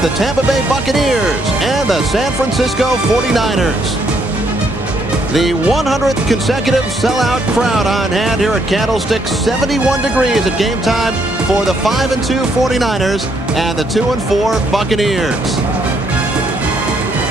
the Tampa Bay Buccaneers and the San Francisco 49ers. The 100th consecutive sellout crowd on hand here at Candlestick. 71 degrees at game time for the 5-2 49ers and the 2-4 Buccaneers.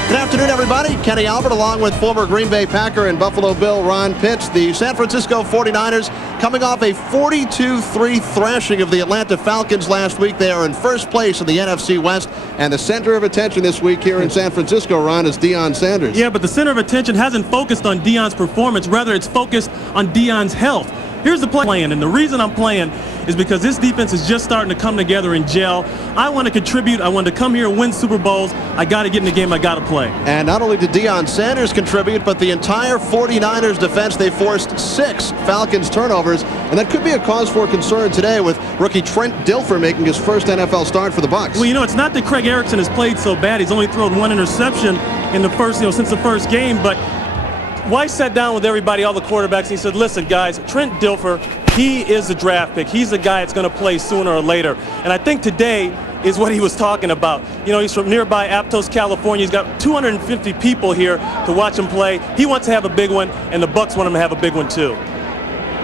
Good afternoon, everybody. Kenny Albert along with former Green Bay Packer and Buffalo Bill Ron Pitts. The San Francisco 49ers coming off a 42-3 thrashing of the Atlanta Falcons last week. They are in first place in the NFC West, and the center of attention this week here in San Francisco, Ron, is Deion Sanders. Yeah, but the center of attention hasn't focused on Deion's performance. Rather, it's focused on Deion's health. Here's the plan, and the reason I'm playing is because this defense is just starting to come together and gel. I want to contribute. I want to come here and win Super Bowls. I got to get in the game. I got to play. And not only did Deion Sanders contribute, but the entire 49ers defense, they forced 6 Falcons turnovers, and that could be a cause for concern today with rookie Trent Dilfer making his first NFL start for the Bucs. Well, you know, it's not that Craig Erickson has played so bad. He's only thrown 1 interception in the first, since the first game, but Weiss sat down with everybody, all the quarterbacks, and he said, listen, guys, Trent Dilfer, he is a draft pick. He's a guy that's going to play sooner or later. And I think today is what he was talking about. You know, he's from nearby Aptos, California. He's got 250 people here to watch him play. He wants to have a big one, and the Bucs want him to have a big one too.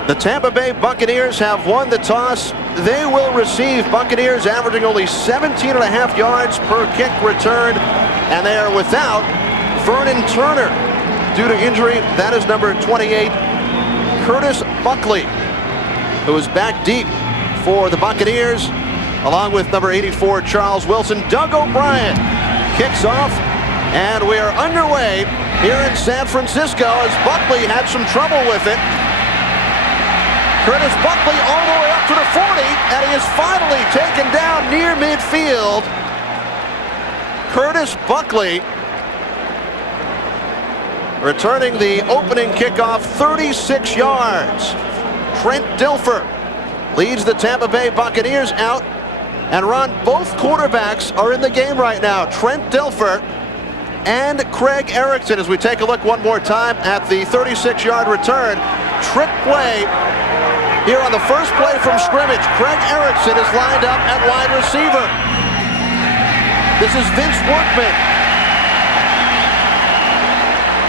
The Tampa Bay Buccaneers have won the toss. They will receive. Buccaneers averaging only 17.5 yards per kick return, and they are without Vernon Turner due to injury. That is number 28, Curtis Buckley, who is back deep for the Buccaneers, along with number 84, Charles Wilson. Doug O'Brien kicks off, and we are underway here in San Francisco as Buckley had some trouble with it. Curtis Buckley all the way up to the 40, and he is finally taken down near midfield. Curtis Buckley returning the opening kickoff, 36 yards. Trent Dilfer leads the Tampa Bay Buccaneers out. And Ron, both quarterbacks are in the game right now. Trent Dilfer and Craig Erickson. As we take a look one more time at the 36-yard return. Trick play here on the first play from scrimmage. Craig Erickson is lined up at wide receiver. This is Vince Workman.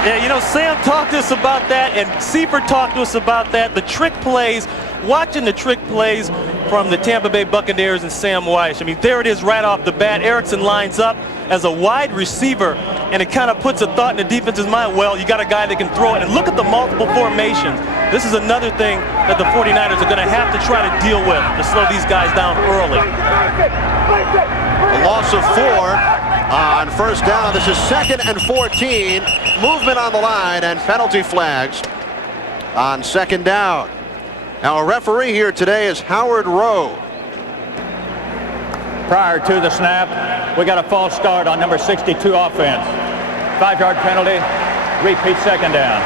Yeah, you know, Sam talked to us about that, and Seifert talked to us about that. The trick plays, watching the trick plays from the Tampa Bay Buccaneers and Sam Weiss. I mean, there it is right off the bat. Erickson lines up as a wide receiver, and it kind of puts a thought in the defense's mind, well, you got a guy that can throw it. And look at the multiple formations. This is another thing that the 49ers are going to have to try to deal with to slow these guys down early. A loss of 4. On first down. This is 2nd and 14. Movement on the line and penalty flags on 2nd down. Now, a referee here today is Howard Rowe. Prior to the snap, we got a false start on number 62 offense. 5-yard penalty. Repeat 2nd down.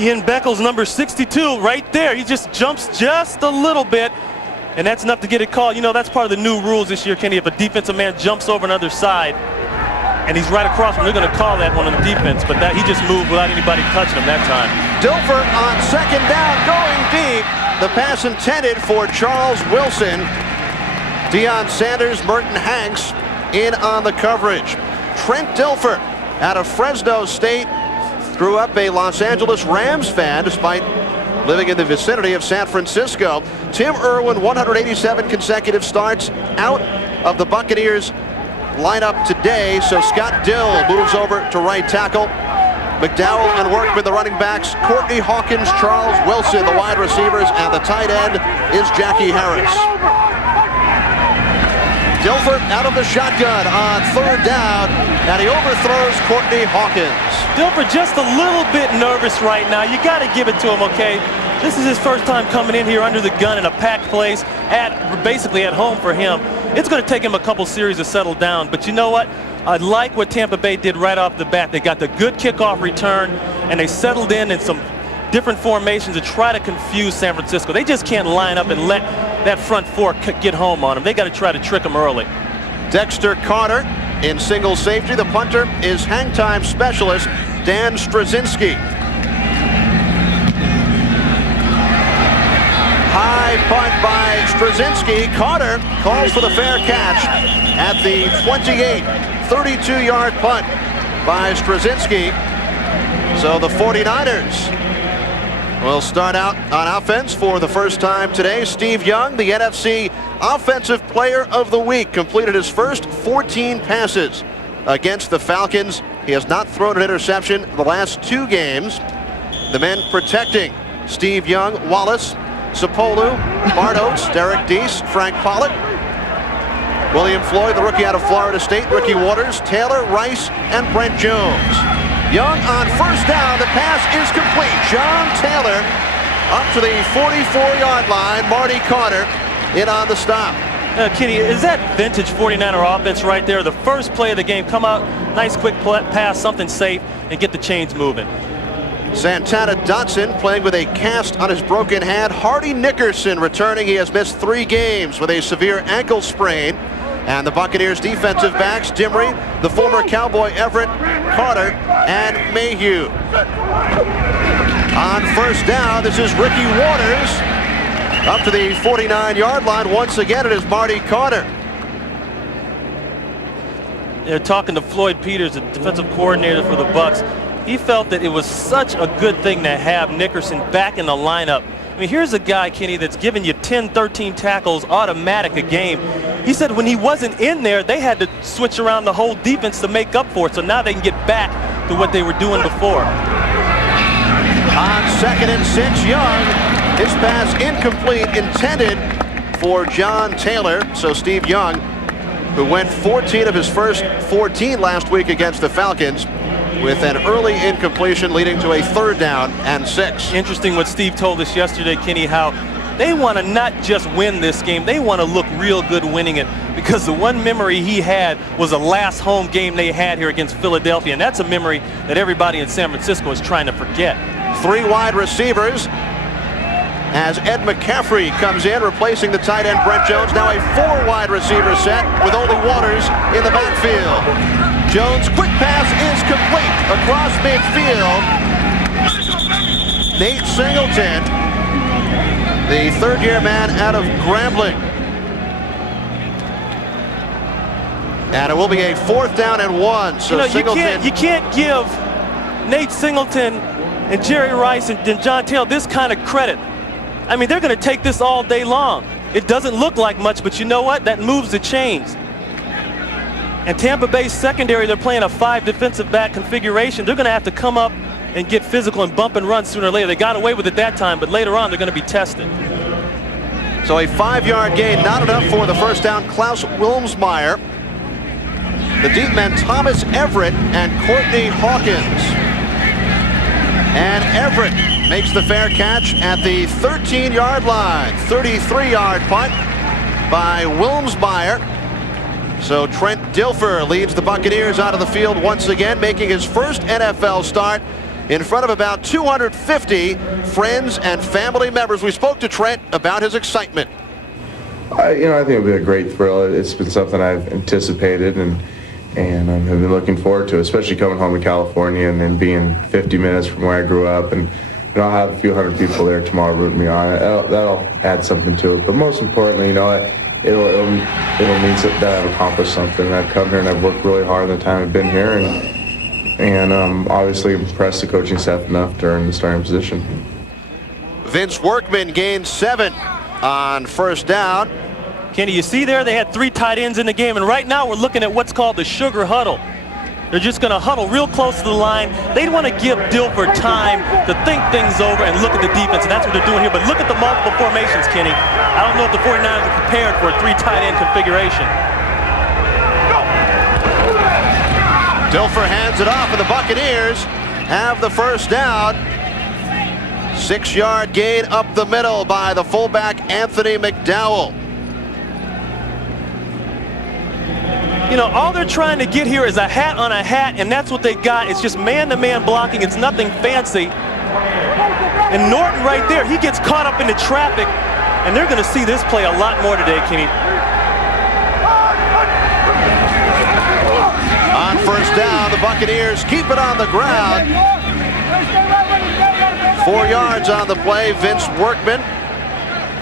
Ian Beckles, number 62, right there. He just jumps just a little bit, and that's enough to get it called. You know, that's part of the new rules this year, Kenny. If a defensive man jumps over another side and he's right across from him, they're going to call that one on the defense. But that he just moved without anybody touching him that time. Dilfer on 2nd down, going deep. The pass intended for Charles Wilson. Deion Sanders, Merton Hanks in on the coverage. Trent Dilfer out of Fresno State. Grew up a Los Angeles Rams fan despite living in the vicinity of San Francisco. Tim Irwin, 187 consecutive starts out of the Buccaneers lineup today. So Scott Dill moves over to right tackle. McDowell and Workman, the running backs. Courtney Hawkins, Charles Wilson, the wide receivers, and the tight end is Jackie Harris. Dilfer out of the shotgun on 3rd down, and he overthrows Courtney Hawkins. Dilfer just a little bit nervous right now. You got to give it to him, okay? This is his first time coming in here under the gun in a packed place, basically at home for him. It's going to take him a couple series to settle down, but you know what? I like what Tampa Bay did right off the bat. They got the good kickoff return, and they settled in some different formations to try to confuse San Francisco. They just can't line up and let that front four get home on them. They got to try to trick them early. Dexter Carter in single safety. The punter is hang time specialist Dan high punt by Straczynski. Carter calls for the fair catch at the 28. 32-yard punt by Straczynski. So the 49ers will start out on offense for the first time today. Steve Young, the NFC Offensive Player of the Week, completed his first 14 passes against the Falcons. He has not thrown an interception the last 2 games. The men protecting Steve Young: Wallace, Sapolu, Bart Oates, Derek Deese, Frank Pollock, William Floyd, the rookie out of Florida State, Ricky Waters, Taylor, Rice, and Brent Jones. Young on first down. The pass is complete. John Taylor up to the 44-yard line. Marty Carter in on the stop. Kenny, is that vintage 49er offense right there? The first play of the game, come out, nice quick pass, something safe, and get the chains moving. Santana Dotson playing with a cast on his broken hand. Hardy Nickerson returning. He has missed 3 games with a severe ankle sprain. And the Buccaneers defensive backs: Dimry, the former Cowboy Everett, Carter, and Mayhew. On first down, this is Ricky Waters up to the 49-yard line. Once again, it is Marty Carter. They're talking to Floyd Peters, the defensive coordinator for the Bucs. He felt that it was such a good thing to have Nickerson back in the lineup. I mean, here's a guy, Kenny, that's giving you 10, 13 tackles automatic a game. He said when he wasn't in there, they had to switch around the whole defense to make up for it. So now they can get back to what they were doing before. On 2nd and 6, Young. His pass incomplete, intended for John Taylor. So Steve Young, who went 14 of his first 14 last week against the Falcons, with an early incompletion leading to a 3rd down and 6. Interesting what Steve told us yesterday, Kenny, how they want to not just win this game, they want to look real good winning it, because the one memory he had was the last home game they had here against Philadelphia, and that's a memory that everybody in San Francisco is trying to forget. 3 wide receivers as Ed McCaffrey comes in, replacing the tight end Brent Jones. Now a 4 wide receiver set with only Waters in the backfield. Jones' quick pass is complete across midfield. Nate Singleton, the 3rd-year man out of Grambling. And it will be a 4th down and 1. So you can't give Nate Singleton and Jerry Rice and John Taylor this kind of credit. I mean, they're going to take this all day long. It doesn't look like much, but you know what? That moves the chains. And Tampa Bay's secondary, they're playing a 5 defensive back configuration. They're going to have to come up and get physical and bump and run sooner or later. They got away with it that time, but later on they're going to be tested. So a 5-yard gain, not enough for the first down. Klaus Wilmsmeyer. The deep men, Thomas Everett and Courtney Hawkins. And Everett makes the fair catch at the 13-yard line. 33-yard punt by Wilmsmeyer. So Trent Dilfer leads the Buccaneers out of the field once again, making his first NFL start in front of about 250 friends and family members. We spoke to Trent about his excitement. I think it'll be a great thrill. It's been something I've anticipated and have been looking forward to, especially coming home to California and then being 50 minutes from where I grew up. And I'll have a few hundred people there tomorrow rooting me on. That'll add something to it. But most importantly, it'll mean that I've accomplished something. I've come here and I've worked really hard in the time I've been here, and obviously impressed the coaching staff enough to earn the starting position. Vince Workman gains 7 on first down. Kenny, you see there, they had 3 tight ends in the game, and right now we're looking at what's called the sugar huddle. They're just going to huddle real close to the line. They want to give Dilfer time to think things over and look at the defense, and that's what they're doing here. But look at the multiple formations, Kenny. I don't know if the 49ers are prepared for a 3 tight end configuration. Dilfer hands it off, and the Buccaneers have the first down. 6-yard gain up the middle by the fullback Anthony McDowell. All they're trying to get here is a hat on a hat, and that's what they got. It's just man-to-man blocking. It's nothing fancy. And Norton right there, he gets caught up in the traffic, and they're going to see this play a lot more today, Kenny. On first down, the Buccaneers keep it on the ground. 4 yards on the play. Vince Workman,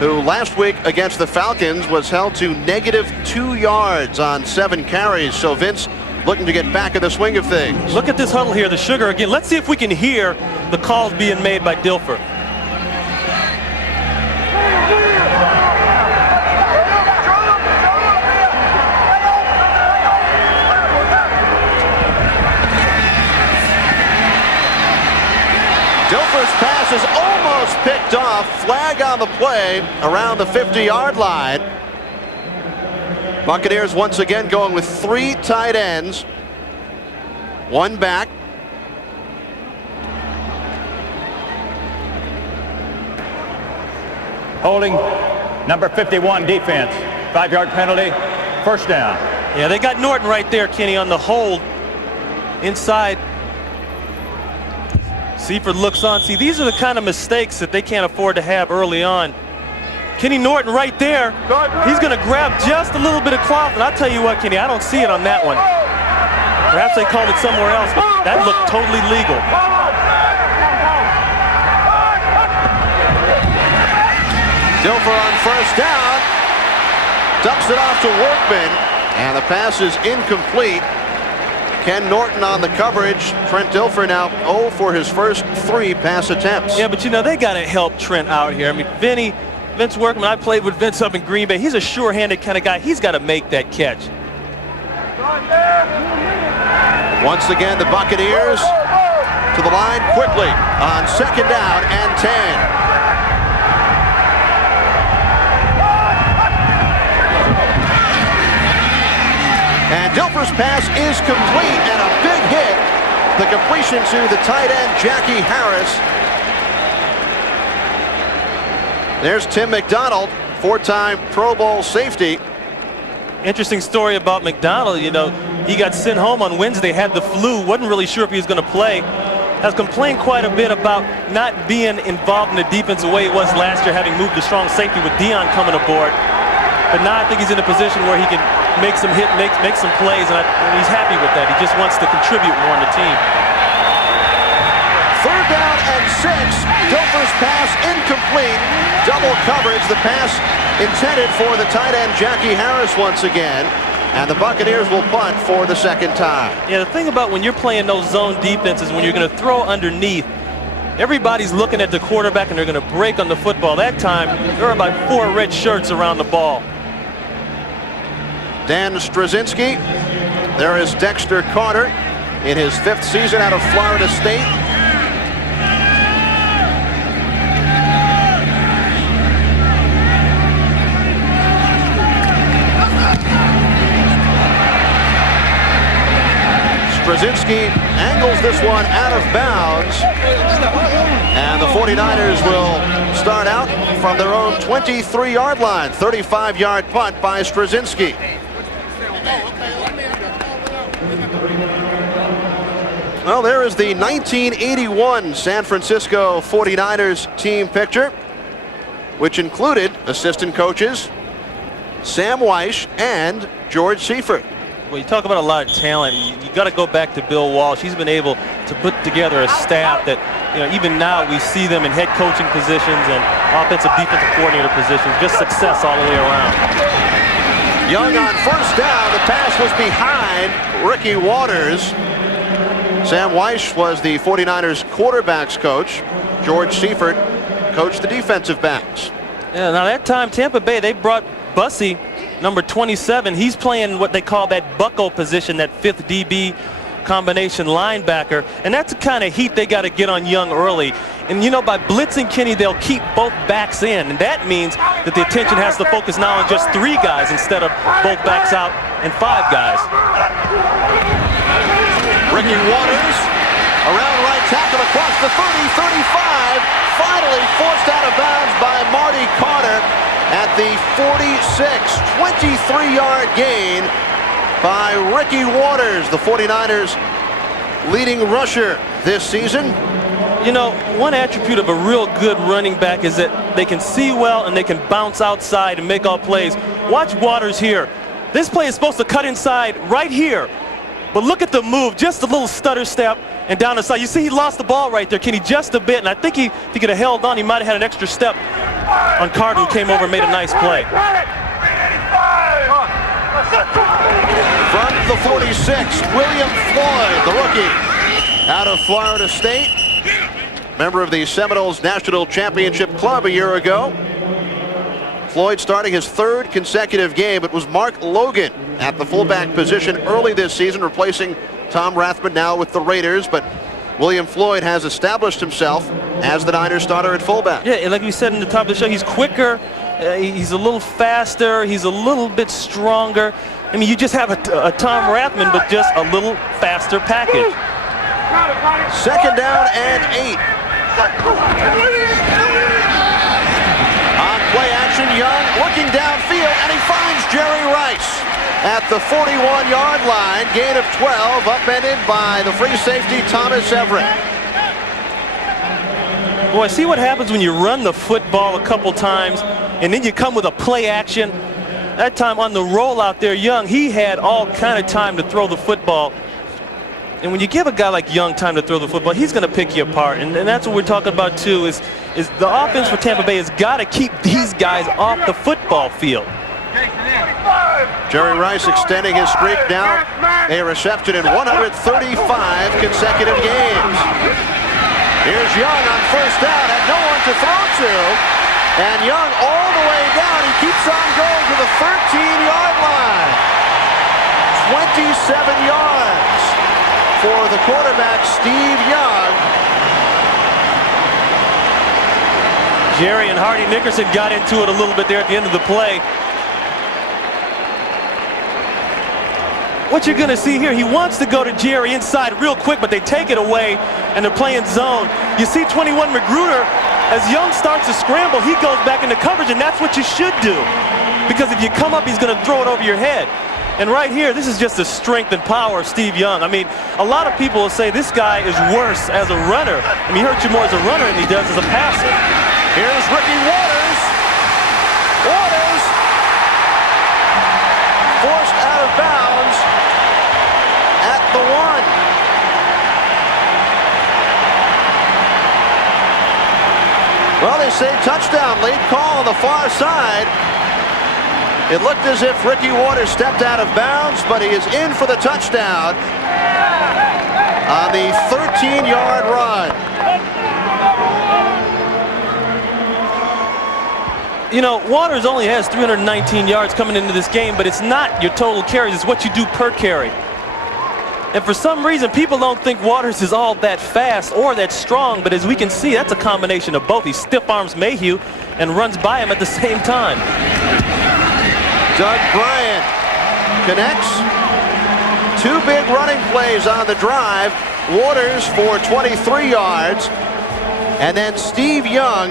who last week against the Falcons was held to -2 yards on 7 carries. So Vince looking to get back in the swing of things. Look at this huddle here, the sugar again. Let's see if we can hear the calls being made by Dilfer. Dilfer's pass is almost picked off. Flag on the play around the 50-yard line. Buccaneers once again going with 3 tight ends. 1 back. Holding number 51 defense. 5-yard penalty. First down. Yeah, they got Norton right there, Kenny, on the hold inside. Seifert looks on. See, these are the kind of mistakes that they can't afford to have early on. Kenny Norton right there. He's going to grab just a little bit of cloth. And I'll tell you what, Kenny, I don't see it on that one. Perhaps they called it somewhere else, but that looked totally legal. Dilfer on first down. Ducks it off to Workman. And the pass is incomplete. Ken Norton on the coverage. Trent Dilfer now 0 for his first 3 pass attempts. Yeah, but you know, they got to help Trent out here. I mean, Vince Workman, I played with Vince up in Green Bay. He's a sure-handed kind of guy. He's got to make that catch. Once again, the Buccaneers to the line quickly on second down and 10. And Dilfer's pass is complete, and a big hit. The completion to the tight end, Jackie Harris. There's Tim McDonald, 4-time Pro Bowl safety. Interesting story about McDonald. You know, he got sent home on Wednesday, had the flu, wasn't really sure if he was going to play. Has complained quite a bit about not being involved in the defense the way it was last year, having moved to strong safety with Dion coming aboard. But now I think he's in a position where he can make some make some plays, and he's happy with that. He just wants to contribute more on the team. 3rd down and 6. Dilfer's pass incomplete. Double coverage. The pass intended for the tight end Jackie Harris once again. And the Buccaneers will punt for the 2nd time. Yeah, the thing about when you're playing those zone defenses, when you're going to throw underneath, everybody's looking at the quarterback and they're going to break on the football. That time, there are about 4 red shirts around the ball. Dan Straczynski. There is Dexter Carter in his 5th season out of Florida State. Straczynski angles this one out of bounds. And the 49ers will start out from their own 23-yard line. 35-yard punt by Straczynski. Well, there is the 1981 San Francisco 49ers team picture, which included assistant coaches Sam Weish and George Seifert. Well, you talk about a lot of talent. You got to go back to Bill Walsh. He's been able to put together a staff that, you know, even now we see them in head coaching positions and offensive defensive coordinator positions. Just success all the way around. Young on first down. The pass was behind Ricky Waters. Sam Weish was the 49ers quarterbacks coach. George Seifert coached the defensive backs. Yeah, now that time Tampa Bay, they brought Bussey, number 27. He's playing what they call that bucko position, that 5th DB combination linebacker. And that's the kind of heat they got to get on Young early. And, you know, by blitzing Kenny, they'll keep both backs in. And that means that the attention has to focus now on just 3 guys instead of both backs out and 5 guys. Ricky Waters around right tackle across the 30-35. Finally forced out of bounds by Marty Carter at the 46. 23-yard gain by Ricky Waters, the 49ers leading rusher this season. You know, one attribute of a real good running back is that they can see well and they can bounce outside and make all plays. Watch Waters here. This play is supposed to cut inside right here. But look at the move, just a little stutter step and down the side. You see he lost the ball right there, Kenny, just a bit. And I think if he could have held on, he might have had an extra step. on Carter, who came over and made a nice play. From the 46, William Floyd, the rookie, out of Florida State. Member of the Seminoles National Championship Club a year ago. Floyd starting his third consecutive game. It was Mark Logan at the fullback position early this season, replacing Tom Rathman now with the Raiders. But William Floyd has established himself as the Niners starter at fullback. Yeah, like we said in the top of the show, he's quicker, he's a little faster, he's a little bit stronger. I mean, you just have a Tom Rathman, but just a little faster package. Second down and 8. On play action, Young looking downfield, and he finds Jerry Rice at the 41-yard line. Gain of 12, upended by the free safety, Thomas Everett. Boy, see what happens when you run the football a couple times, and then you come with a play action. That time on the rollout there, Young, he had all kind of time to throw the football. And when you give a guy like Young time to throw the football, he's going to pick you apart. And that's what we're talking about, too, is the offense for Tampa Bay has got to keep these guys off the football field. Jerry Rice extending his streak now. A reception in 135 consecutive games. Here's Young on first down, had no one to throw to. And Young all the way down. He keeps on going to the 13-yard line. 27 yards for the quarterback, Steve Young. Jerry and Hardy Nickerson got into it a little bit there at the end of the play. What you're going to see here, he wants to go to Jerry inside real quick, but they take it away, and they're playing zone. You see 21 Magruder, as Young starts to scramble, he goes back into coverage, and that's what you should do. Because if you come up, he's going to throw it over your head. And right here, this is just the strength and power of Steve Young. I mean, a lot of people will say this guy is worse as a runner. I mean, he hurts you more as a runner than he does as a passer. Here's Ricky Waters. Waters forced out of bounds at the 1. Well, they say touchdown, late call on the far side. It looked as if Ricky Waters stepped out of bounds, but he is in for the touchdown on the 13-yard run. You know, Waters only has 319 yards coming into this game, but it's not your total carries, it's what you do per carry. And for some reason, people don't think Waters is all that fast or that strong, but as we can see, that's a combination of both. He stiff arms Mayhew and runs by him at the same time. Doug Bryant connects. 2 big running plays on the drive. Waters for 23 yards. And then Steve Young,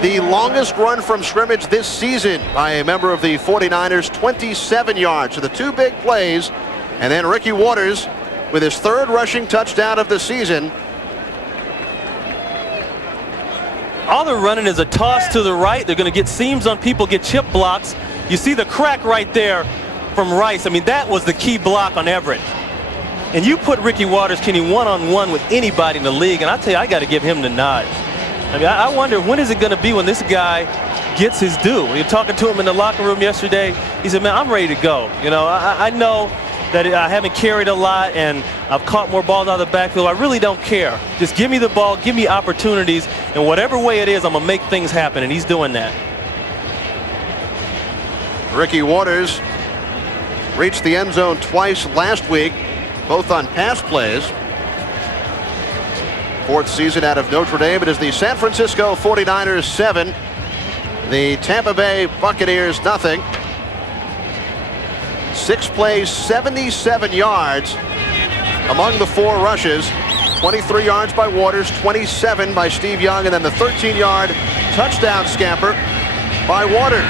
the longest run from scrimmage this season by a member of the 49ers, 27 yards. So the 2 big plays. And then Ricky Waters with his 3rd rushing touchdown of the season. All they're running is a toss to the right. They're going to get seams on people, get chip blocks. You see the crack right there from Rice. I mean, that was the key block on Everett. And you put Ricky Waters, Kenny, one-on-one with anybody in the league, and I tell you, I got to give him the nod. I mean, I wonder, when is it going to be when this guy gets his due? You're talking to him in the locker room yesterday. He said, man, I'm ready to go. You know, I know that I haven't carried a lot, and I've caught more balls out of the backfield. I really don't care. Just give me the ball, give me opportunities, and whatever way it is, I'm going to make things happen, and he's doing that. Ricky Waters reached the end zone twice last week, both on pass plays. 4th season out of Notre Dame. It is the San Francisco 49ers 7, the Tampa Bay Buccaneers nothing. 6 plays, 77 yards among the 4 rushes. 23 yards by Waters, 27 by Steve Young, and then the 13-yard touchdown scamper by Waters.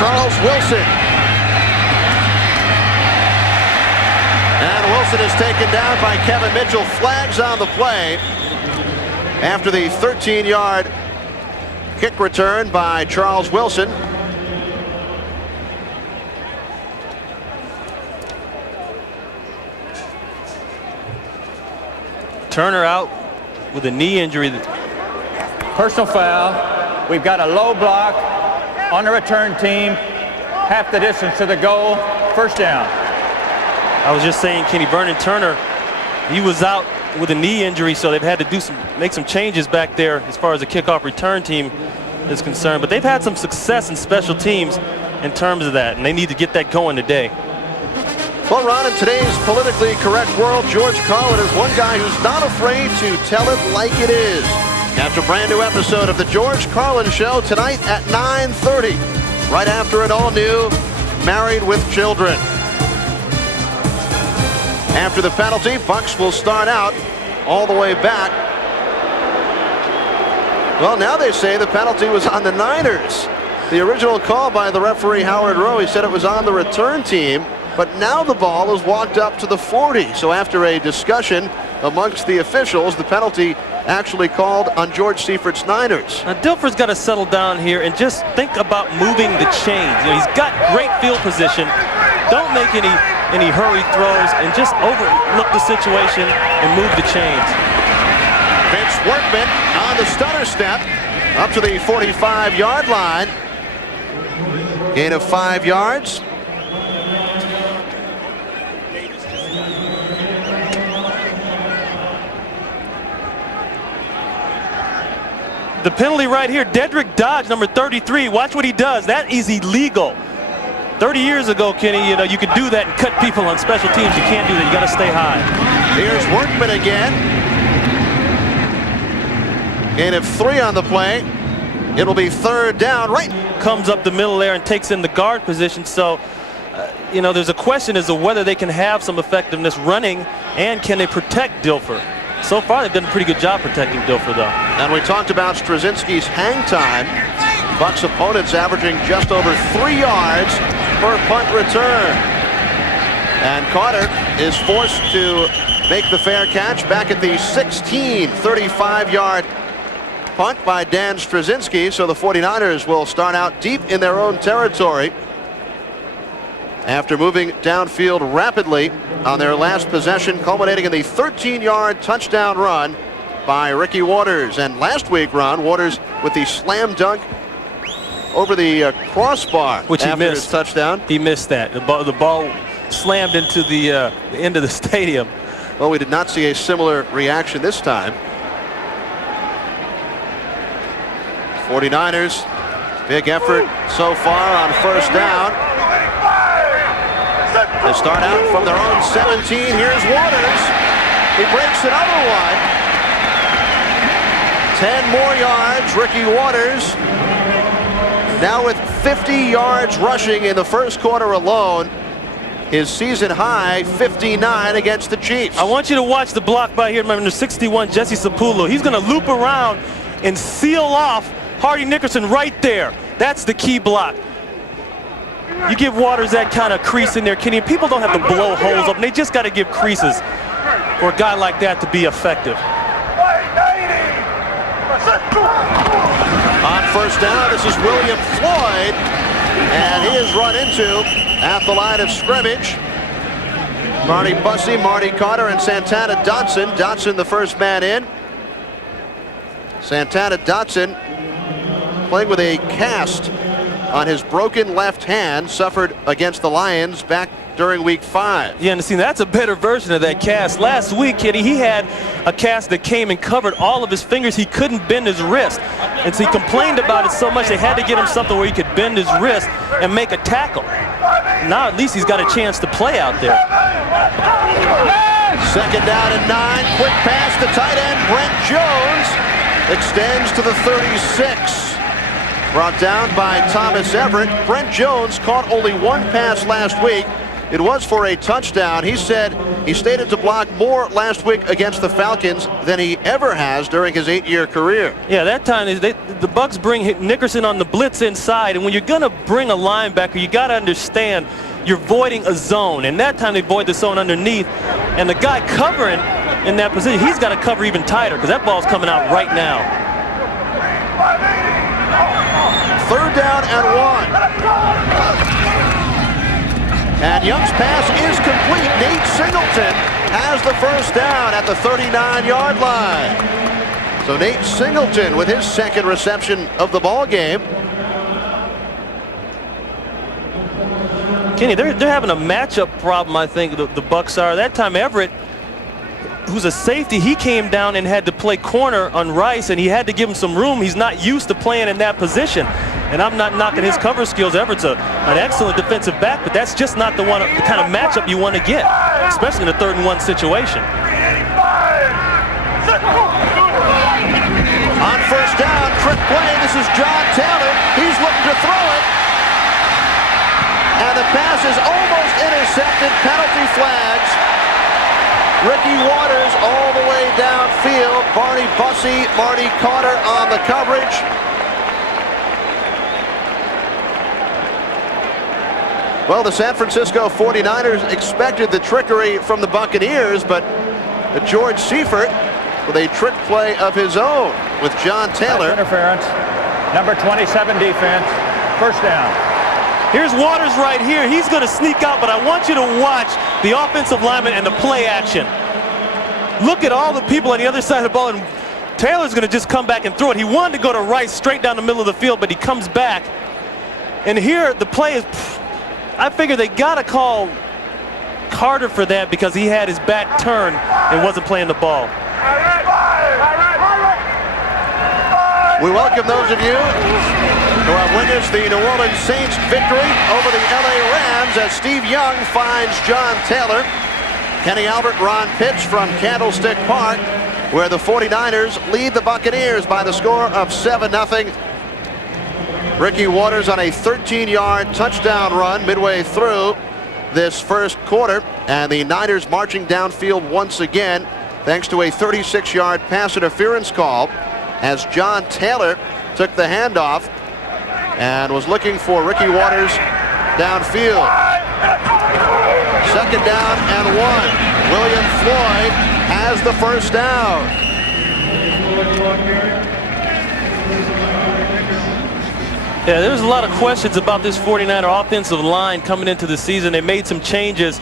Charles Wilson. And Wilson is taken down by Kevin Mitchell. Flags on the play after the 13-yard kick return by Charles Wilson. Turner out with a knee injury. Personal foul. We've got a low block on the return team. Half the distance to the goal. First down. I was just saying, Kenny, Vernon Turner, he was out with a knee injury, so they've had to make some changes back there as far as the kickoff return team is concerned. But they've had some success in special teams in terms of that, and they need to get that going today. Well, Ron, in today's politically correct world, George Carlin is one guy who's not afraid to tell it like it is. Catch a brand new episode of the George Carlin Show tonight at 9:30, right after an all-new Married with Children. After the penalty, Bucs will start out all the way back. Well, now they say the penalty was on the Niners. The original call by the referee, Howard Rowe, he said it was on the return team, but now the ball is walked up to the 40. So after a discussion amongst the officials, the penalty actually called on George Seifert's Niners. Now, Dilfer's got to settle down here and just think about moving the chains. You know, he's got great field position. Don't make any hurried throws, and just overlook the situation and move the chains. Vince Workman on the stunner step up to the 45-yard line. Gain of 5 yards. The penalty right here, Dedrick Dodge, number 33. Watch what he does. That is illegal. 30 years ago, Kenny, you know, you could do that and cut people on special teams. You can't do that. You got to stay high. Here's Workman again. Gain of 3 on the play. It'll be third down. Right. Comes up the middle there and takes in the guard position. So, you know, there's a question as to whether they can have some effectiveness running, and can they protect Dilfer. So far, they've done a pretty good job protecting Dilfer, though. And we talked about Straczynski's hang time. Bucs opponents averaging just over 3 yards per punt return. And Carter is forced to make the fair catch back at the 16, 35-yard punt by Dan Straczynski. So the 49ers will start out deep in their own territory after moving downfield rapidly on their last possession, culminating in the 13-yard touchdown run by Ricky Waters. And last week, Ron, Waters with the slam dunk over the crossbar, which he missed. His touchdown. He missed that. The ball slammed into the end of the stadium. Well, we did not see a similar reaction this time. 49ers, big effort so far on first down. They start out from their own 17. Here's Waters. He breaks another one. 10 more yards. Ricky Waters now with 50 yards rushing in the first quarter alone. His season high 59 against the Chiefs. I want you to watch the block by here, number 61, Jesse Sapullo. He's going to loop around and seal off Hardy Nickerson right there. That's the key block. You give Waters that kind of crease in there, Kenny. People don't have to blow holes up. They just got to give creases for a guy like that to be effective. On first down, this is William Floyd, and he is run into at the line of scrimmage. Marty Bussey, Marty Carter, and Santana Dotson. Dotson the first man in. Santana Dotson playing with a cast on his broken left hand, suffered against the Lions back during week 5. Yeah, and see, that's a better version of that cast. Last week, Kitty, he had a cast that came and covered all of his fingers. He couldn't bend his wrist. And so he complained about it so much they had to get him something where he could bend his wrist and make a tackle. Now at least he's got a chance to play out there. Second down and 9. Quick pass to tight end Brent Jones. Extends to the 36. Brought down by Thomas Everett. Brent Jones caught only 1 pass last week. It was for a touchdown. He said he stated to block more last week against the Falcons than he ever has during his 8-year career. Yeah, that time the Bucs bring Nickerson on the blitz inside, and when you're going to bring a linebacker, you got to understand you're voiding a zone, and that time they void the zone underneath, and the guy covering in that position, he's got to cover even tighter because that ball's coming out right now. Third down and 1. And Young's pass is complete. Nate Singleton has the first down at the 39-yard line. So Nate Singleton with his second reception of the ball game. Kenny, they're having a matchup problem, I think, the Bucks are. That time Everett, who's a safety, he came down and had to play corner on Rice, and he had to give him some room. He's not used to playing in that position. And I'm not knocking his cover skills. Everett's an excellent defensive back, but that's just not the kind of matchup you want to get, especially in a 3rd and 1 situation. On first down, trick play. This is John Taylor. He's looking to throw it. And the pass is almost intercepted. Penalty flags. Ricky Waters all the way downfield. Barney Bussey, Marty Carter on the coverage. Well, the San Francisco 49ers expected the trickery from the Buccaneers, but George Seifert with a trick play of his own with John Taylor. That's interference. Number 27 defense. First down. Here's Waters right here. He's going to sneak out, but I want you to watch the offensive lineman and the play action. Look at all the people on the other side of the ball, and Taylor's going to just come back and throw it. He wanted to go to Rice straight down the middle of the field, but he comes back. And here the play is, I figure they got to call Carter for that because he had his back turned and wasn't playing the ball. We welcome those of you who have witnessed the New Orleans Saints victory over the LA Rams as Steve Young finds John Taylor. Kenny Albert, Ron Pitts from Candlestick Park, where the 49ers lead the Buccaneers by the score of 7-0. Ricky Waters on a 13-yard touchdown run midway through this first quarter, and the Niners marching downfield once again thanks to a 36-yard pass interference call as John Taylor took the handoff and was looking for Ricky Waters downfield. 2nd down and 1. William Floyd has the first down. Yeah, there's a lot of questions about this 49er offensive line coming into the season. They made some changes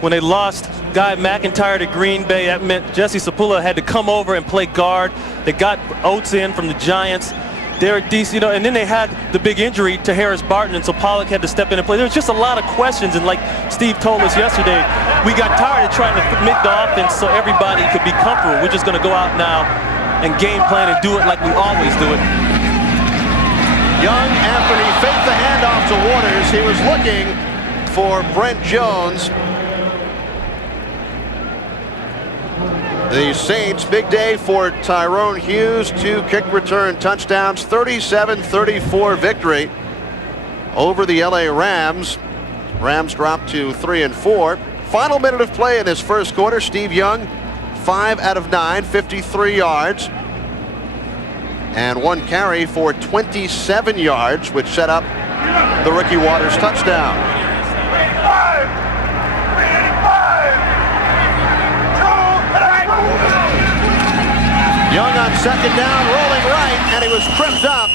when they lost Guy McIntyre to Green Bay. That meant Jesse Sapula had to come over and play guard. They got Oates in from the Giants. Derek Deese, and then they had the big injury to Harris Barton, and so Pollock had to step in and play. There was just a lot of questions, and like Steve told us yesterday, we got tired of trying to make the offense so everybody could be comfortable. We're just going to go out now and game plan and do it like we always do it. Young, after he faked the handoff to Waters, he was looking for Brent Jones. The Saints, big day for Tyrone Hughes. 2 kick return touchdowns, 37-34 victory over the LA Rams. Rams dropped to 3-4. Final minute of play in this first quarter. Steve Young, 5 out of 9, 53 yards. And 1 carry for 27 yards, which set up the Ricky Waters touchdown. Young on 2nd down, rolling right, and he was tripped up.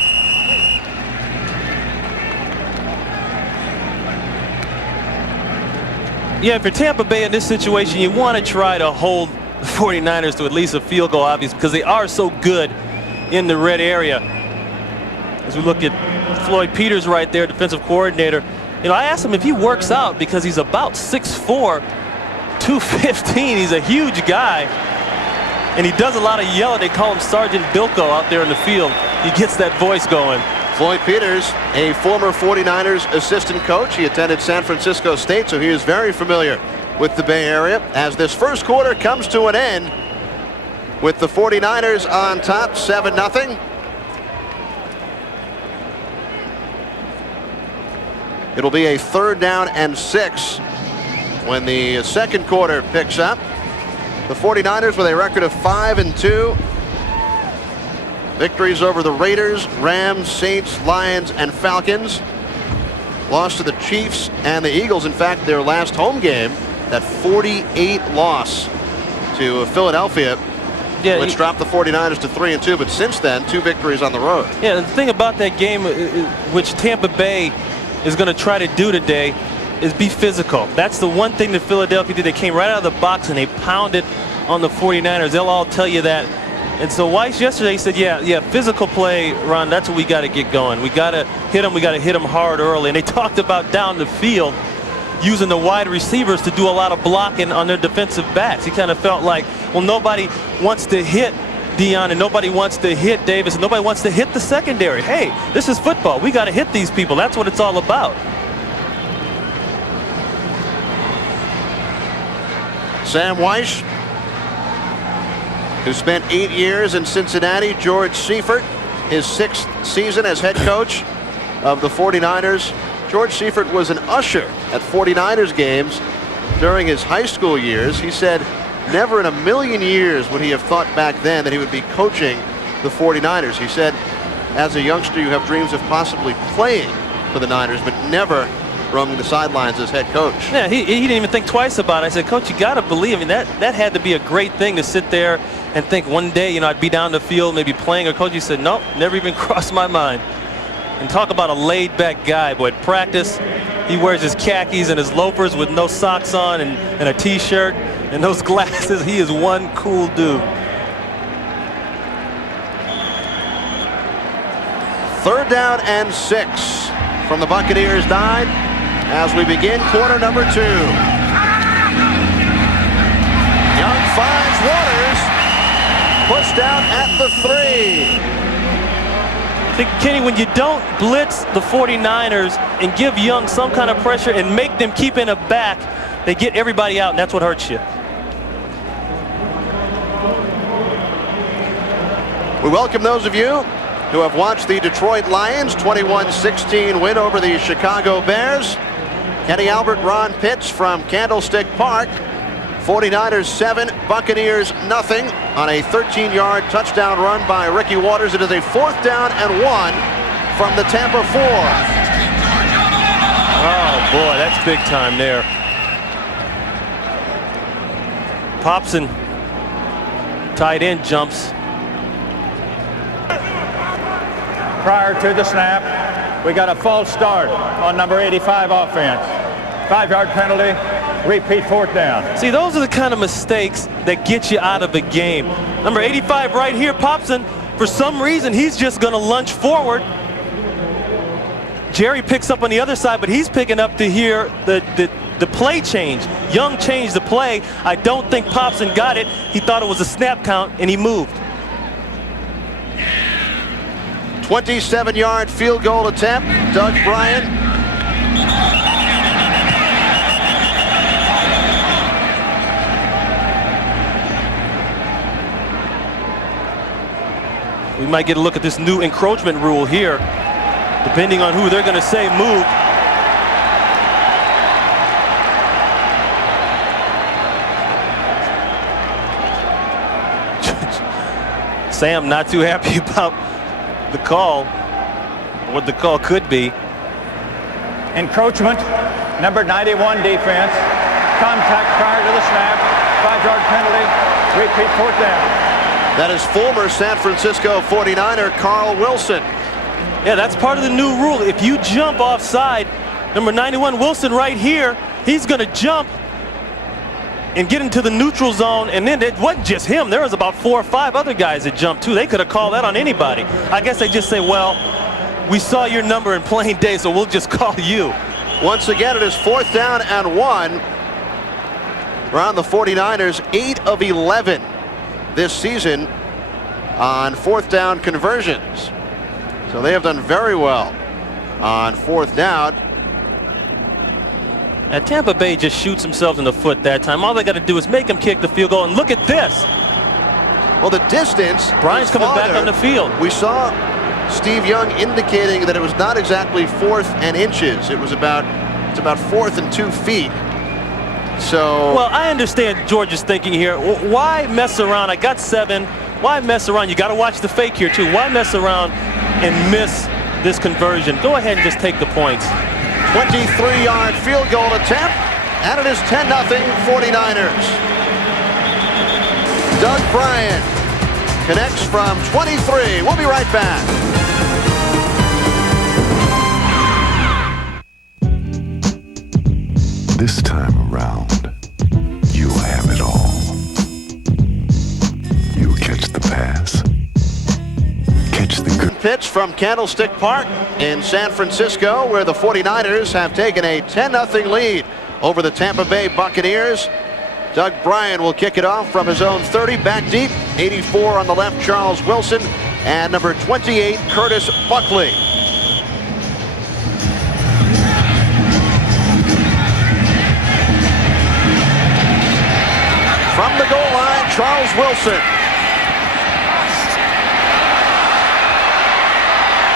Yeah, for Tampa Bay in this situation, you want to try to hold the 49ers to at least a field goal, obviously, because they are so good in the red area. As we look at Floyd Peters right there, defensive coordinator, I asked him if he works out because he's about 6'4", 215. He's a huge guy. And he does a lot of yelling. They call him Sergeant Bilko out there in the field. He gets that voice going. Floyd Peters, a former 49ers assistant coach. He attended San Francisco State, so he is very familiar with the Bay Area. As this first quarter comes to an end with the 49ers on top, 7-0. It'll be a 3rd down and 6 when the second quarter picks up. The 49ers with a record of 5-2. Victories over the Raiders, Rams, Saints, Lions, and Falcons. Lost to the Chiefs and the Eagles. In fact, their last home game, that 48 loss to Philadelphia, which dropped the 49ers to 3-2. But since then, 2 victories on the road. Yeah, the thing about that game, which Tampa Bay is going to try to do today, is be physical. That's the one thing that Philadelphia did. They came right out of the box and they pounded on the 49ers. They'll all tell you that. And so Weiss yesterday said, yeah, physical play, Ron, that's what we got to get going. We got to hit them. We got to hit them hard early. And they talked about down the field using the wide receivers to do a lot of blocking on their defensive backs. He kind of felt like, well, nobody wants to hit Dion and nobody wants to hit Davis and nobody wants to hit the secondary. Hey, this is football. We got to hit these people. That's what it's all about. Sam Weiss, who spent 8 years in Cincinnati. George Seifert, his 6th season as head coach of the 49ers. George Seifert was an usher at 49ers games during his high school years. He said never in a million years would he have thought back then that he would be coaching the 49ers. He said, as a youngster, you have dreams of possibly playing for the Niners, but never roaming the sidelines as head coach. Yeah, he didn't even think twice about it. I said, Coach, you got to believe. I mean, that had to be a great thing to sit there and think one day, I'd be down the field, maybe playing. Or Coach, he said, nope, never even crossed my mind. And talk about a laid-back guy. But at practice, he wears his khakis and his loafers with no socks on and a T-shirt and those glasses. He is one cool dude. 3rd down and 6 from the Buccaneers 9 as we begin quarter number 2. Young finds Waters, pushed down at the 3. I think, Kenny, when you don't blitz the 49ers and give Young some kind of pressure and make them keep in a back, they get everybody out, and that's what hurts you. We welcome those of you who have watched the Detroit Lions 21-16 win over the Chicago Bears. Kenny Albert, Ron Pitts from Candlestick Park. 49ers 7, Buccaneers nothing on a 13-yard touchdown run by Ricky Waters. It is a 4th down and 1 from the Tampa 4. Oh boy, that's big time there. Popson, tight end, jumps. Prior to the snap, we got a false start on number 85 offense. 5-yard penalty, repeat 4th down. See, those are the kind of mistakes that get you out of a game. Number 85 right here, Popson, for some reason, he's just going to lunge forward. Jerry picks up on the other side, but he's picking up to hear the play change. Young changed the play. I don't think Popson got it. He thought it was a snap count, and he moved. 27-yard field goal attempt. Doug Bryant. We might get a look at this new encroachment rule here, depending on who they're going to say moved. Sam not too happy about the call, what the call could be. Encroachment, number 91 defense. Contact prior to the snap. 5-yard penalty, repeat 4th down. That is former San Francisco 49er Carl Wilson. Yeah, that's part of the new rule. If you jump offside, number 91 Wilson right here, he's going to jump and get into the neutral zone. And then it wasn't just him. There was about 4 or 5 other guys that jumped too. They could have called that on anybody. I guess they just say, well, we saw your number in plain day, so we'll just call you. Once again, it is 4th down and 1. Around the 49ers, 8 of 11 this season on 4th down conversions. So they have done very well on 4th down. And Tampa Bay just shoots themselves in the foot that time. All they got to do is make them kick the field goal. And look at this. Well, the distance. Brian's coming back on the field. We saw Steve Young indicating that it was not exactly 4th and inches. It's about 4th and 2 feet. So. Well, I understand George's thinking here. Why mess around? I got 7. Why mess around? You got to watch the fake here too. Why mess around and miss this conversion? Go ahead and just take the points. 23-yard field goal attempt, and it is 10-0 49ers. Doug Bryant connects from 23. We'll be right back. This time around, you have it all. You catch the pass, catch the good pitch from Candlestick Park in San Francisco, where the 49ers have taken a 10-0 lead over the Tampa Bay Buccaneers. Doug Bryan will kick it off from his own 30, back deep. 84 on the left, Charles Wilson, and number 28, Curtis Buckley. From the goal line, Charles Wilson.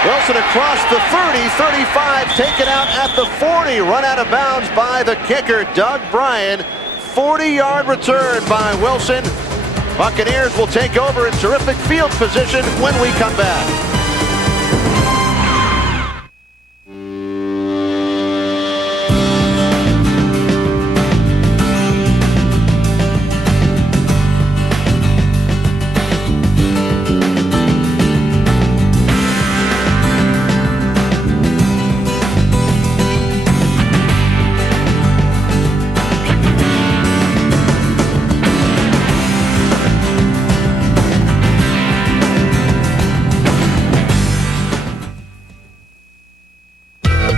Wilson across the 30, 35, taken out at the 40, run out of bounds by the kicker, Doug Bryan. 40-yard return by Wilson. Buccaneers will take over in terrific field position when we come back.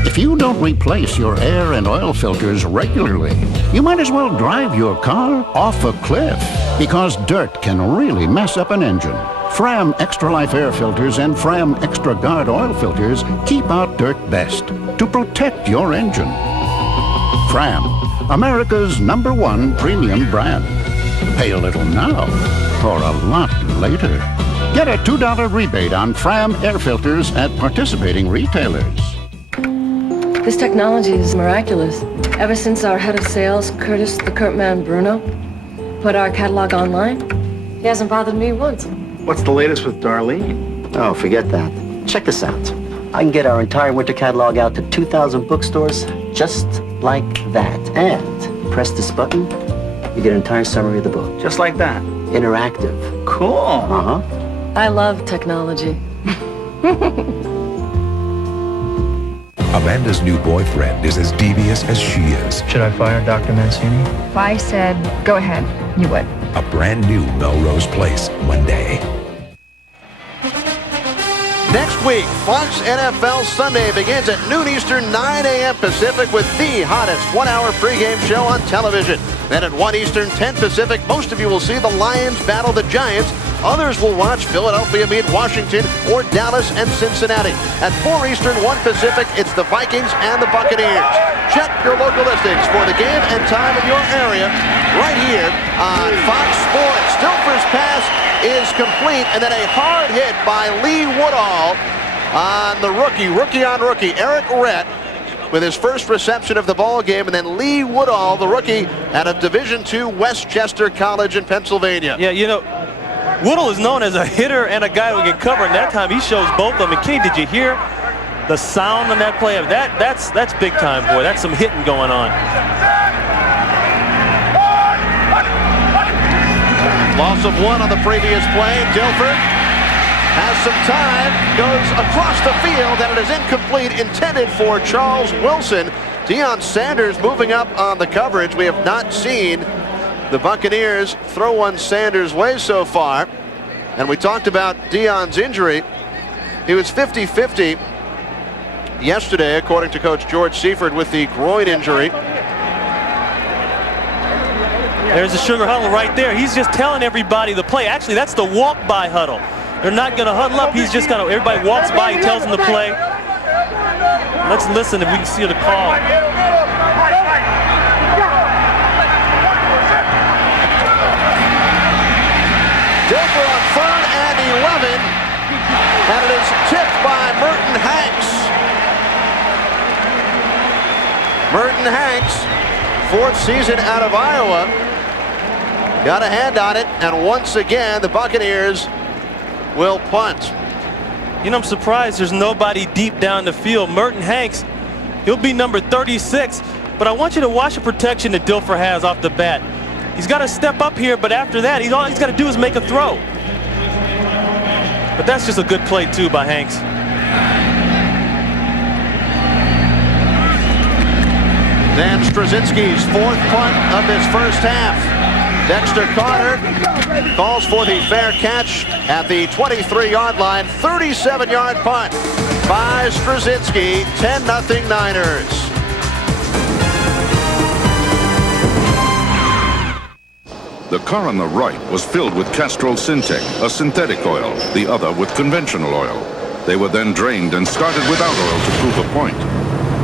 If you don't replace your air and oil filters regularly, you might as well drive your car off a cliff, because dirt can really mess up an engine. Fram Extra Life air filters and Fram Extra Guard oil filters keep out dirt best to protect your engine. Fram, America's #1 premium brand. Pay a little now or a lot later. Get a $2 rebate on Fram air filters at participating retailers. This technology is miraculous. Ever since our head of sales, Curtis the Kurt Man Bruno, put our catalog online, he hasn't bothered me once. What's the latest with Darlene? Oh, forget that. Check this out. I can get our entire winter catalog out to 2,000 bookstores just like that. And press this button, you get an entire summary of the book. Just like that? Interactive. Cool. Uh-huh. I love technology. Amanda's new boyfriend is as devious as she is. Should I fire Dr. Mancini? If I said, go ahead, you would. A brand new Melrose Place, Monday. Next week, Fox NFL Sunday begins at noon Eastern, 9 a.m. Pacific with the hottest one-hour pregame show on television. Then at 1 Eastern, 10 Pacific, most of you will see the Lions battle the Giants. Others will watch Philadelphia meet Washington or Dallas and Cincinnati. At 4 Eastern, 1 Pacific, it's the Vikings and the Buccaneers. Check your local listings for the game and time in your area right here on Fox Sports. Dilfer's pass is complete, and then a hard hit by Lee Woodall on the rookie on rookie, Eric Rett, with his first reception of the ball game, and then Lee Woodall, the rookie out of Division II Westchester College in Pennsylvania. Yeah, you know, Woodall is known as a hitter and a guy who can cover, and that time he shows both of them. And Kenny, did you hear the sound on that play? That's big time, boy. That's some hitting going on. Loss of 1 on the previous play. Dilfer has some time, goes across the field, and it is incomplete, intended for Charles Wilson. Deion Sanders moving up on the coverage. We have not seen the Buccaneers throw one Sanders' way so far. And we talked about Deion's injury. He was 50-50 yesterday, according to Coach George Seifert, with the groin injury. There's the sugar huddle right there. He's just telling everybody the play. Actually, that's the walk-by huddle. They're not going to huddle up. He's just kind of, everybody walks by, he tells them to play. Let's listen if we can see the call. Dilfer on 3rd and 11, and it is tipped by Merton Hanks. Merton Hanks, 4th season out of Iowa, got a hand on it, and once again the Buccaneers will punt. You know, I'm surprised there's nobody deep down the field. Merton Hanks, he'll be number 36, but I want you to watch the protection that Dilfer has off the bat. He's got to step up here, but after that, all he's got to do is make a throw. But that's just a good play, too, by Hanks. Then Straczynski's fourth punt of this first half. Dexter Carter calls for the fair catch at the 23-yard line. 37-yard punt by Straczynski. 10-0 Niners. The car on the right was filled with Castrol Syntec, a synthetic oil, the other with conventional oil. They were then drained and started without oil to prove a point.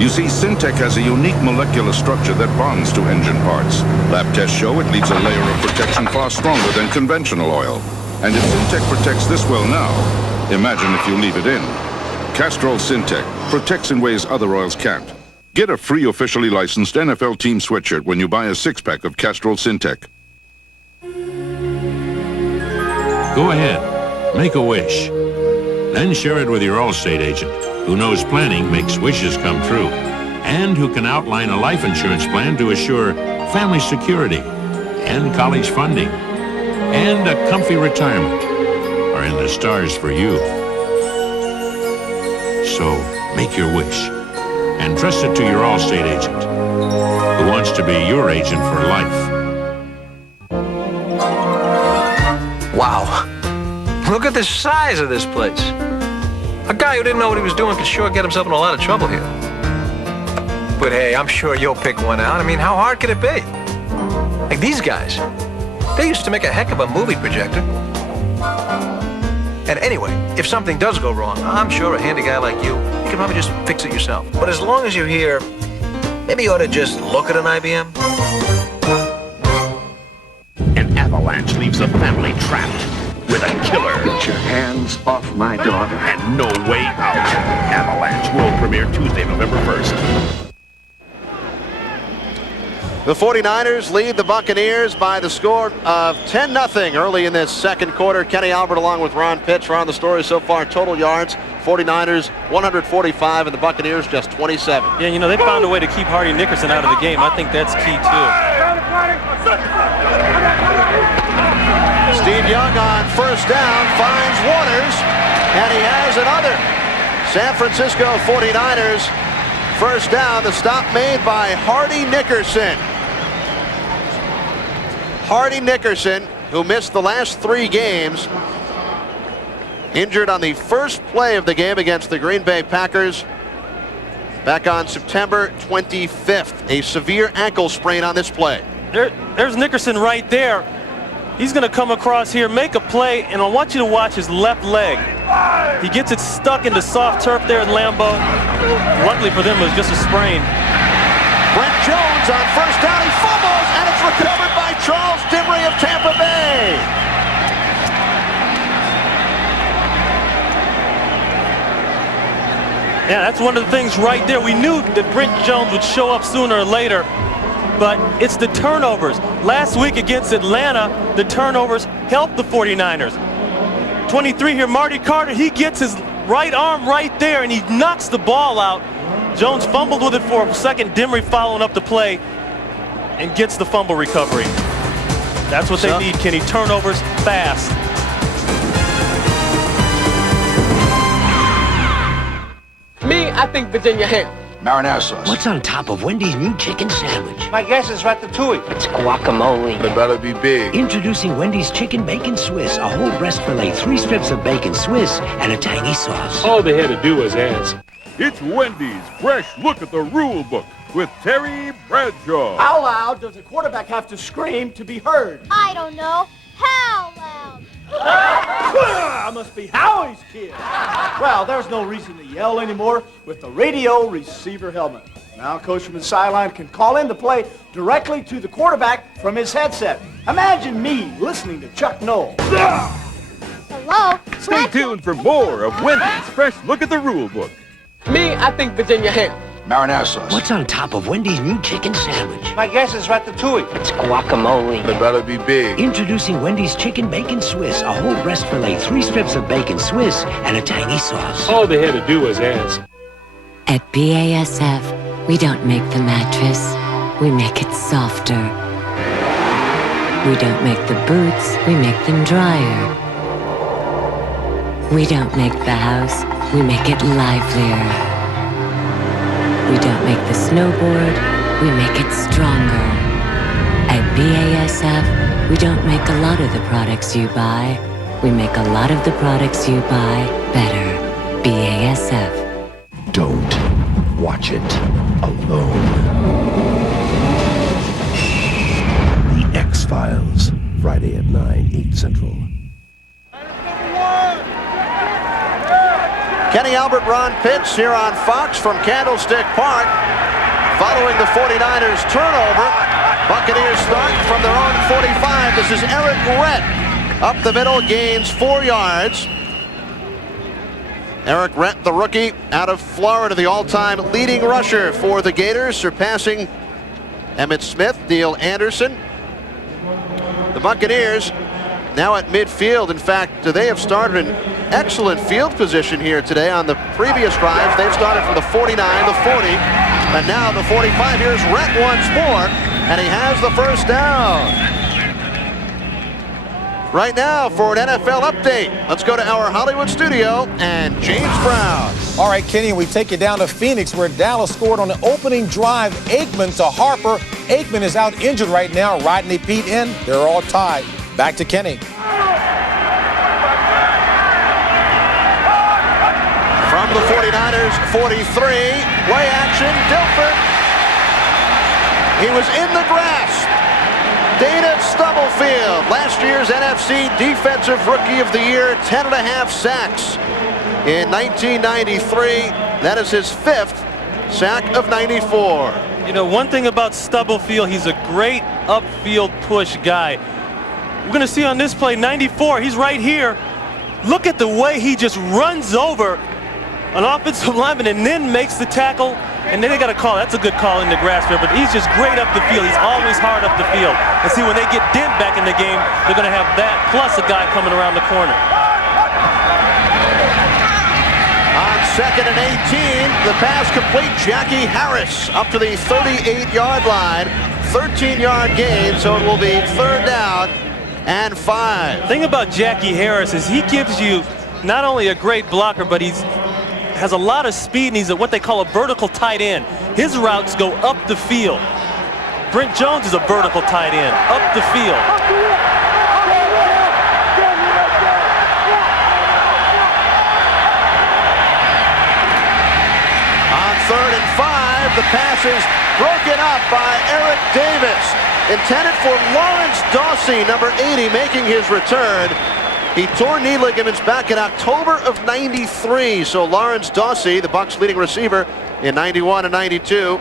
You see, Syntec has a unique molecular structure that bonds to engine parts. Lab tests show it leaves a layer of protection far stronger than conventional oil. And if Syntec protects this well now, imagine if you leave it in. Castrol Syntec protects in ways other oils can't. Get a free officially licensed NFL team sweatshirt when you buy a six-pack of Castrol Syntec. Go ahead, make a wish. Then share it with your Allstate agent, who knows planning makes wishes come true, and who can outline a life insurance plan to assure family security and college funding and a comfy retirement are in the stars for you. So make your wish and trust it to your Allstate agent, who wants to be your agent for life. Wow. Look at the size of this place. A guy who didn't know what he was doing could sure get himself in a lot of trouble here. But hey, I'm sure you'll pick one out. I mean, how hard could it be? Like these guys, they used to make a heck of a movie projector. And anyway, if something does go wrong, I'm sure a handy guy like you can probably just fix it yourself. But as long as you're here, maybe you ought to just look at an IBM. An avalanche leaves a family trapped with a killer. Get your hands off my daughter. And no way out. Avalanche world premiere Tuesday, November 1st. The 49ers lead the Buccaneers by the score of 10-0 early in this second quarter. Kenny Albert along with Ron Pitts are on the story so far. Total yards, 49ers 145 and the Buccaneers just 27. Yeah, you know, they found a way to keep Hardy Nickerson out of the game. I think that's key too. Steve Young on first down finds Waters, and he has another. San Francisco 49ers first down, the stop made by Hardy Nickerson. Hardy Nickerson, who missed the last 3 games, injured on the first play of the game against the Green Bay Packers back on September 25th. A severe ankle sprain on this play. There's Nickerson right there. He's going to come across here, make a play, and I want you to watch his left leg. He gets it stuck into soft turf there at Lambeau. Luckily for them, it was just a sprain. Brent Jones on first down, he fumbles, and it's recovered by Charles Dimry of Tampa Bay. Yeah, that's one of the things right there. We knew that Brent Jones would show up sooner or later, but it's the turnovers. Last week against Atlanta, the turnovers helped the 49ers. 23 here, Marty Carter, he gets his right arm right there and he knocks the ball out. Jones fumbled with it for a second. Dimry following up the play and gets the fumble recovery. That's what they need, Kenny. Turnovers fast. Me, I think Virginia ham. Marinara sauce. What's on top of Wendy's new chicken sandwich? My guess is ratatouille. It's guacamole. It better be big. Introducing Wendy's Chicken Bacon Swiss, a whole breast fillet, 3 strips of bacon Swiss, and a tangy sauce. All they had to do was ask. It's Wendy's Fresh Look at the Rule Book with Terry Bradshaw. How loud does a quarterback have to scream to be heard? I don't know. How loud? I must be Howie's kid. Well, there's no reason to yell anymore with the radio receiver helmet. Now, coach from the sideline can call in the play directly to the quarterback from his headset. Imagine me listening to Chuck Noll. Hello? Stay tuned for more of Wendy's Fresh Look at the Rule Book. Me, I think Virginia ham. Marinara sauce. What's on top of Wendy's new chicken sandwich? My guess is ratatouille. It's guacamole. It better be big. Introducing Wendy's Chicken Bacon Swiss, a whole breast fillet, 3 strips of bacon Swiss, and a tangy sauce. All they had to do was ask. At BASF, we don't make the mattress, we make it softer. We don't make the boots, we make them drier. We don't make the house, we make it livelier. We don't make the snowboard, we make it stronger. At BASF, we don't make a lot of the products you buy. We make a lot of the products you buy better. BASF. Don't watch it alone. The X-Files, Friday at 9, 8 Central. Kenny Albert, Ron Pitts here on Fox from Candlestick Park. Following the 49ers turnover, Buccaneers start from their own 45. This is Eric Rett up the middle, gains 4 yards. Eric Rett, the rookie out of Florida, the all-time leading rusher for the Gators, surpassing Emmitt Smith, Neil Anderson. The Buccaneers now at midfield. In fact, they have started an excellent field position here today. On the previous drives, they've started from the 49, the 40, and now the 45. Here's Rett once more, and he has the first down. Right now for an NFL update, let's go to our Hollywood studio and James Brown. All right, Kenny, we take you down to Phoenix where Dallas scored on the opening drive. Aikman to Harper. Aikman is out injured right now. Rodney Peete in. They're all tied. Back to Kenny. From the 49ers, 43, play action, Dilfer. He was in the grass. Dana Stubblefield, last year's NFC Defensive Rookie of the Year, 10.5 sacks in 1993. That is his 5th sack of 94. You know, one thing about Stubblefield, he's a great upfield push guy. We're going to see on this play, 94, he's right here. Look at the way he just runs over an offensive lineman and then makes the tackle. And then they got a call. That's a good call in the grass there, but he's just great up the field. He's always hard up the field. And see, when they get Dent back in the game, they're going to have that plus a guy coming around the corner. On 2nd and 18, the pass complete. Jackie Harris up to the 38-yard line. 13-yard gain, so it will be 3rd down and 5. The thing about Jackie Harris is he gives you not only a great blocker, but has a lot of speed, and he's what they call a vertical tight end. His routes go up the field. Brent Jones is a vertical tight end, up the field. On 3rd and 5, the pass is broken up by Eric Davis. Intended for Lawrence Dawsey, number 80, making his return. He tore knee ligaments back in October of 93. So Lawrence Dawsey, the Bucs' leading receiver in 91 and 92,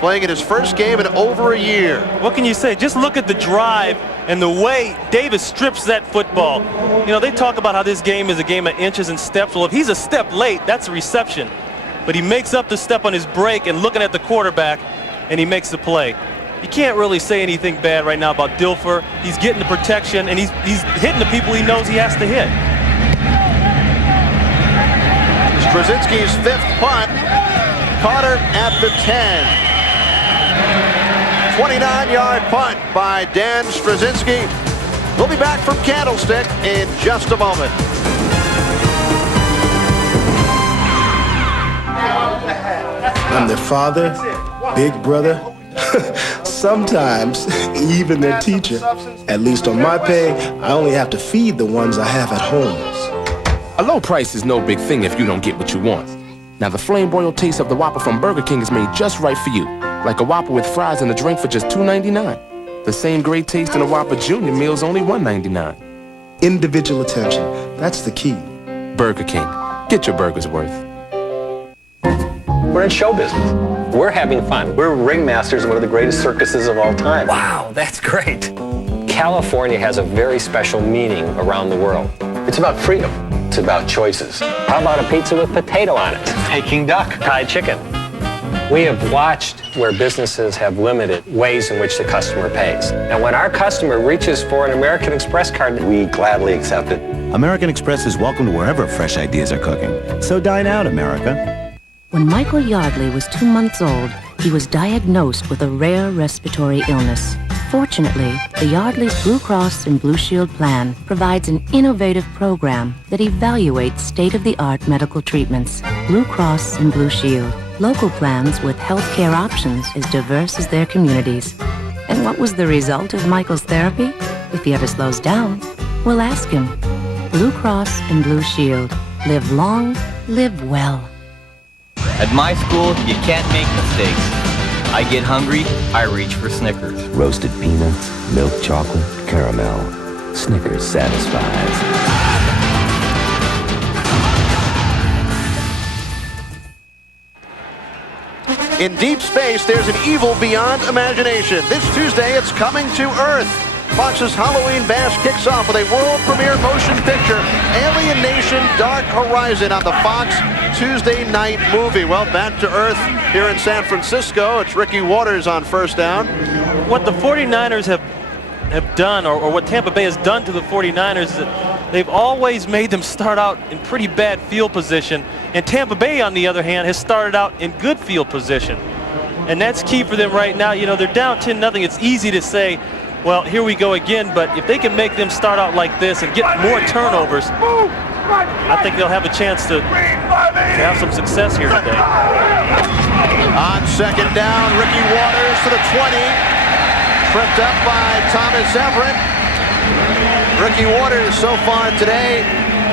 playing in his first game in over a year. What can you say? Just look at the drive and the way Davis strips that football. You know, they talk about how this game is a game of inches and steps. Well, if he's a step late, that's a reception. But he makes up the step on his break and looking at the quarterback, and he makes the play. You can't really say anything bad right now about Dilfer. He's getting the protection, and he's hitting the people he knows he has to hit. Straczynski's 5th punt. Carter at the 10. 29-yard punt by Dan Straczynski. We'll be back from Candlestick in just a moment. I'm their father, big brother, sometimes even their teacher. At least on my pay, I only have to feed the ones I have at home. A low price is no big thing if you don't get what you want. Now the flame-broiled taste of the Whopper from Burger King is made just right for you. Like a Whopper with fries and a drink for just $2.99. The same great taste in a Whopper Junior meal's only $1.99. Individual attention, that's the key. Burger King, get your burger's worth. We're in show business. We're having fun. We're ringmasters of one of the greatest circuses of all time. Wow, that's great. California has a very special meaning around the world. It's about freedom. It's about choices. How about a pizza with potato on it? Peking duck. Thai chicken. We have watched where businesses have limited ways in which the customer pays. And when our customer reaches for an American Express card, we gladly accept it. American Express is welcome wherever fresh ideas are cooking. So dine out, America. When Michael Yardley was 2 months old, he was diagnosed with a rare respiratory illness. Fortunately, the Yardley's Blue Cross and Blue Shield plan provides an innovative program that evaluates state-of-the-art medical treatments. Blue Cross and Blue Shield. local plans with health care options as diverse as their communities. And what was the result of Michael's therapy? If he ever slows down, we'll ask him. Blue Cross and Blue Shield. Live long, live well. At my school, you can't make mistakes. I get hungry, I reach for Snickers. Roasted peanuts, milk chocolate, caramel. Snickers satisfies. In deep space, there's an evil beyond imagination. This Tuesday, it's coming to Earth. Fox's Halloween Bash kicks off with a world premiere motion picture, Alien Nation Dark Horizon, on the Fox Tuesday night movie. Well, back to Earth here in San Francisco. It's Ricky Waters on first down. What the 49ers have done, or what Tampa Bay has done to the 49ers, is that they've always made them start out in pretty bad field position. And Tampa Bay, on the other hand, has started out in good field position. And that's key for them right now. You know, they're down 10-0. It's easy to say, well, here we go again. But if they can make them start out like this and get more turnovers, I think they'll have a chance to have some success here today. On second down, Ricky Waters to the 20. Tripped up by Thomas Everett. Ricky Waters so far today,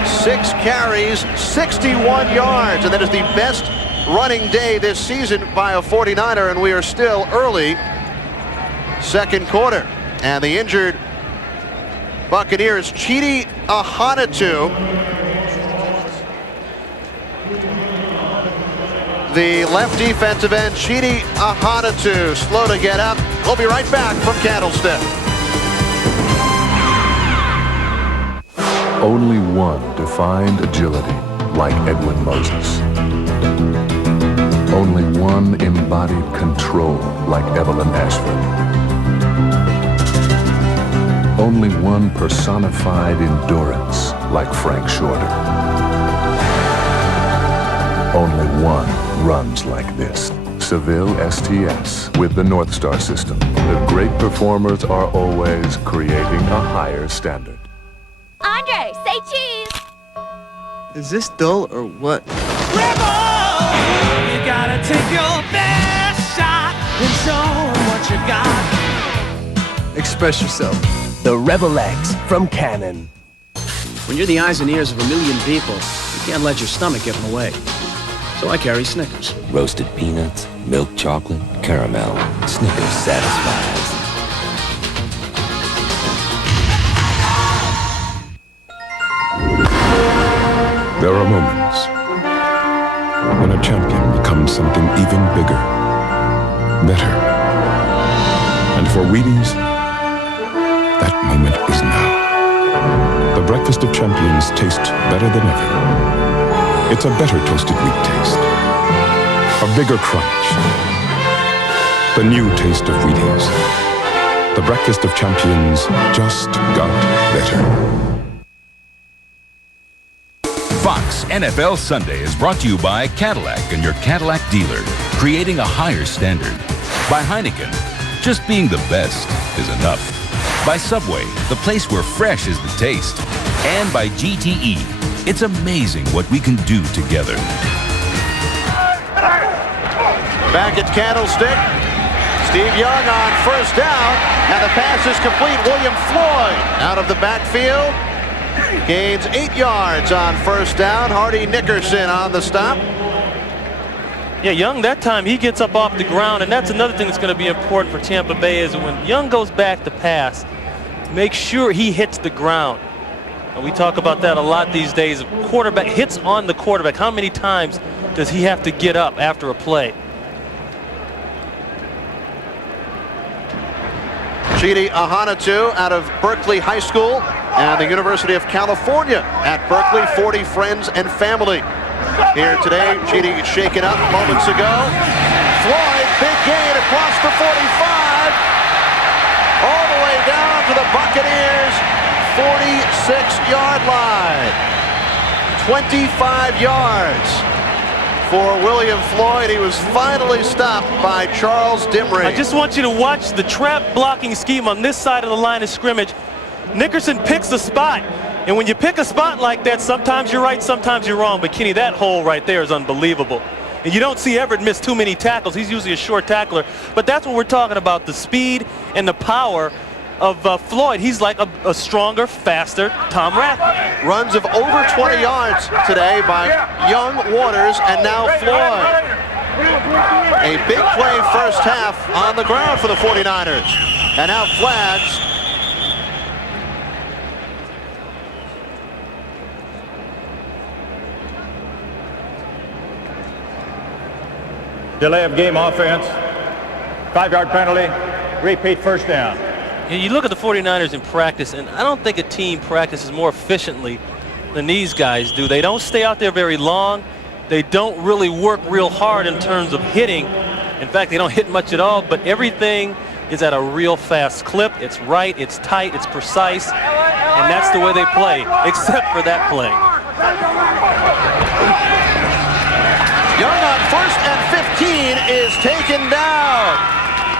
6 carries, 61 yards, and that is the best running day this season by a 49er, and we are still early second quarter. And the injured Buccaneers, Chidi Ahanatu, the left defensive end, Chidi Ahanatu, slow to get up. We'll be right back from Candlestick. Only one defined agility like Edwin Moses. Only one embodied control like Evelyn Ashford. Only one personified endurance like Frank Shorter. Only one runs like this. Seville STS with the North Star system. The great performers are always creating a higher standard. Andre, say cheese. Is this dull or what? You gotta take your best shot and show 'em what you got. Express yourself. The Rebel X from Canon. When you're the eyes and ears of a million people, you can't let your stomach get in the way. So I carry Snickers. Roasted peanuts, milk chocolate, caramel. Snickers satisfies. There are moments when a champion becomes something even bigger, better. And for Wheaties, that moment is now. The breakfast of champions tastes better than ever. It's a better toasted wheat taste. A bigger crunch. The new taste of Wheaties. The breakfast of champions just got better. Fox NFL Sunday is brought to you by Cadillac and your Cadillac dealer, creating a higher standard. By Heineken, just being the best is enough. By Subway, the place where fresh is the taste. And by GTE, it's amazing what we can do together. Back at Candlestick, Steve Young on first down, and the pass is complete. William Floyd out of the backfield. Gains 8 yards on first down. Hardy Nickerson on the stop. Yeah, Young, that time he gets up off the ground, and that's another thing that's going to be important for Tampa Bay is when Young goes back to pass, make sure he hits the ground. And we talk about that a lot these days. Quarterback hits on the quarterback. How many times does he have to get up after a play? Chidi Ahanatu out of Berkeley High School and the University of California at Berkeley. 40 friends and family here today. Chidi shaken up moments ago. Floyd, big gain across the 45. All the way down to the Buccaneers 46-yard line. 25 yards for William Floyd. He was finally stopped by Charles Dimry. I just want you to watch the trap blocking scheme on this side of the line of scrimmage. Nickerson picks the spot. And when you pick a spot like that, sometimes you're right, sometimes you're wrong. But Kenny, that hole right there is unbelievable. And you don't see Everett miss too many tackles. He's usually a short tackler. But that's what we're talking about, the speed and the power of Floyd. He's like a stronger, faster Tom Rathman. Runs of over 20 yards today by Young, Waters, and now Floyd. A big play first half on the ground for the 49ers. And now flags. Delay of game offense. 5-yard penalty. Repeat first down. You look at the 49ers in practice, and I don't think a team practices more efficiently than these guys do. They don't stay out there very long. They don't really work real hard in terms of hitting. In fact, they don't hit much at all, but everything is at a real fast clip. It's right, it's tight, it's precise, and that's the way they play, except for that play. Young on 1st and 15 is taken down.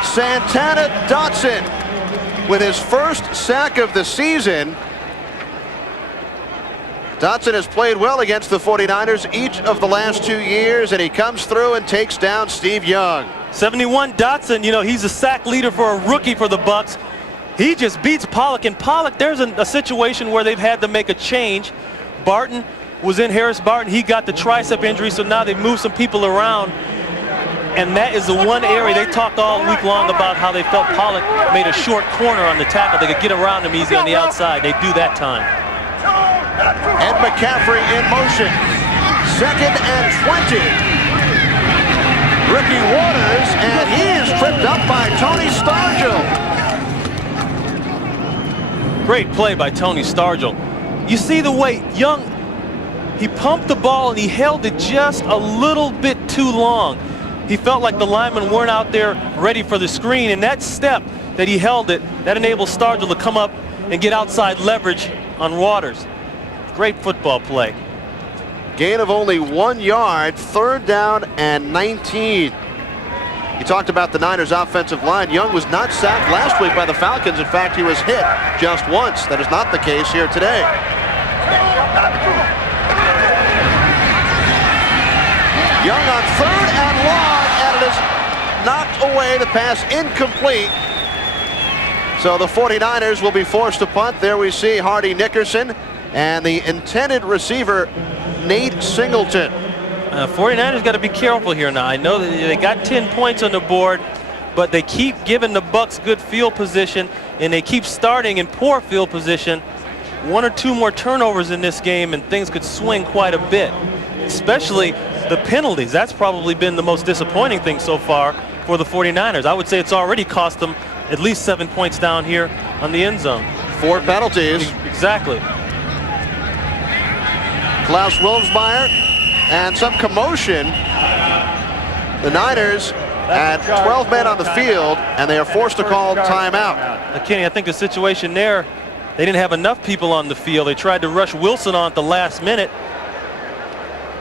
Santana Dotson with his first sack of the season. Dotson has played well against the 49ers each of the last 2 years, and he comes through and takes down Steve Young. 71 Dotson, you know, he's a sack leader for a rookie for the Bucs. He just beats Pollock, and Pollock, there's a situation where they've had to make a change. Barton was in, Harris Barton. He got the tricep injury, so now they've moved some people around. And that is the one area they talked all week long about how they felt Pollock made a short corner on the tackle. They could get around him easy on the outside. They do that time. Ed McCaffrey in motion. 2nd and 20. Ricky Waters, and he is tripped up by Tony Stargell. Great play by Tony Stargell. You see the way Young, he pumped the ball and he held it just a little bit too long. He felt like the linemen weren't out there ready for the screen, and that step that he held it, that enabled Stargell to come up and get outside leverage on Waters. Great football play. Gain of only 1 yard, 3rd down and 19. You talked about the Niners offensive line. Young was not sacked last week by the Falcons. In fact, he was hit just once. That is not the case here today. Young on 3rd and long, and it is knocked away. The pass incomplete. So the 49ers will be forced to punt. There we see Hardy Nickerson and the intended receiver, Nate Singleton. 49ers got to be careful here now. I know that they got 10 points on the board, but they keep giving the Bucs good field position, and they keep starting in poor field position. 1 or 2 more turnovers in this game, and things could swing quite a bit, especially the penalties. That's probably been the most disappointing thing so far for the 49ers. I would say it's already cost them at least 7 points down here on the end zone. 4 penalties. Exactly. Klaus Wilmsmeyer and some commotion. The Niners had 12 men on the field, and they are forced to call timeout. Kenny, I think the situation there, they didn't have enough people on the field. They tried to rush Wilson on at the last minute.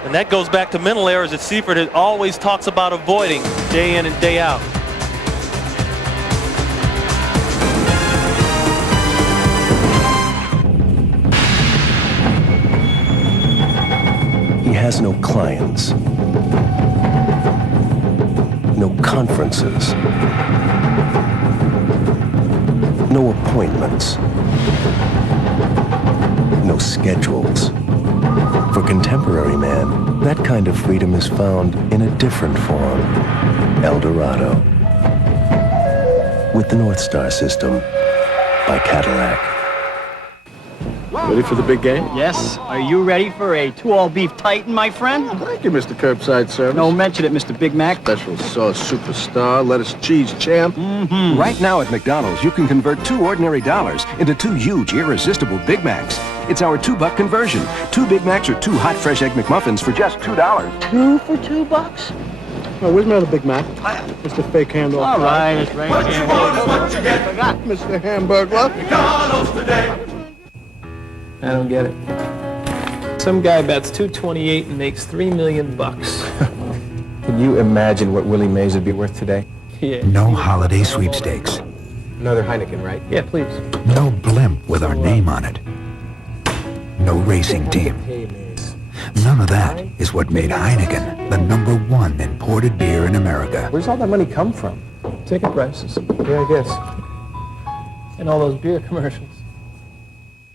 And that goes back to mental errors that Seifert always talks about avoiding day in and day out. He has no clients, no conferences, no appointments, no schedules. For contemporary man, that kind of freedom is found in a different form. El Dorado. With the North Star system by Cadillac. Ready for the big game? Yes. Are you ready for a 2-all beef Titan, my friend? Thank you, Mr. Curbside Service. No, mention it, Mr. Big Mac. Special sauce superstar, lettuce cheese champ. Right now at McDonald's, you can convert 2 ordinary dollars into 2 huge, irresistible Big Macs. It's our $2 conversion. 2 Big Macs or 2 hot, fresh egg McMuffins for just $2. 2 for $2? Oh, where's my other Big Mac? Mr. Fake Handle. All right, it's right what here. You want is what you get. Mr. Hamburglar. McDonald's today. I don't get it. Some guy bets 228 and makes $3 million. Can you imagine what Willie Mays would be worth today? Yeah. No holiday sweepstakes. Another Heineken, right? Yeah, please. No blimp with our name on it. No racing team. None of that is what made Heineken the #1 imported beer in America. Where's all that money come from? Ticket prices. Yeah, I guess. And all those beer commercials.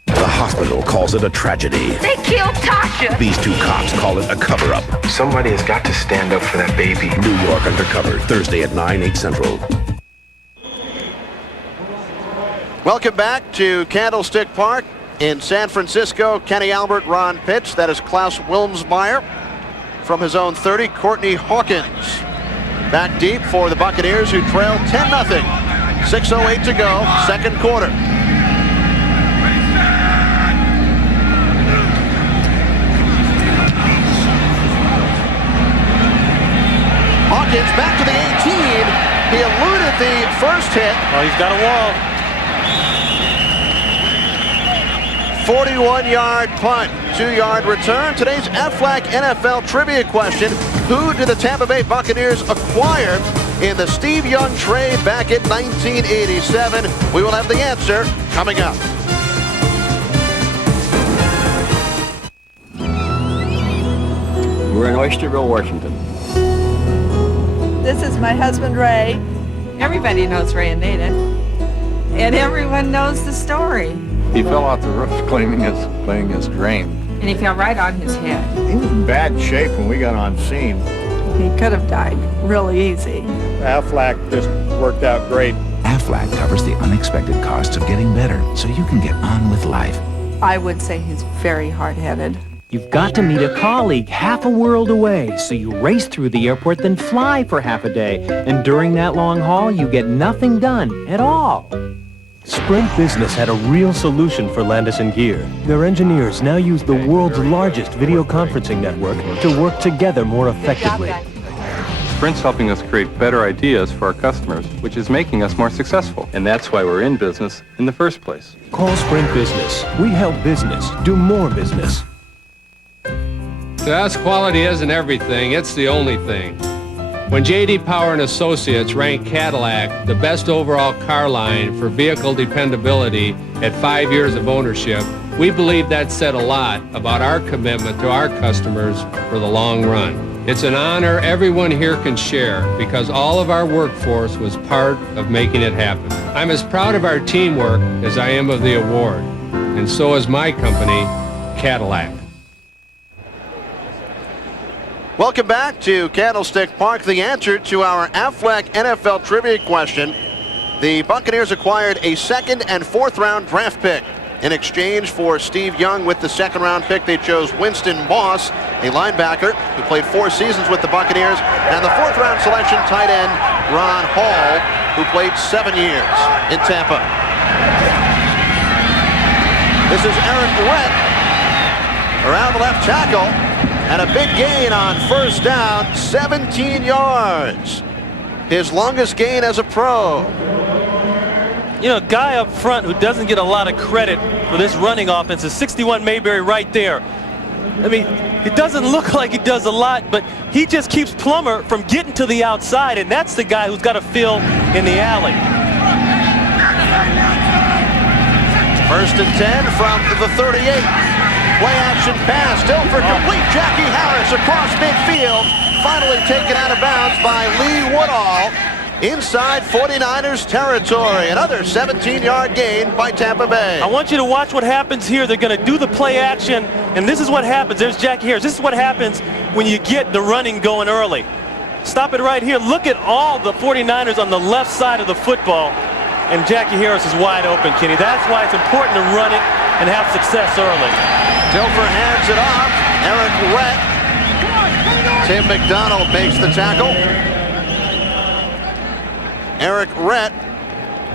The hospital calls it a tragedy. They killed Tasha. These two cops call it a cover-up. Somebody has got to stand up for that baby. New York Undercover, Thursday at 9, 8 Central. Welcome back to Candlestick Park in San Francisco. Kenny Albert, Ron Pitts. That is Klaus Wilmsmeyer. From his own 30, Courtney Hawkins. Back deep for the Buccaneers, who trail 10-0. 6:08 to go, second quarter. Hawkins back to the 18. He eluded the first hit. Oh, he's got a wall. 41-yard punt, 2-yard return. Today's Aflac NFL trivia question: who did the Tampa Bay Buccaneers acquire in the Steve Young trade back in 1987? We will have the answer coming up. We're in Oysterville, Washington. This is my husband, Ray. Everybody knows Ray and Nada. And everyone knows the story. He fell off the roof playing his drain. And he fell right on his head. He was in bad shape when we got on scene. He could have died really easy. Aflac just worked out great. Aflac covers the unexpected costs of getting better so you can get on with life. I would say he's very hard-headed. You've got to meet a colleague half a world away, so you race through the airport, then fly for half a day. And during that long haul, you get nothing done at all. Sprint Business had a real solution for Landis & Gear. Their engineers now use the world's largest video conferencing network to work together more effectively. Sprint's helping us create better ideas for our customers, which is making us more successful. And that's why we're in business in the first place. Call Sprint Business. We help business do more business. To us, quality isn't everything, it's the only thing. When J.D. Power & Associates ranked Cadillac the best overall car line for vehicle dependability at 5 years of ownership, we believe that said a lot about our commitment to our customers for the long run. It's an honor everyone here can share because all of our workforce was part of making it happen. I'm as proud of our teamwork as I am of the award, and so is my company, Cadillac. Welcome back to Candlestick Park. The answer to our Aflac NFL trivia question: the Buccaneers acquired a second and fourth round draft pick. In exchange for Steve Young with the second round pick, they chose Winston Moss, a linebacker who played 4 seasons with the Buccaneers, and the fourth round selection, tight end Ron Hall, who played 7 years in Tampa. This is Eric Rett around the left tackle. And a big gain on first down, 17 yards. His longest gain as a pro. You know, a guy up front who doesn't get a lot of credit for this running offense is 61 Mayberry right there. I mean, it doesn't look like he does a lot, but he just keeps Plummer from getting to the outside, and that's the guy who's got to fill in the alley. First and 10 from the 38. Play action pass, Dilfer complete. Jackie Harris across midfield. Finally taken out of bounds by Lee Woodall inside 49ers territory. Another 17-yard gain by Tampa Bay. I want you to watch what happens here. They're going to do the play action, and this is what happens. There's Jackie Harris. This is what happens when you get the running going early. Stop it right here. Look at all the 49ers on the left side of the football, and Jackie Harris is wide open, Kenny. That's why it's important to run it and have success early. Dilfer hands it off. Eric Rett. Tim McDonald makes the tackle. Eric Rett,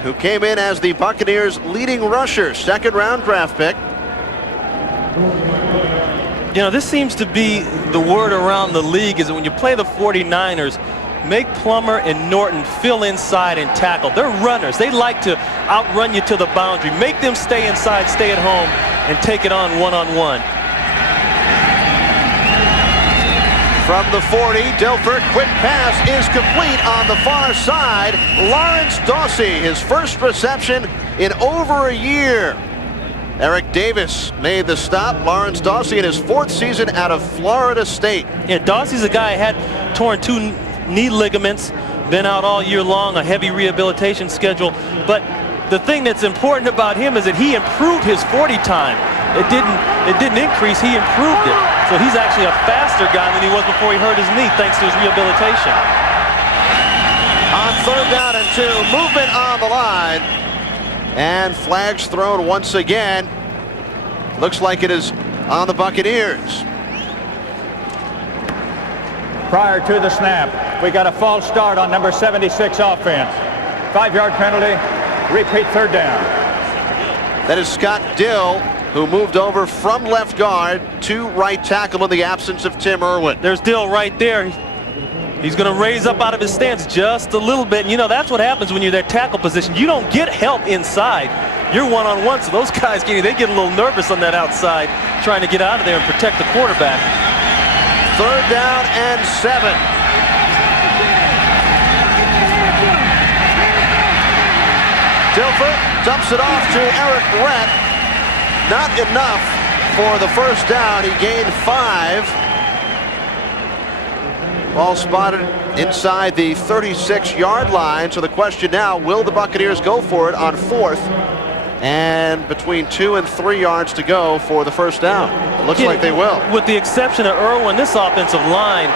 who came in as the Buccaneers' leading rusher, second round draft pick. You know, this seems to be the word around the league, is that when you play the 49ers, make Plummer and Norton fill inside and tackle. They're runners. They like to outrun you to the boundary. Make them stay inside, stay at home, and take it on one-on-one. From the 40, Dilfer, quick pass is complete on the far side. Lawrence Dawsey, his first reception in over a year. Eric Davis made the stop. Lawrence Dawsey in his 4th season out of Florida State. Yeah, Dawsey's a guy who had torn 2 knee ligaments, been out all year long, a heavy rehabilitation schedule. But the thing that's important about him is that he improved his 40 time. It didn't increase, he improved it. So he's actually a faster guy than he was before he hurt his knee, thanks to his rehabilitation. On 3rd down and 2, movement on the line. And flags thrown once again. Looks like it is on the Buccaneers. Prior to the snap, we got a false start on number 76 offense. 5-yard penalty. Repeat 3rd down. That is Scott Dill, who moved over from left guard to right tackle in the absence of Tim Irwin. There's Dill right there. He's going to raise up out of his stance just a little bit. And, you know, that's what happens when you're in that tackle position. You don't get help inside. You're one-on-one, so those guys, they get a little nervous on that outside, trying to get out of there and protect the quarterback. 3rd down and 7. Dilfer dumps it off to Eric Brett. Not enough for the 1st down. He gained 5. Ball spotted inside the 36-yard line. So the question now, will the Buccaneers go for it on 4th? And between 2 and 3 yards to go for the 1st down. It looks like they will. With the exception of Irwin, this offensive line,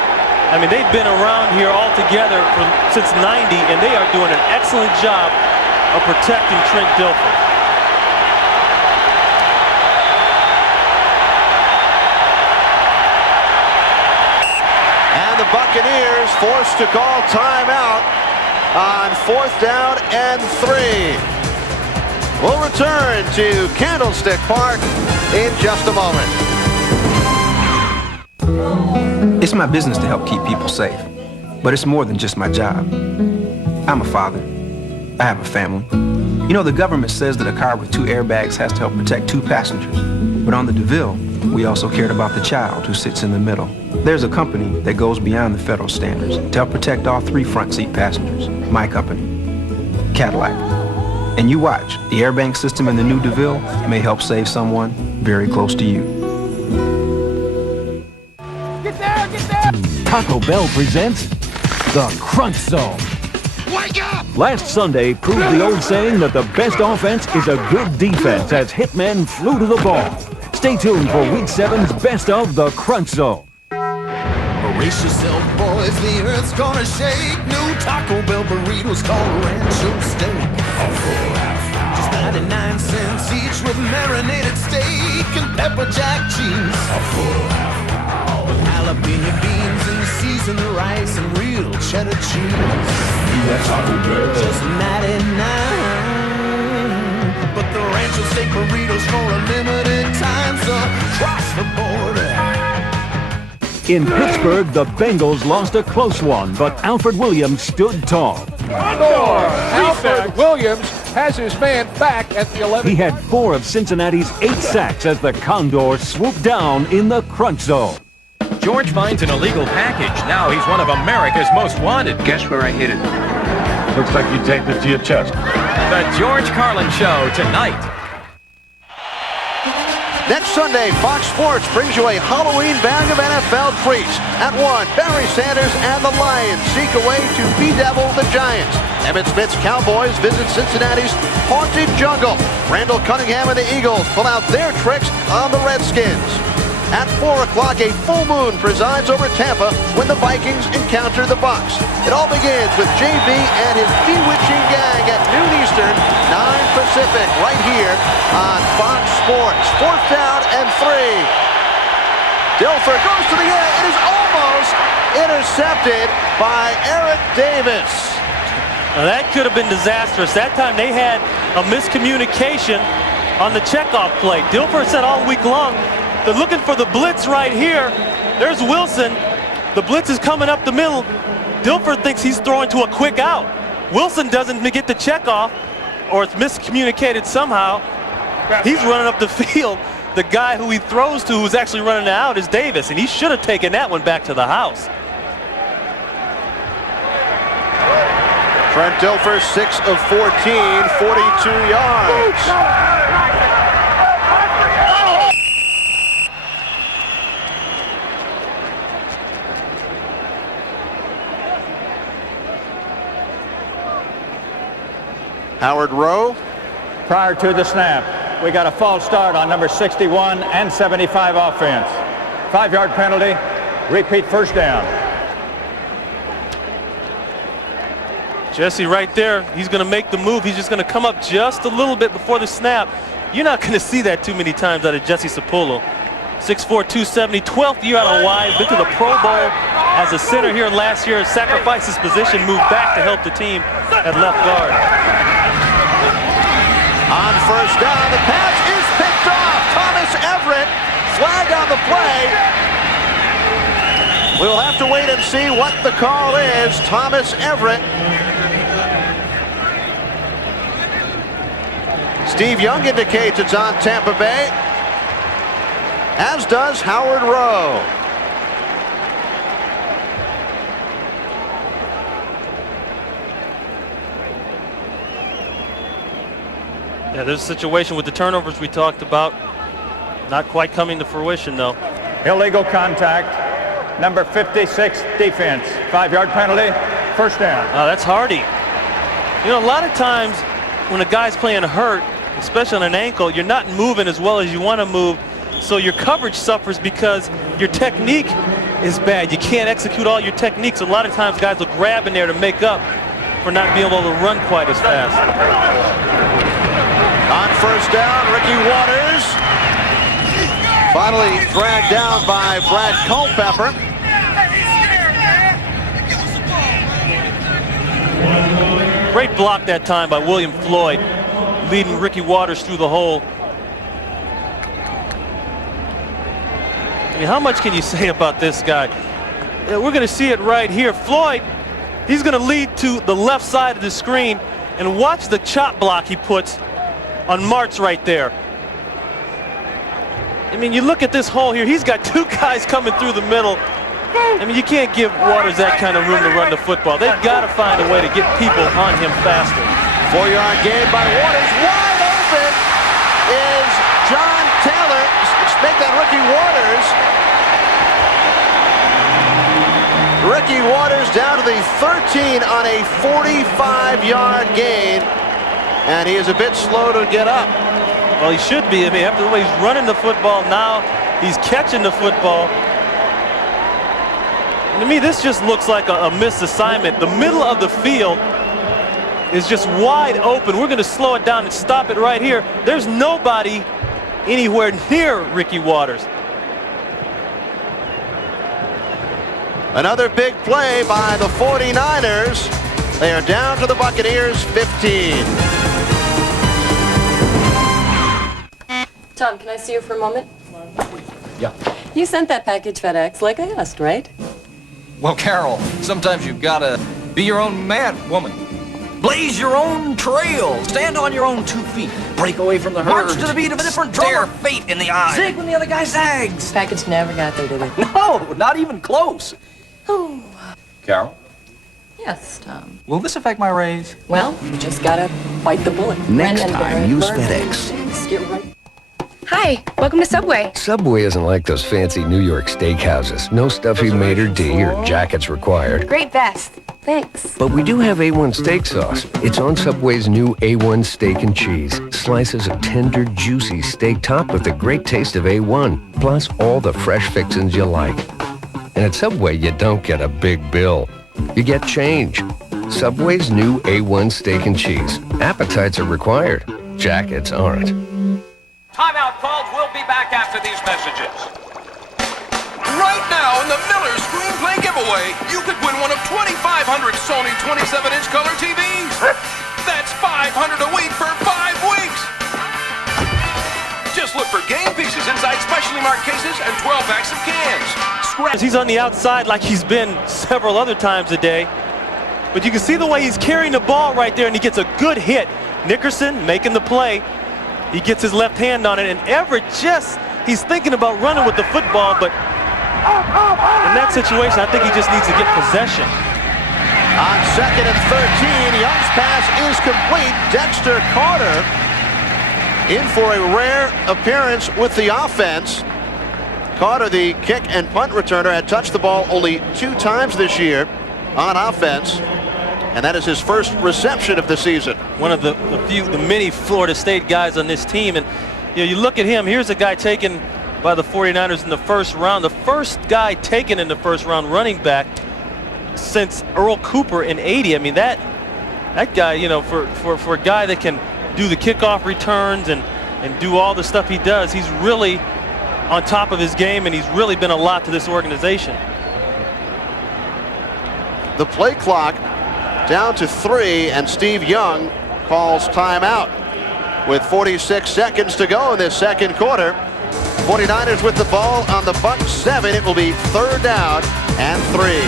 I mean, they've been around here all together since '90, and they are doing an excellent job of protecting Trent Dilfer. And the Buccaneers forced to call timeout on 4th down and 3. We'll return to Candlestick Park in just a moment. It's my business to help keep people safe, but it's more than just my job. I'm a father. I have a family. You know, the government says that a car with 2 airbags has to help protect 2 passengers, but on the DeVille, we also cared about the child who sits in the middle. There's a company that goes beyond the federal standards to help protect all 3 front seat passengers. My company, Cadillac. And you watch, the airbag system in the new DeVille may help save someone very close to you. Get there! Taco Bell presents The Crunch Zone. Wake up! Last Sunday proved the old saying that the best offense is a good defense as hitmen flew to the ball. Stay tuned for Week 7's Best of The Crunch Zone. Brace yourself, boys, the earth's gonna shake. New Taco Bell burritos called Rancho Steak. Just 99 cents each with marinated steak and pepper jack cheese. Jalapeno beans and seasoned rice and real cheddar cheese. Taco Bell. Just 99. But the Rancho Steak burritos for a limited time, so cross the border. In Pittsburgh, the Bengals lost a close one, but Alfred Williams stood tall. Alfred Williams has his man back at the 11. He had 4 of Cincinnati's 8 sacks as the Condors swooped down in the crunch zone. George finds an illegal package. Now he's one of America's most wanted. Guess where I hit it? Looks like you taped it to your chest. The George Carlin Show tonight. Next Sunday, Fox Sports brings you a Halloween bag of NFL treats. At 1, Barry Sanders and the Lions seek a way to bedevil the Giants. Emmitt Smith's Cowboys visit Cincinnati's haunted jungle. Randall Cunningham and the Eagles pull out their tricks on the Redskins. At 4 o'clock, a full moon presides over Tampa when the Vikings encounter the Bucs. It all begins with JB and his bewitching gang at noon Eastern, 9 Pacific, right here on Fox Sports. 4th down and 3. Dilfer goes to the air. It is almost intercepted by Eric Davis. Now that could have been disastrous. That time they had a miscommunication on the checkoff play. Dilfer said all week long, they're looking for the blitz right here. There's Wilson. The blitz is coming up the middle. Dilfer thinks he's throwing to a quick out. Wilson doesn't get the checkoff, or it's miscommunicated somehow. He's running up the field. The guy who he throws to, who's actually running out, is Davis, and he should have taken that one back to the house. Trent Dilfer, 6 of 14, 42 yards. Howard Rowe. Prior to the snap, we got a false start on number 61 and 75 offense. 5-yard penalty. Repeat first down. Jesse right there, he's going to make the move. He's just going to come up just a little bit before the snap. You're not going to see that too many times out of Jesse Sapullo. 6'4", 270, 12th year out of Hawaii, been to the Pro Bowl as a center here last year, sacrificed his position, moved back to help the team at left guard. On first down, the pass is picked off. Thomas Everett, flag on the play. We'll have to wait and see what the call is. Thomas Everett. Steve Young indicates it's on Tampa Bay, as does Howard Rowe. Yeah, there's a situation with the turnovers we talked about. Not quite coming to fruition, though. Illegal contact. Number 56 defense. 5-yard penalty. First down. Oh, that's Hardy. You know, a lot of times when a guy's playing hurt, especially on an ankle, you're not moving as well as you want to move. So your coverage suffers because your technique is bad. You can't execute all your techniques. A lot of times guys will grab in there to make up for not being able to run quite as fast. On first down, Ricky Waters. Finally dragged down by Brad Culpepper. Great block that time by William Floyd, leading Ricky Waters through the hole. I mean, how much can you say about this guy? We're going to see it right here. Floyd, he's going to lead to the left side of the screen, and watch the chop block he puts on Martz right there. I mean, you look at this hole here, he's got two guys coming through the middle. I mean, you can't give Waters that kind of room to run the football. They've got to find a way to get people on him faster. 4-yard gain by Waters. Wide open is John Taylor. Make that Ricky Waters. Ricky Waters down to the 13 on a 45-yard gain. And he is a bit slow to get up. Well, he should be. I mean, after the way he's running the football, now he's catching the football. And to me, this just looks like a missed assignment. The middle of the field is just wide open. We're going to slow it down and stop it right here. There's nobody anywhere near Ricky Waters. Another big play by the 49ers. They are down to the Buccaneers 15. Tom, can I see you for a moment? Yeah. You sent that package FedEx like I asked, right? Well, Carol, sometimes you've got to be your own man, woman. Blaze your own trail. Stand on your own 2 feet. Break away from the herd. March to the beat of a different drum. Stare fate in the eye. Zig when the other guy zags. Package never got there, did it? No, not even close. Oh. Carol? Yes, Tom. Will this affect my raise? Well, you just gotta bite the bullet. Next time, use FedEx. Get right. Hi, welcome to Subway. Subway isn't like those fancy New York steakhouses. No stuffy maitre d' or jackets required. Great vest. Thanks. But we do have A1 steak sauce. It's on Subway's new A1 steak and cheese. Slices of tender, juicy steak topped with the great taste of A1, plus all the fresh fixins you like. And at Subway, you don't get a big bill. You get change. Subway's new A1 steak and cheese. Appetites are required. Jackets aren't. Timeout called. We'll be back after these messages. Right now in the Miller Screenplay giveaway, you could win one of 2,500 Sony 27-inch color TVs. That's $500 a week for 5 weeks. Just look for game pieces inside specially marked cases and 12 packs of cans. He's on the outside like he's been several other times a day. But you can see the way he's carrying the ball right there, and he gets a good hit. Nickerson making the play. He gets his left hand on it, and Everett he's thinking about running with the football, but in that situation, I think he just needs to get possession. On 2nd and 13, Young's pass is complete. Dexter Carter in for a rare appearance with the offense. Carter, the kick and punt returner, had touched the ball only 2 times this year on offense. and that is his first reception of the season. One of the many Florida State guys on this team, and you look at him. Here's a guy taken by the 49ers in the first round, the first guy taken in the first round running back since Earl Cooper in '80. I mean, that guy, for a guy that can do the kickoff returns and do all the stuff he does, he's really on top of his game, and he's really been a lot to this organization. The play clock down to 3, and Steve Young calls timeout with 46 seconds to go in this second quarter. 49ers with the ball on the Bucs 7. It will be 3rd down and 3.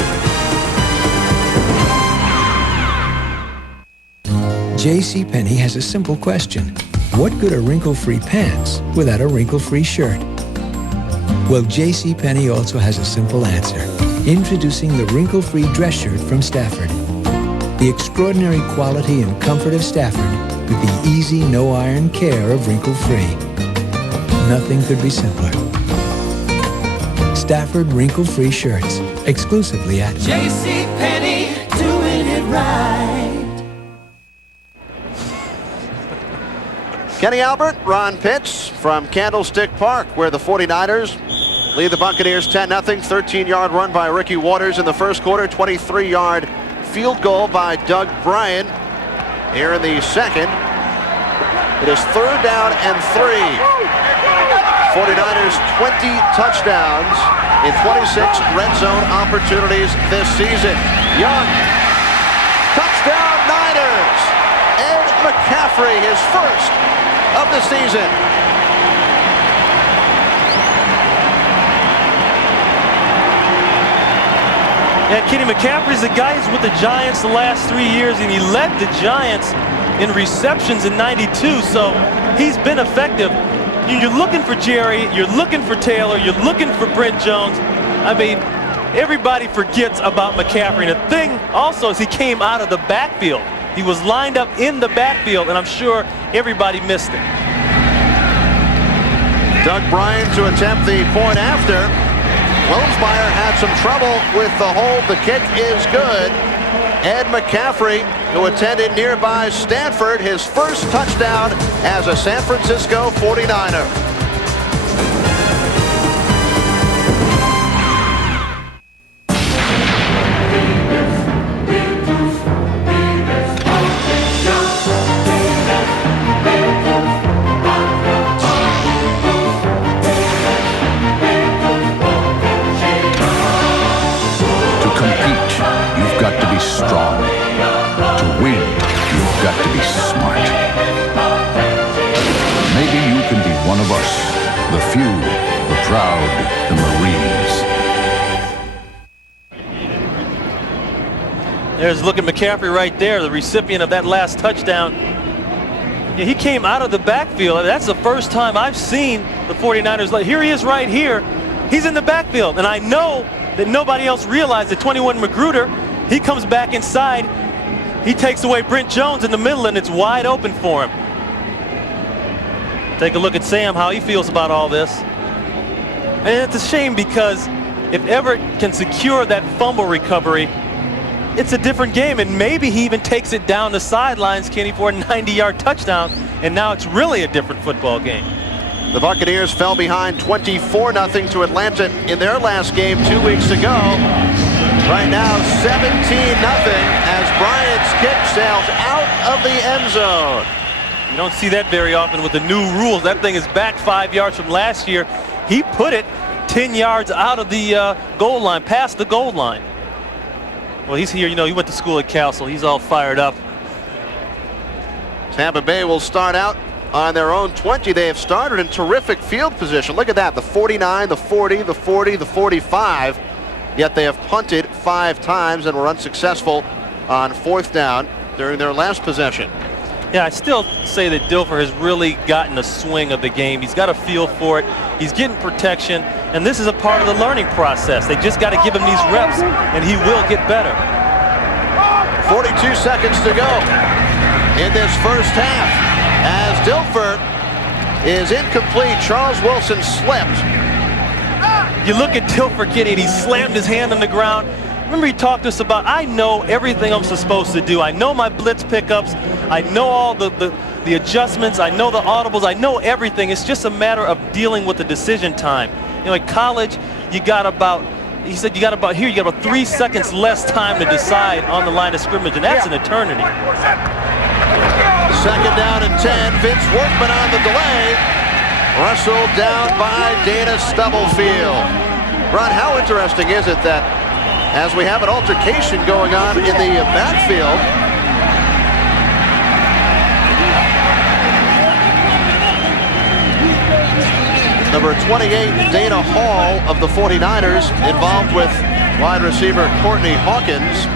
JCPenney has a simple question. What good are wrinkle-free pants without a wrinkle-free shirt? Well, JCPenney also has a simple answer. Introducing the wrinkle-free dress shirt from Stafford. The extraordinary quality and comfort of Stafford with the easy, no-iron care of wrinkle-free. Nothing could be simpler. Stafford wrinkle-free shirts, exclusively at JCPenney, doing it right. Kenny Albert, Ron Pitts from Candlestick Park, where the 49ers lead the Buccaneers 10-0. 13-yard run by Ricky Waters in the first quarter. 23-yard field goal by Doug Bryant here in the second. It is 3rd down and 3. 49ers 20 touchdowns in 26 red zone opportunities this season. Young, touchdown Niners. Ed McCaffrey, his first of the season. Yeah, Kenny McCaffrey's the guy who's with the Giants the last 3 years, and he led the Giants in receptions in '92, so he's been effective. You're looking for Jerry, you're looking for Taylor, you're looking for Brent Jones. I mean, everybody forgets about McCaffrey. And the thing also is he came out of the backfield. He was lined up in the backfield, and I'm sure everybody missed it. Doug Bryant to attempt the point after. Wilmsmeyer had some trouble with the hold. The kick is good. Ed McCaffrey, who attended nearby Stanford, his first touchdown as a San Francisco 49er. Strong. To win, you've got to be smart. Maybe you can be one of us, the few, the proud, the Marines. There's look at McCaffrey right there, the recipient of that last touchdown. Yeah, he came out of the backfield. That's the first time I've seen the 49ers. Here he is right here. He's in the backfield, and I know that nobody else realized that 21 Magruder, he comes back inside. He takes away Brent Jones in the middle, and it's wide open for him. Take a look at Sam, how he feels about all this. And it's a shame because if Everett can secure that fumble recovery, it's a different game, and maybe he even takes it down the sidelines, Kenny, for a 90-yard touchdown, and now it's really a different football game. The Buccaneers fell behind 24-0 to Atlanta in their last game 2 weeks ago. Right now, 17-0 as Bryant's kick sails out of the end zone. You don't see that very often with the new rules. That thing is back 5 yards from last year. He put it 10 yards out of the goal line, past the goal line. Well, he's here. He went to school at Cal, so he's all fired up. Tampa Bay will start out on their own 20. They have started in terrific field position. Look at that, the 49, the 40, the 40, the 45. Yet they have punted 5 times and were unsuccessful on 4th down during their last possession. Yeah, I still say that Dilfer has really gotten a swing of the game. He's got a feel for it. He's getting protection, and this is a part of the learning process. They just got to give him these reps, and he will get better. 42 seconds to go in this first half as Dilfer is incomplete. Charles Wilson slipped. You look at Dilfer, Kenny, and he slammed his hand on the ground. Remember he talked to us about, I know everything I'm supposed to do. I know my blitz pickups. I know all the adjustments. I know the audibles. I know everything. It's just a matter of dealing with the decision time. You know, at college, you got about 3 seconds less time to decide on the line of scrimmage, and that's an eternity. Second down and 10. Vince Workman on the delay. Russell down by Dana Stubblefield. Ron, how interesting is it that as we have an altercation going on in the backfield, number 28, Dana Hall of the 49ers, involved with wide receiver Courtney Hawkins.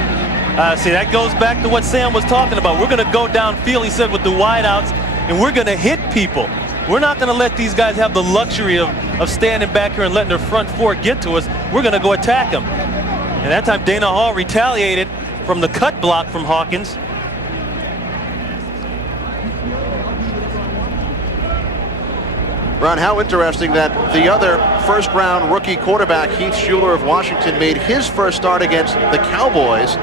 See, that goes back to what Sam was talking about. We're going to go downfield, he said, with the wideouts, and we're going to hit people. We're not going to let these guys have the luxury of standing back here and letting their front four get to us. We're going to go attack them. And that time, Dana Hall retaliated from the cut block from Hawkins. Ron, how interesting that the other first-round rookie quarterback, Heath Shuler of Washington, made his first start against the Cowboys.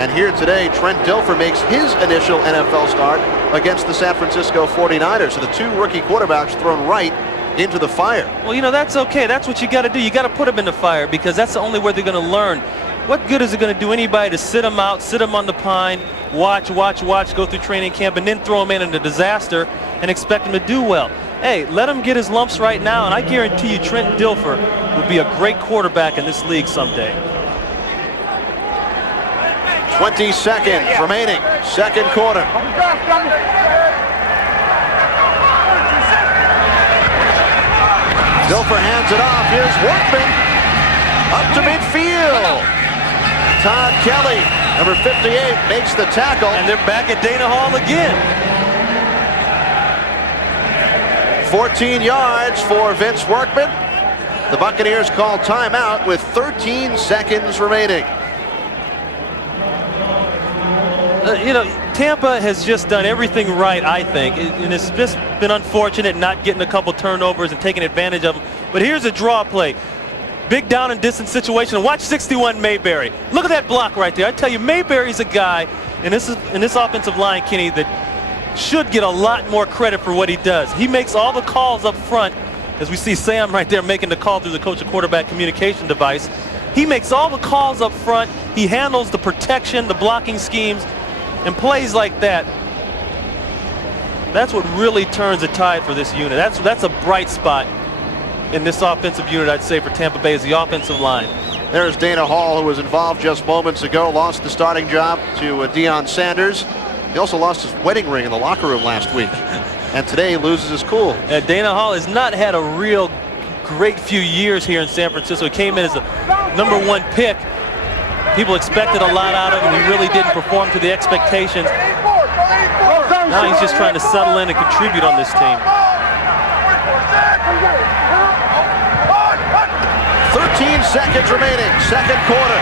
And here today, Trent Dilfer makes his initial NFL start against the San Francisco 49ers. So the two rookie quarterbacks thrown right into the fire. Well, you know, that's okay. That's what you got to do. You got to put them in the fire because that's the only way they're going to learn. What good is it going to do anybody to sit them out, sit them on the pine, watch, go through training camp, and then throw them in a disaster and expect them to do well? Hey, let him get his lumps right now, and I guarantee you Trent Dilfer will be a great quarterback in this league someday. 20 seconds remaining, second quarter. Dilfer hands it off. Here's Workman up to midfield. Todd Kelly, number 58, makes the tackle. And they're back at Dana Hall again. 14 yards for Vince Workman. The Buccaneers call timeout with 13 seconds remaining. You know, Tampa has just done everything right, I think. And it's just been unfortunate not getting a couple turnovers and taking advantage of them. But here's a draw play. Big down and distance situation. Watch 61 Mayberry. Look at that block right there. I tell you, Mayberry's a guy in this offensive line, Kenny, that should get a lot more credit for what he does. He makes all the calls up front, as we see Sam right there making the call through the coach and quarterback communication device. He makes all the calls up front. He handles the protection, the blocking schemes, and plays like that. That's what really turns the tide for this unit. That's a bright spot in this offensive unit, I'd say, for Tampa Bay, is the offensive line. There's Dana Hall, who was involved just moments ago, lost the starting job to Deion Sanders. He also lost his wedding ring in the locker room last week, and today he loses his cool. Dana Hall has not had a real great few years here in San Francisco. He came in as a #1 pick. People expected a lot out of him. He really didn't perform to the expectations. Now he's just trying to settle in and contribute on this team. 13 seconds remaining, second quarter.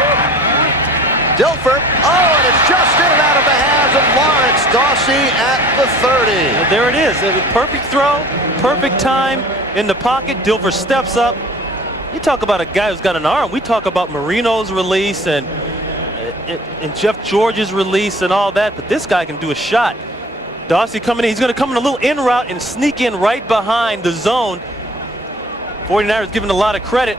Dilfer, and it's just in and out of the hands of Lawrence Dawsey at the 30. Well, there it is. Perfect throw, perfect time in the pocket. Dilfer steps up. You talk about a guy who's got an arm. We talk about Marino's release and Jeff George's release and all that, but this guy can do a shot. Dawsey coming in. He's going to come in a little in route and sneak in right behind the zone. 49ers giving a lot of credit.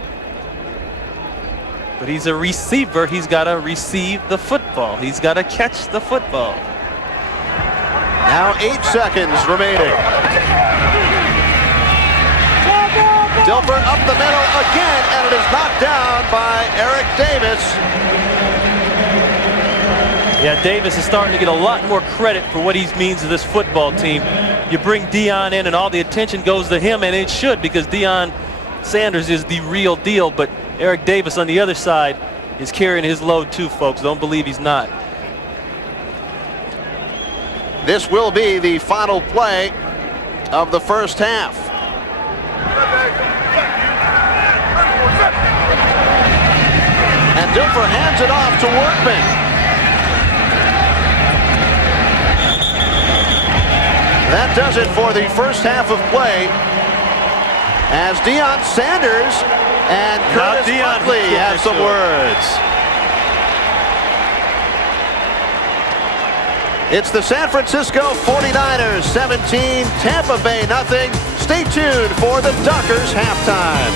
But he's a receiver. He's got to receive the football. He's got to catch the football. Now 8 seconds remaining. Dilfer up the middle again, and it is knocked down by Eric Davis. Yeah, Davis is starting to get a lot more credit for what he means to this football team. You bring Deion in, and all the attention goes to him, and it should, because Deion Sanders is the real deal, but Eric Davis on the other side is carrying his load too, folks. Don't believe he's not. This will be the final play of the first half. And Dilfer hands it off to Workman. That does it for the first half of play, as Deion Sanders and Curtis Buckley have some words. It's the San Francisco 49ers 17, Tampa Bay nothing. Stay tuned for the Duckers halftime.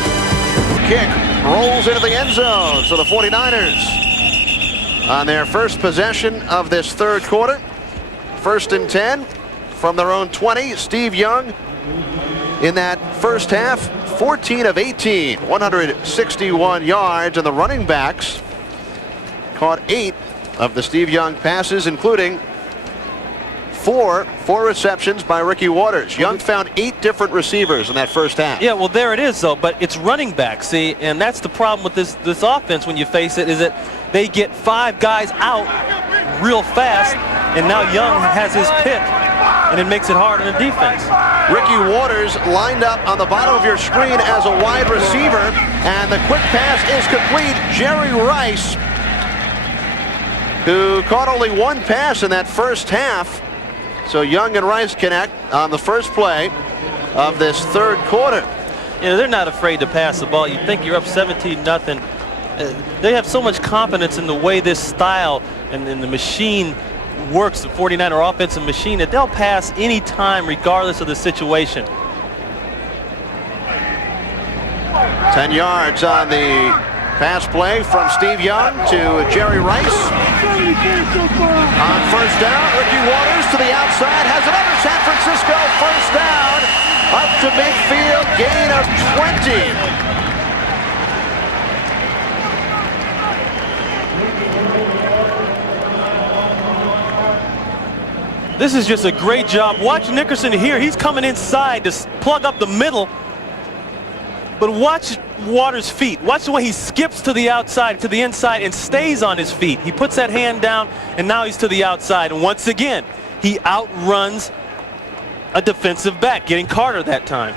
Kick rolls into the end zone, so the 49ers on their first possession of this third quarter. 1st and 10 from their own 20. Steve Young in that first half, 14 of 18, 161 yards, and the running backs caught 8 of the Steve Young passes, including four receptions by Ricky Waters. Young found 8 different receivers in that first half. Yeah, well, there it is, though. But it's running back, see, and that's the problem with this offense when you face it, is that they get 5 guys out real fast, and now Young has his pick, and it makes it hard on the defense. Ricky Waters lined up on the bottom of your screen as a wide receiver, and the quick pass is complete. Jerry Rice, who caught only 1 pass in that first half. So Young and Rice connect on the first play of this third quarter. You know, they're not afraid to pass the ball. You think you're up 17-0. They have so much confidence in the way this style and the machine works, the 49er offensive machine, that they'll pass any time regardless of the situation. 10 yards on the pass play from Steve Young to Jerry Rice. On first down, Ricky Waters to the outside, has another San Francisco first down, up to midfield, gain of 20. This is just a great job. Watch Nickerson here. He's coming inside to plug up the middle. But watch Waters' feet. Watch the way he skips to the outside, to the inside, and stays on his feet. He puts that hand down, and now he's to the outside. And once again, he outruns a defensive back, getting Carter that time.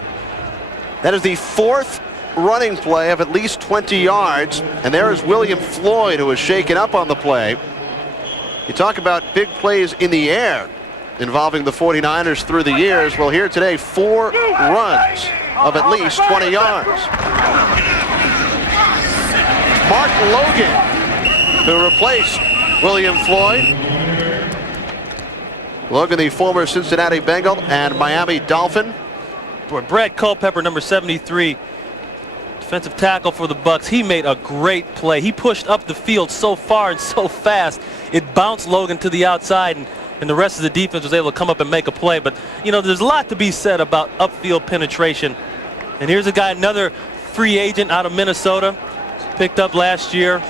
That is the 4th running play of at least 20 yards. And there is William Floyd, who was shaken up on the play. You talk about big plays in the air involving the 49ers through the years. Well, here today, 4 runs of at least 20 yards. Mark Logan, who replaced William Floyd. Logan, the former Cincinnati Bengal and Miami Dolphin. Boy, Brad Culpepper, number 73, defensive tackle for the Bucs. He made a great play. He pushed up the field so far and so fast, it bounced Logan to the outside, and the rest of the defense was able to come up and make a play. But, you know, there's a lot to be said about upfield penetration. And here's a guy, another free agent out of Minnesota, picked up last year.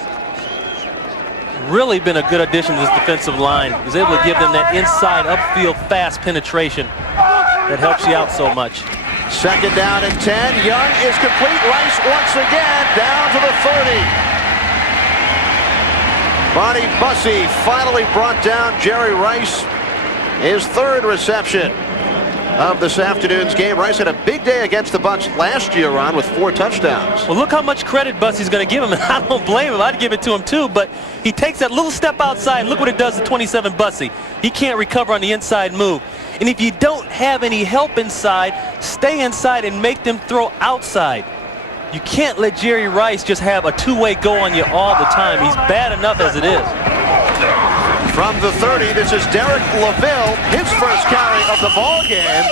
Really been a good addition to this defensive line. He was able to give them that inside upfield fast penetration that helps you out so much. 2nd down and 10. Young is complete. Rice once again down to the 30. Bonnie Bussey finally brought down Jerry Rice, his 3rd reception of this afternoon's game. Rice had a big day against the Bucs last year, Ron, with 4 touchdowns. Well, look how much credit Bussey's going to give him, and I don't blame him. I'd give it to him too, but he takes that little step outside. Look what it does to 27 Bussey. He can't recover on the inside move. And if you don't have any help inside, stay inside and make them throw outside. You can't let Jerry Rice just have a 2-way go on you all the time. He's bad enough as it is. From the 30, this is Derek LaVille, his first carry of the ball game,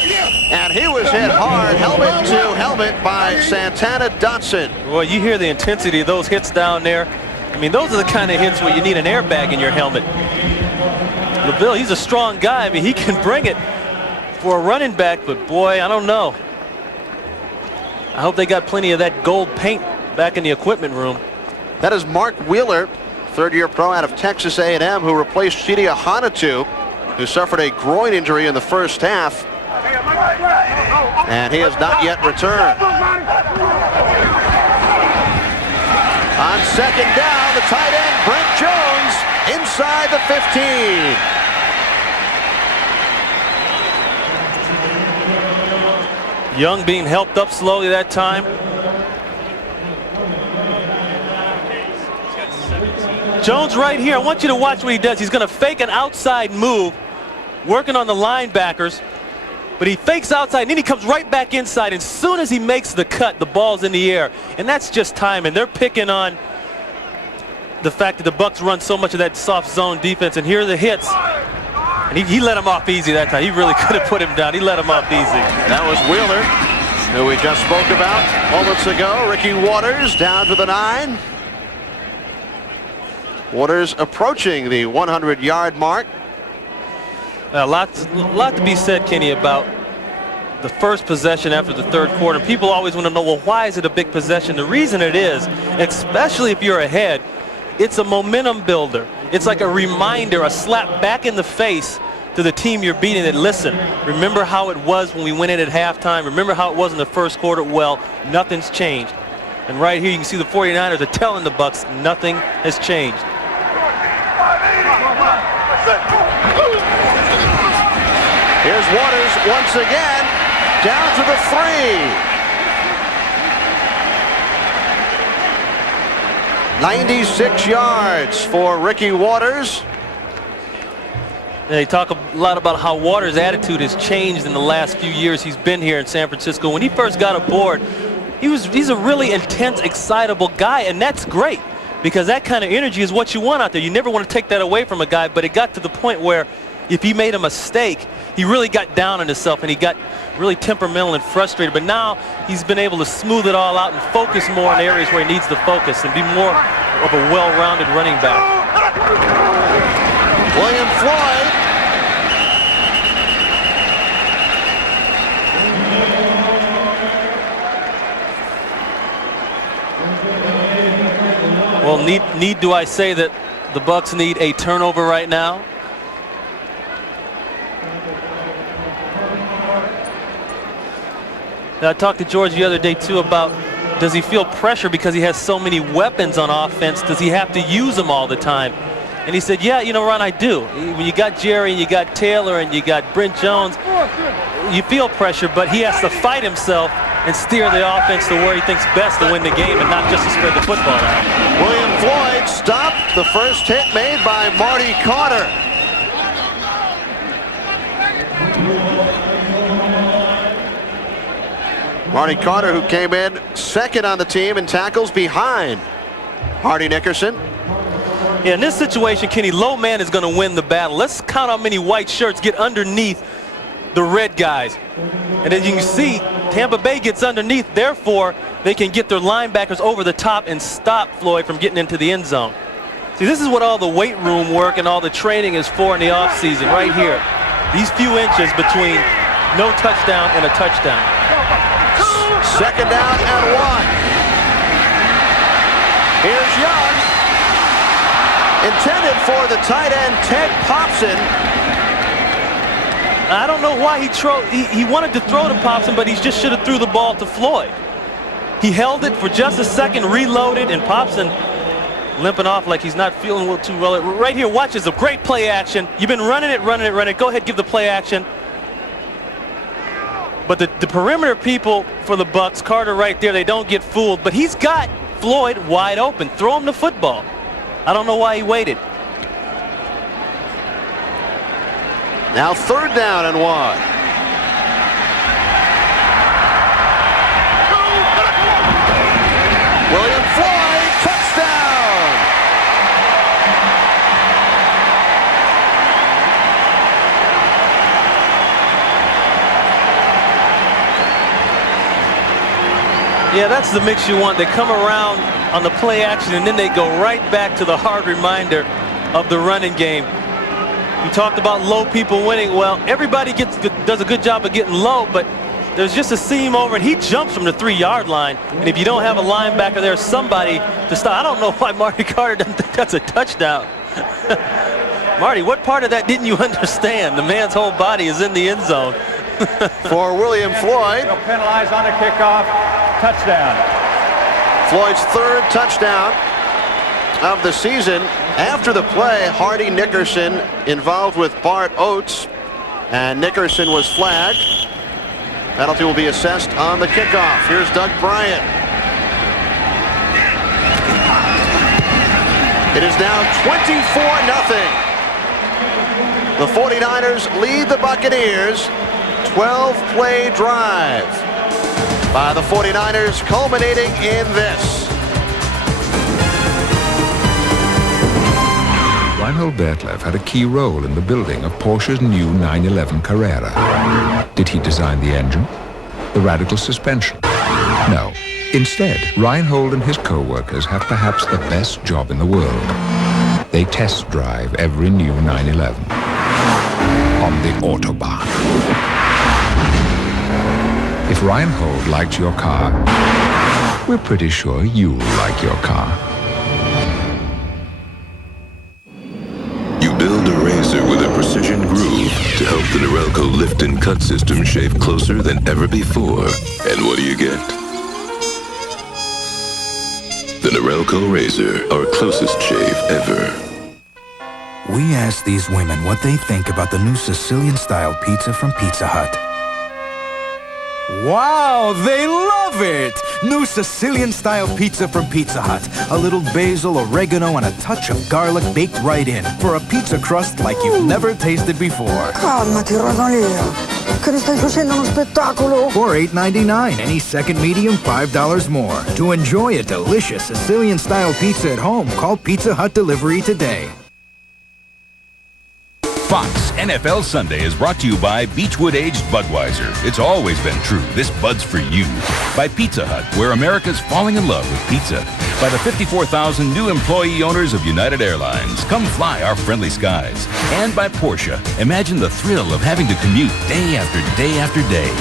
and he was hit hard, helmet to helmet, by Santana Dotson. Well, you hear the intensity of those hits down there. I mean, those are the kind of hits where you need an airbag in your helmet. LaVille, he's a strong guy. I mean, he can bring it for a running back, but boy, I don't know. I hope they got plenty of that gold paint back in the equipment room. That is Mark Wheeler, 3rd-year pro out of Texas A&M, who replaced Chidi Ahanatu, who suffered a groin injury in the first half. And he has not yet returned. On 2nd down, the tight end, Brent Jones, inside the 15. Young being helped up slowly that time. Jones right here. I want you to watch what he does. He's going to fake an outside move, working on the linebackers. But he fakes outside, and then he comes right back inside. As soon as he makes the cut, the ball's in the air. And that's just timing. They're picking on the fact that the Bucs run so much of that soft zone defense. And here are the hits. And he let him off easy that time. He really could have put him down. He let him off easy. That was Wheeler, who we just spoke about moments ago. Ricky Waters down to the 9. Waters approaching the 100-yard mark. A lot to be said, Kenny, about the first possession after the third quarter. People always want to know, well, why is it a big possession? The reason it is, especially if you're ahead, it's a momentum builder. It's like a reminder, a slap back in the face to the team you're beating that, listen, remember how it was when we went in at halftime? Remember how it was in the first quarter? Well, nothing's changed. And right here you can see the 49ers are telling the Bucs nothing has changed. Here's Waters once again, down to the 3. 96 yards for Ricky Waters. They talk a lot about how Waters' attitude has changed in the last few years he's been here in San Francisco. When he first got aboard, he's a really intense, excitable guy, and that's great because that kind of energy is what you want out there. You never want to take that away from a guy, but it got to the point where if he made a mistake, he really got down on himself and he got really temperamental and frustrated. But now he's been able to smooth it all out and focus more in areas where he needs to focus and be more of a well-rounded running back. William Floyd. Well, need do I say that the Bucs need a turnover right now? I talked to George the other day too about, does he feel pressure because he has so many weapons on offense? Does he have to use them all the time? And he said, yeah, you know, Ron, I do. When you got Jerry and you got Taylor and you got Brent Jones, you feel pressure, but he has to fight himself and steer the offense to where he thinks best to win the game and not just to spread the football out. William Floyd stopped the first hit made by Marty Carter. Marty Carter, who came in second on the team in tackles behind Hardy Nickerson. Yeah, in this situation, Kenny, low man is going to win the battle. Let's count how many white shirts get underneath the red guys. And as you can see, Tampa Bay gets underneath. Therefore, they can get their linebackers over the top and stop Floyd from getting into the end zone. See, this is what all the weight room work and all the training is for in the offseason, right here. These few inches between no touchdown and a touchdown. Second down and 1. Here's Young. Intended for the tight end, Ted Popson. I don't know why he wanted to throw to Popson, but he just should have threw the ball to Floyd. He held it for just a second, reloaded, and Popson limping off like he's not feeling too well. Right here, watch this, a great play action. You've been running it. Go ahead, give the play action. But the perimeter people for the Bucs, Carter right there, they don't get fooled. But he's got Floyd wide open. Throw him the football. I don't know why he waited. Now third down and 1. William Floyd, touchdown! Yeah, that's the mix you want. They come around on the play action and then they go right back to the hard reminder of the running game. You talked about low people winning. Well, everybody does a good job of getting low, but there's just a seam over and he jumps from the 3-yard line. And if you don't have a linebacker there, somebody to stop. I don't know why Marty Carter doesn't think that's a touchdown. Marty, what part of that didn't you understand? The man's whole body is in the end zone. For William Floyd. He'll penalize on the kickoff. Touchdown. Floyd's third touchdown of the season. After the play, Hardy Nickerson involved with Bart Oates, and Nickerson was flagged. Penalty will be assessed on the kickoff. Here's Doug Bryant. It is now 24-0. The 49ers lead the Buccaneers. 12-play drive by the 49ers, culminating in this. Why Reinhold Bertlev had a key role in the building of Porsche's new 911 Carrera. Did he design the engine? The radical suspension? No. Instead, Reinhold and his co-workers have perhaps the best job in the world. They test drive every new 911 on the Autobahn. If Reinhold liked your car, we're pretty sure you'll like your car. You build a razor with a precision groove to help the Norelco lift and cut system shave closer than ever before. And what do you get? The Norelco razor, our closest shave ever. We asked these women what they think about the new Sicilian-style pizza from Pizza Hut. Wow, they love it! New Sicilian-style pizza from Pizza Hut. A little basil, oregano, and a touch of garlic baked right in for a pizza crust like you've never tasted before. Calmati, Rosalia. Che ne stai facendo uno spettacolo? For $8.99, any second medium, $5 more. To enjoy a delicious Sicilian-style pizza at home, call Pizza Hut Delivery today. Fox NFL Sunday is brought to you by Beechwood Aged Budweiser. It's always been true. This Bud's for you. By Pizza Hut, where America's falling in love with pizza. By the 54,000 new employee owners of United Airlines. Come fly our friendly skies. And by Porsche. Imagine the thrill of having to commute day after day after day.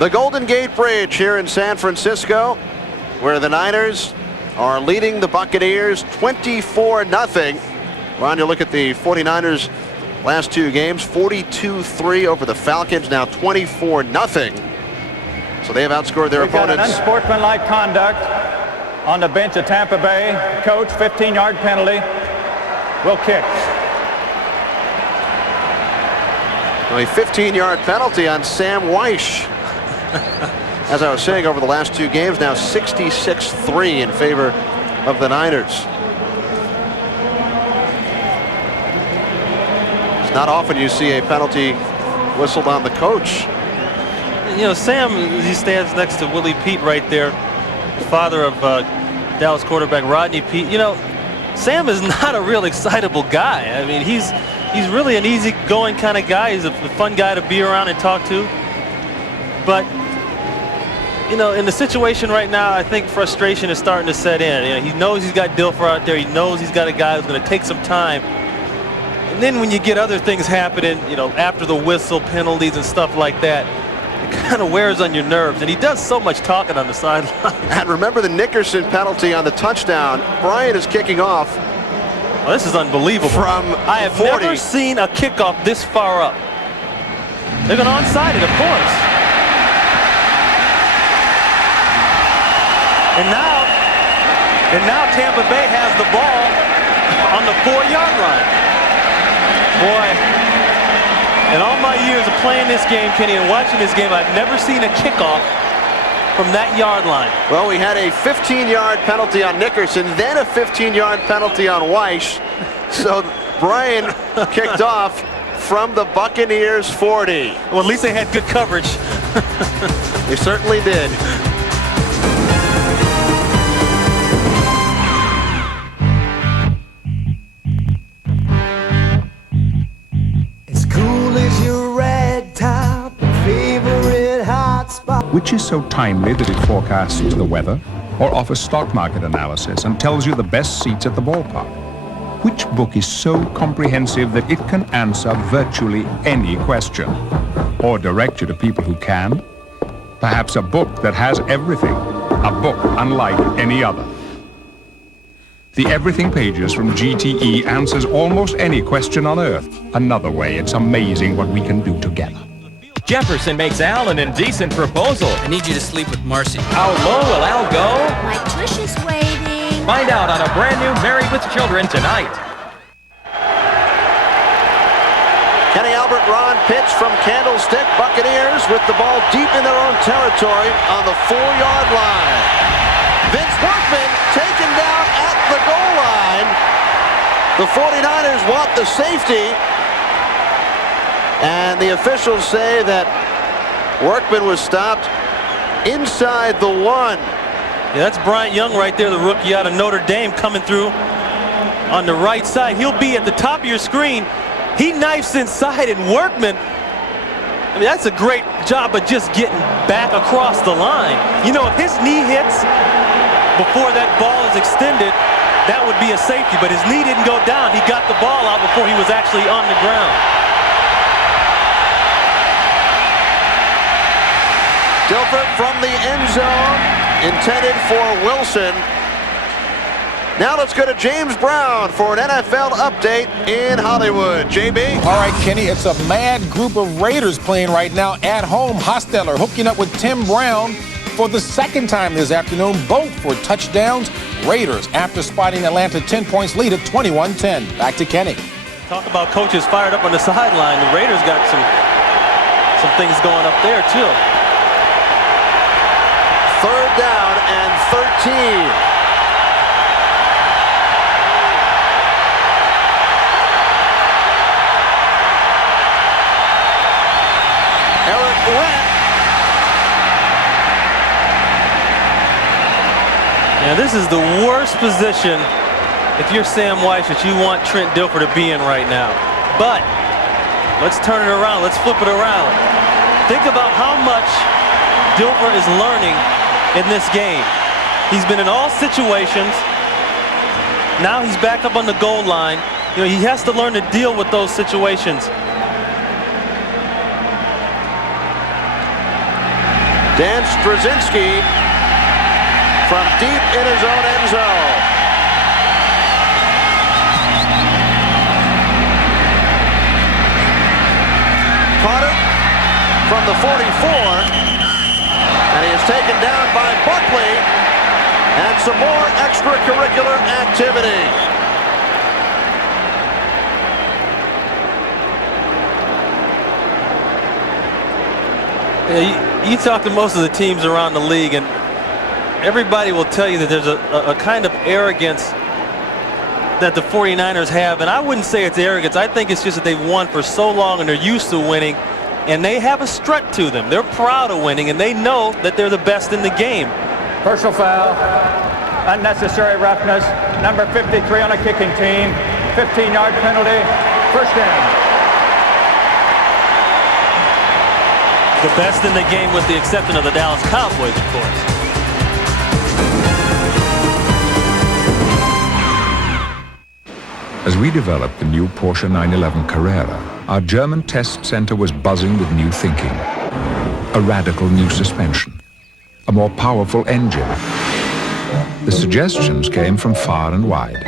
The Golden Gate Bridge here in San Francisco, where the Niners are leading the Buccaneers 24-0. Ron, you look at the 49ers last two games, 42-3 over the Falcons, now 24-0. So they have outscored their We've got opponents. an unsportsmanlike conduct on the bench at Tampa Bay. Coach, 15-yard penalty. Will kick. A 15-yard penalty on Sam Weish. As I was saying, over the last two games, now 66-3 in favor of the Niners. It's not often you see a penalty whistled on the coach. You know, Sam, he stands next to Willie Pete right there, father of Dallas quarterback Rodney Pete. You know, Sam is not a real excitable guy. I mean, he's really an easygoing kind of guy. He's a fun guy to be around and talk to. But you know, in the situation right now, I think frustration is starting to set in. You know, he knows he's got Dilfer out there. He knows he's got a guy who's going to take some time. And then when you get other things happening, you know, after the whistle, penalties and stuff like that, it kind of wears on your nerves. And he does so much talking on the sideline. And remember the Nickerson penalty on the touchdown. Bryant is kicking off. Well, this is unbelievable. I have 40. never seen a kickoff this far up. They're going to onside it, of course. And now Tampa Bay has the ball on the 4-yard line. Boy, in all my years of playing this game, Kenny, and watching this game, I've never seen a kickoff from that yard line. Well, we had a 15-yard penalty on Nickerson, then a 15-yard penalty on Weish. So Brian kicked off from the Buccaneers 40. Well, at least they had good coverage. They certainly did. Which is so timely that it forecasts the weather, or offers stock market analysis and tells you the best seats at the ballpark? Which book is so comprehensive that it can answer virtually any question? Or direct you to people who can? Perhaps a book that has everything, a book unlike any other. The Everything Pages from GTE answers almost any question on Earth. Another way, it's amazing what we can do together. Jefferson makes Al an indecent proposal. I need you to sleep with Marcy. How low will Al go? My tush is waiting. Find out on a brand new Married with Children tonight. Kenny Albert Ron pitch from Candlestick. Buccaneers with the ball deep in their own territory on the 4-yard line. Vince Workman taken down at the goal line. The 49ers want the safety. And the officials say that Workman was stopped inside the 1. Yeah, that's Bryant Young right there, the rookie out of Notre Dame, coming through on the right side. He'll be at the top of your screen. He knifes inside, and Workman, I mean, that's a great job of just getting back across the line. You know, if his knee hits before that ball is extended, that would be a safety, but his knee didn't go down. He got the ball out before he was actually on the ground. Dilfer from the end zone, intended for Wilson. Now let's go to James Brown for an NFL update in Hollywood. JB? All right, Kenny, it's a mad group of Raiders playing right now at home. Hostetler hooking up with Tim Brown for the second time this afternoon, both for touchdowns. Raiders, after spotting Atlanta 10 points lead at 21-10. Back to Kenny. Talk about coaches fired up on the sideline. The Raiders got some things going up there, too. 3rd down and 13. Now, this is the worst position, if you're Sam Weiss, that you want Trent Dilfer to be in right now. But let's turn it around. Let's flip it around. Think about how much Dilfer is learning in this game. He's been in all situations. Now he's back up on the goal line. You know, he has to learn to deal with those situations. Dan Straczynski from deep in his own end zone. Caught it from the 44, and he is taken down by Buckley, and some more extracurricular activity. Yeah, you talk to most of the teams around the league, and everybody will tell you that there's a kind of arrogance that the 49ers have, and I wouldn't say it's arrogance. I think it's just that they've won for so long and they're used to winning, and they have a strut to them. They're proud of winning, and they know that they're the best in the game. Personal foul, unnecessary roughness, number 53 on a kicking team, 15-yard penalty, first down. The best in the game with the exception of the Dallas Cowboys, of course. As we developed the new Porsche 911 Carrera, our German test center was buzzing with new thinking. A radical new suspension. A more powerful engine. The suggestions came from far and wide.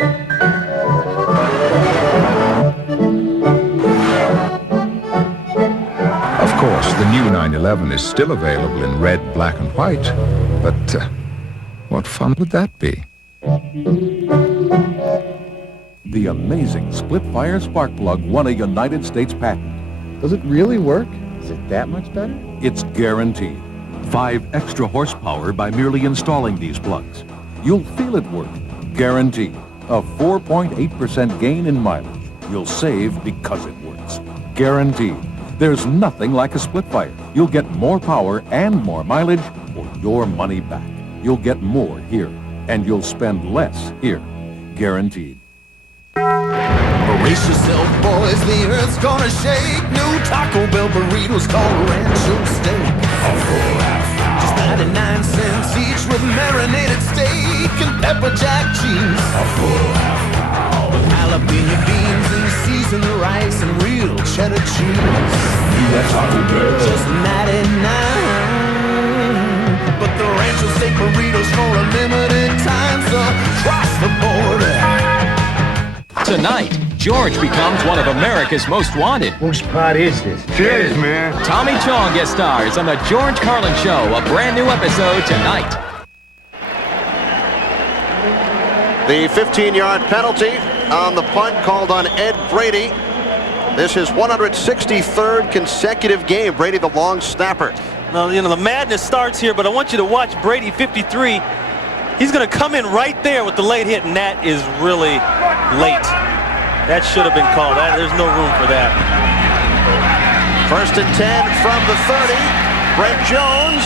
Of course, the new 911 is still available in red, black, and white, but what fun would that be? The amazing split-fire spark plug won a United States patent. Does it really work? Is it that much better? It's guaranteed. 5 extra horsepower by merely installing these plugs. You'll feel it work. Guaranteed. A 4.8% gain in mileage. You'll save because it works. Guaranteed. There's nothing like a split-fire. You'll get more power and more mileage for your money back. You'll get more here, and you'll spend less here. Guaranteed. Brace yourself, boys, the earth's gonna shake. New Taco Bell burritos called Rancho Steak. Just 99 cents each with marinated steak and pepper jack cheese. With jalapeno beans and seasoned rice and real cheddar cheese. Taco Bell. Just 99. But the Rancho Steak burritos for a limited time, so cross the border. Tonight, George becomes one of America's most wanted. Whose part is this? Cheers, man. Tommy Chong guest stars on The George Carlin Show, a brand new episode tonight. The 15-yard penalty on the punt called on Ed Brady. This is 163rd consecutive game. Brady, the long snapper. Now, you know, the madness starts here, but I want you to watch Brady, 53. He's going to come in right there with the late hit, and that is really late. That should have been called. There's no room for that. 1st and 10 from the 30. Brent Jones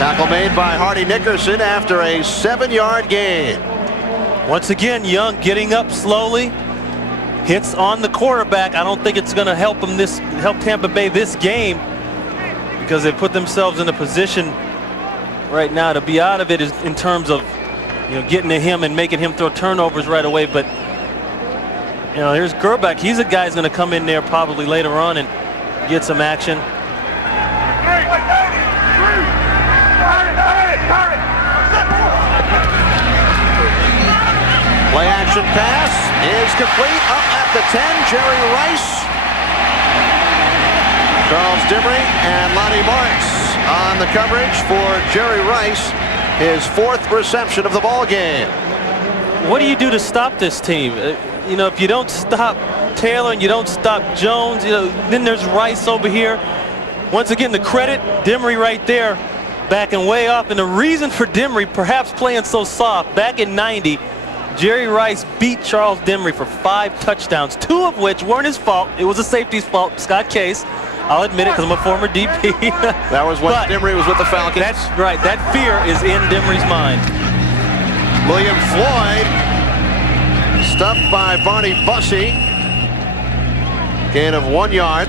Tackle made by Hardy Nickerson after a 7-yard gain. Once again, Young getting up slowly. Hits on the quarterback. I don't think it's going to help Tampa Bay this game, because they put themselves in a position right now to be out of it in terms of, getting to him and making him throw turnovers right away. But here's Gerbeck. He's a guy who's going to come in there probably later on and get some action. Play action pass is complete, up at the 10. Jerry Rice, Charles Dimry, and Lonnie Marks on the coverage for Jerry Rice, his 4th reception of the ball game. What do you do to stop this team? If you don't stop Taylor and you don't stop Jones, then there's Rice over here. Once again, the credit, Dimry right there, backing way off. And the reason for Dimry perhaps playing so soft, back in '90, Jerry Rice beat Charles Dimry for 5 touchdowns, 2 of which weren't his fault. It was a safety's fault, Scott Case. I'll admit it, because I'm a former DP. That was when Dimry was with the Falcons. That's right. That fear is in Dimry's mind. William Floyd, stuffed by Barney Bussey. Gain of 1 yard.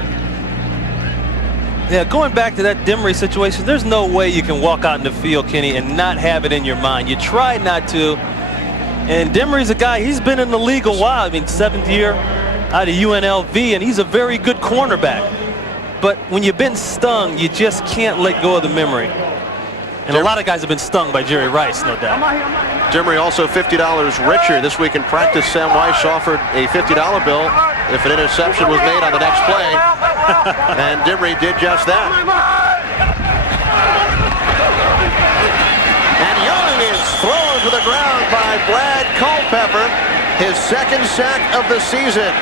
Yeah, going back to that Dimry situation, there's no way you can walk out in the field, Kenny, and not have it in your mind. You try not to. And Dimry's a guy, he's been in the league a while. 7th year out of UNLV, and he's a very good cornerback. But when you've been stung, you just can't let go of the memory. And a lot of guys have been stung by Jerry Rice, no doubt. Dimry also $50 richer. This week in practice, Sam Weiss offered a $50 bill if an interception was made on the next play. And Dimry did just that. And Young is thrown to the ground by Brad Culpepper, his 2nd sack of the season.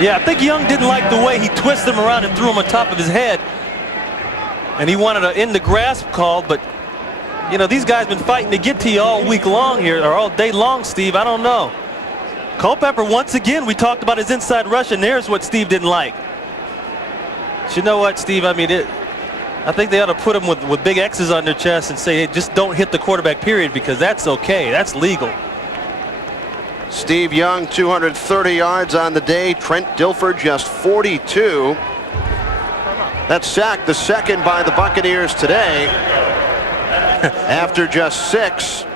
Yeah, I think Young didn't like the way he twisted him around and threw him on top of his head. And he wanted an in the grasp call, but these guys been fighting to get to you all week long here, or all day long, Steve. I don't know. Culpepper, once again, we talked about his inside rush, and there's what Steve didn't like. But you know what, Steve? I think they ought to put him with big X's on their chest and say, hey, just don't hit the quarterback, period, because that's okay. That's legal. Steve Young, 230 yards on the day. Trent Dilfer, just 42. That sack, the 2nd by the Buccaneers today. After just 6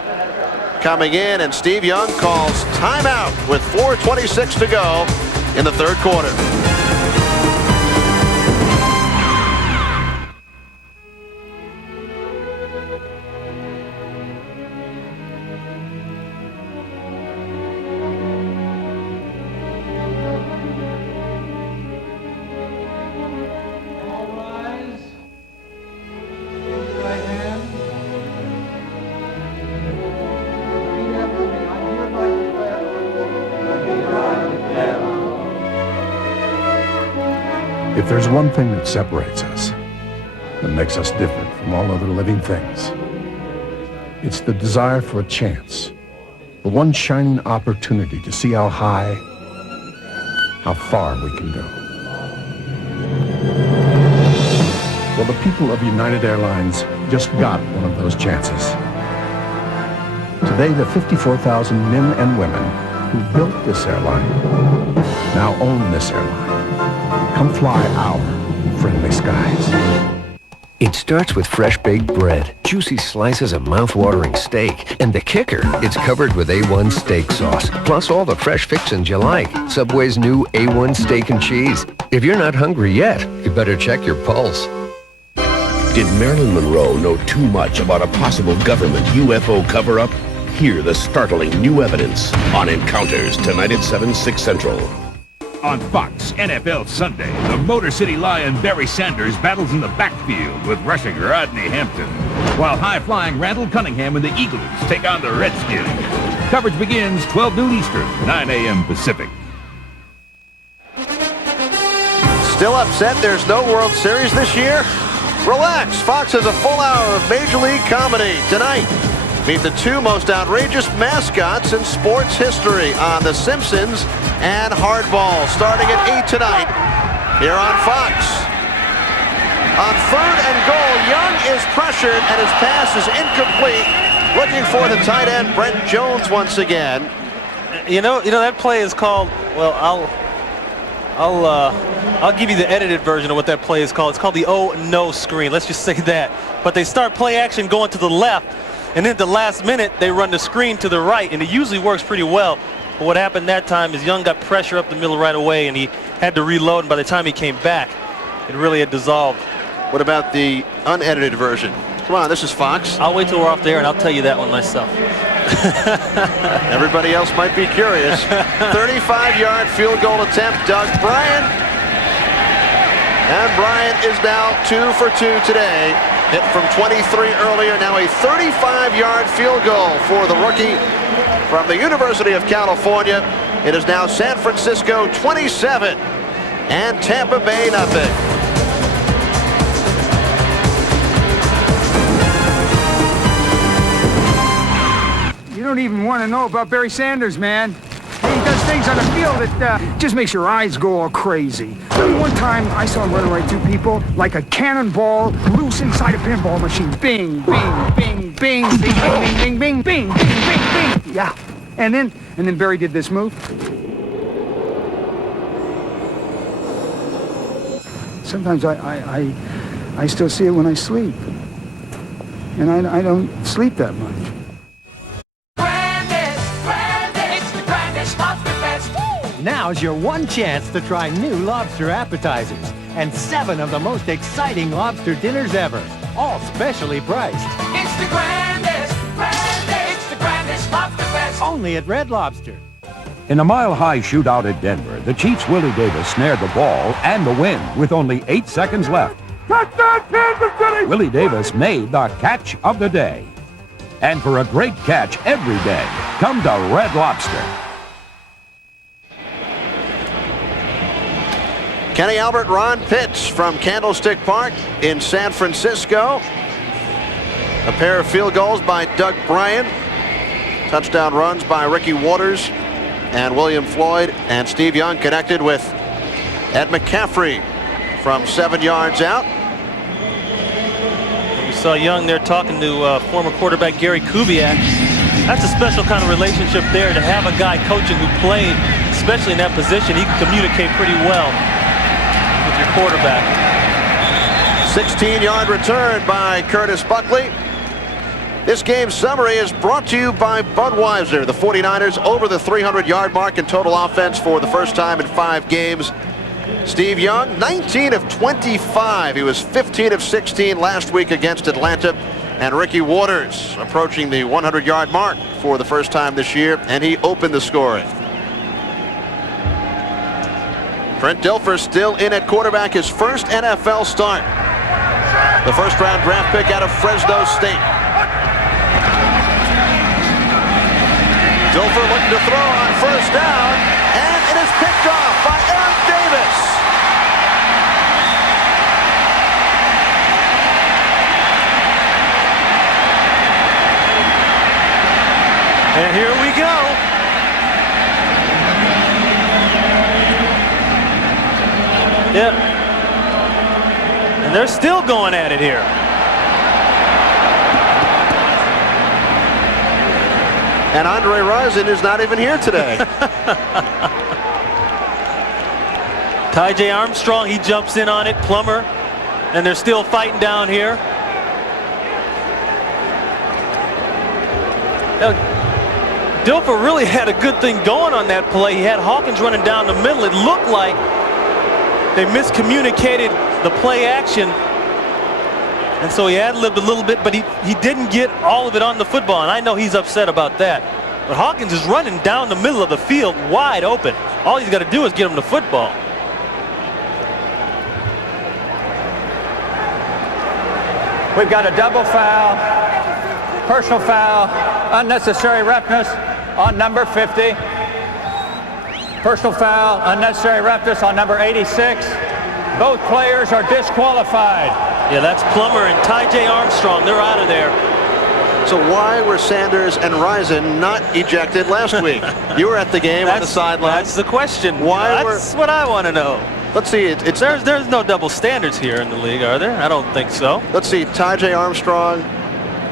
coming in, and Steve Young calls timeout with 4:26 to go in the 3rd quarter. If there's one thing that separates us, that makes us different from all other living things, it's the desire for a chance, for one shining opportunity to see how high, how far we can go. Well, the people of United Airlines just got one of those chances. Today, the 54,000 men and women who built this airline now own this airline. Come fly our friendly skies. It starts with fresh baked bread, juicy slices of mouth-watering steak, and the kicker, it's covered with A1 steak sauce, plus all the fresh fixins you like. Subway's new A1 steak and cheese. If you're not hungry yet, you better check your pulse. Did Marilyn Monroe know too much about a possible government UFO cover-up? Hear the startling new evidence on Encounters tonight at 7, 6 Central. On Fox NFL Sunday, the Motor City Lion Barry Sanders battles in the backfield with rushing Rodney Hampton, while high-flying Randall Cunningham and the Eagles take on the Redskins. Coverage begins 12 noon Eastern, 9 a.m. Pacific. Still upset there's no World Series this year? Relax, Fox has a full hour of Major League comedy tonight. Meet the 2 most outrageous mascots in sports history on The Simpsons and Hardball, starting at 8 tonight here on Fox. On 3rd and goal, Young is pressured and his pass is incomplete. Looking for the tight end, Brent Jones, once again. You know that play is called, well, I'll give you the edited version of what that play is called. It's called the oh no screen. Let's just say that. But they start play action going to the left, and then at the last minute they run the screen to the right, and it usually works pretty well. But what happened that time is Young got pressure up the middle right away, and he had to reload, and by the time he came back, it really had dissolved. What about the unedited version? Come on, this is Fox. I'll wait till we're off the air, and I'll tell you that one myself. Everybody else might be curious. 35-yard field goal attempt, Doug Bryant. And Bryant is now 2 for 2 today. Hit from 23 earlier, now a 35-yard field goal for the rookie from the University of California. It is now San Francisco 27 and Tampa Bay nothing. You don't even want to know about Barry Sanders, man. He does things on the field that just makes your eyes go all crazy. One time I saw him run right through people like a cannonball loose inside a pinball machine. Bing, bing, bing, bing, bing, bing, bing, bing, bing, bing, bing, bing. Yeah. And then Barry did this move. Sometimes I still see it when I sleep. And I don't sleep that much. Now's your one chance to try new lobster appetizers and 7 of the most exciting lobster dinners ever, all specially priced. It's the grandest, it's the grandest lobster fest. Only at Red Lobster. In a mile-high shootout at Denver, the Chiefs' Willie Davis snared the ball and the win with only 8 seconds left. Touchdown, Kansas City! Willie Davis made the catch of the day. And for a great catch every day, come to Red Lobster. Kenny Albert, Ron Pitts from Candlestick Park in San Francisco. A pair of field goals by Doug Bryant. Touchdown runs by Ricky Waters and William Floyd, and Steve Young connected with Ed McCaffrey from 7 yards out. We saw Young there talking to former quarterback Gary Kubiak. That's a special kind of relationship there, to have a guy coaching who played, especially in that position. He can communicate pretty well with your quarterback. 16-yard return by Curtis Buckley. This game's summary is brought to you by Budweiser. The 49ers over the 300-yard mark in total offense for the first time in 5 games. Steve Young, 19 of 25. He was 15 of 16 last week against Atlanta. And Ricky Waters approaching the 100-yard mark for the first time this year, and he opened the scoring. Trent Dilfer still in at quarterback, his first NFL start. The first-round draft pick out of Fresno State. Dilfer looking to throw on first down, and it is picked off by Eric Davis. And here we go. Yeah. And they're still going at it here. And Andre Rison is not even here today. Ty.J. Armstrong, he jumps in on it. Plummer, and they're still fighting down here. Dilfer really had a good thing going on that play. He had Hawkins running down the middle. It looked like they miscommunicated the play action, and so he ad-libbed a little bit, but he didn't get all of it on the football, and I know he's upset about that. But Hawkins is running down the middle of the field wide open. All he's got to do is get him the football. We've got a double foul, personal foul, unnecessary roughness on number 50. Personal foul, unnecessary roughness on number 86. Both players are disqualified. Yeah, that's Plummer and Ty.J. Armstrong. They're out of there. So why were Sanders and Rison not ejected last week? You were at the game on the sideline. That's the question. That's what I want to know. Let's see. There's no double standards here in the league, are there? I don't think so. Let's see. Ty J. Armstrong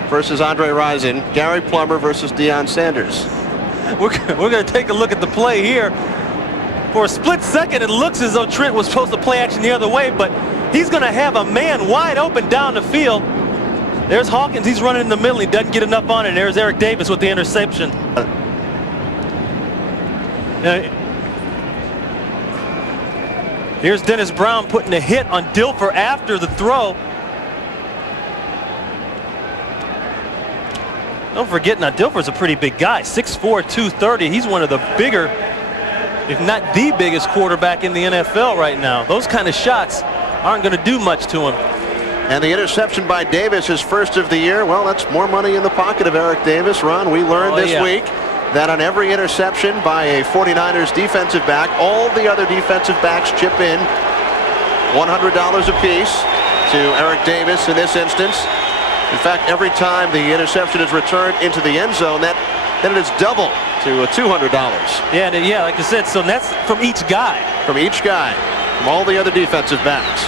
versus Andre Rison. Gary Plummer versus Deion Sanders. We're going to take a look at the play here. For a split second, it looks as though Trent was supposed to play action the other way, but he's going to have a man wide open down the field. There's Hawkins. He's running in the middle. He doesn't get enough on it. There's Eric Davis with the interception. Here's Dennis Brown putting a hit on Dilfer after the throw. Don't forget, now Dilfer's a pretty big guy, 6'4", 230. He's one of the bigger, if not the biggest quarterback in the NFL right now. Those kind of shots aren't going to do much to him. And the interception by Davis, his first of the year. Well, that's more money in the pocket of Eric Davis. Ron, we learned this week that on every interception by a 49ers defensive back, all the other defensive backs chip in $100 apiece to Eric Davis in this instance. In fact, every time the interception is returned into the end zone, then it is double to $200. Yeah, like I said, so that's from each guy. From each guy, from all the other defensive backs.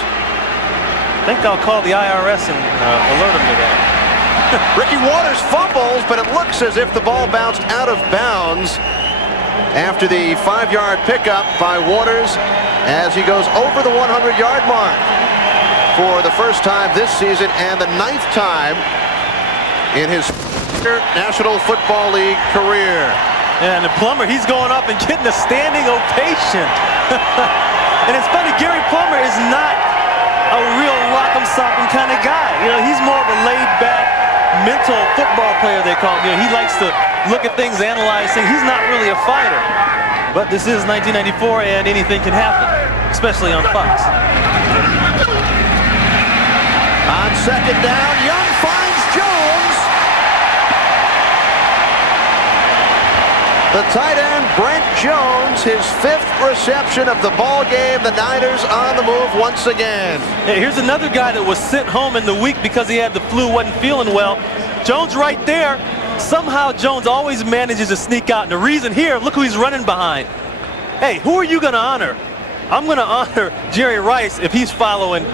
I think I'll call the IRS and alert them to that. Ricky Waters fumbles, but it looks as if the ball bounced out of bounds after the 5-yard pickup by Waters as he goes over the 100-yard mark for the first time this season and the 9th time in his National Football League career. Yeah, and the Plummer, he's going up and getting a standing ovation. And it's funny, Gary Plummer is not a real rock'em sock'em kind of guy. You know, he's more of a laid-back, mental football player, they call him. You know, he likes to look at things, analyze things. He's not really a fighter. But this is 1994, and anything can happen, especially on Fox. On second down, Young finds Jones. The tight end, Brent Jones, his 5th reception of the ball game. The Niners on the move once again. Hey, here's another guy that was sent home in the week because he had the flu, wasn't feeling well. Jones right there. Somehow Jones always manages to sneak out. And the reason here, look who he's running behind. Hey, who are you going to honor? I'm going to honor Jerry Rice if he's following.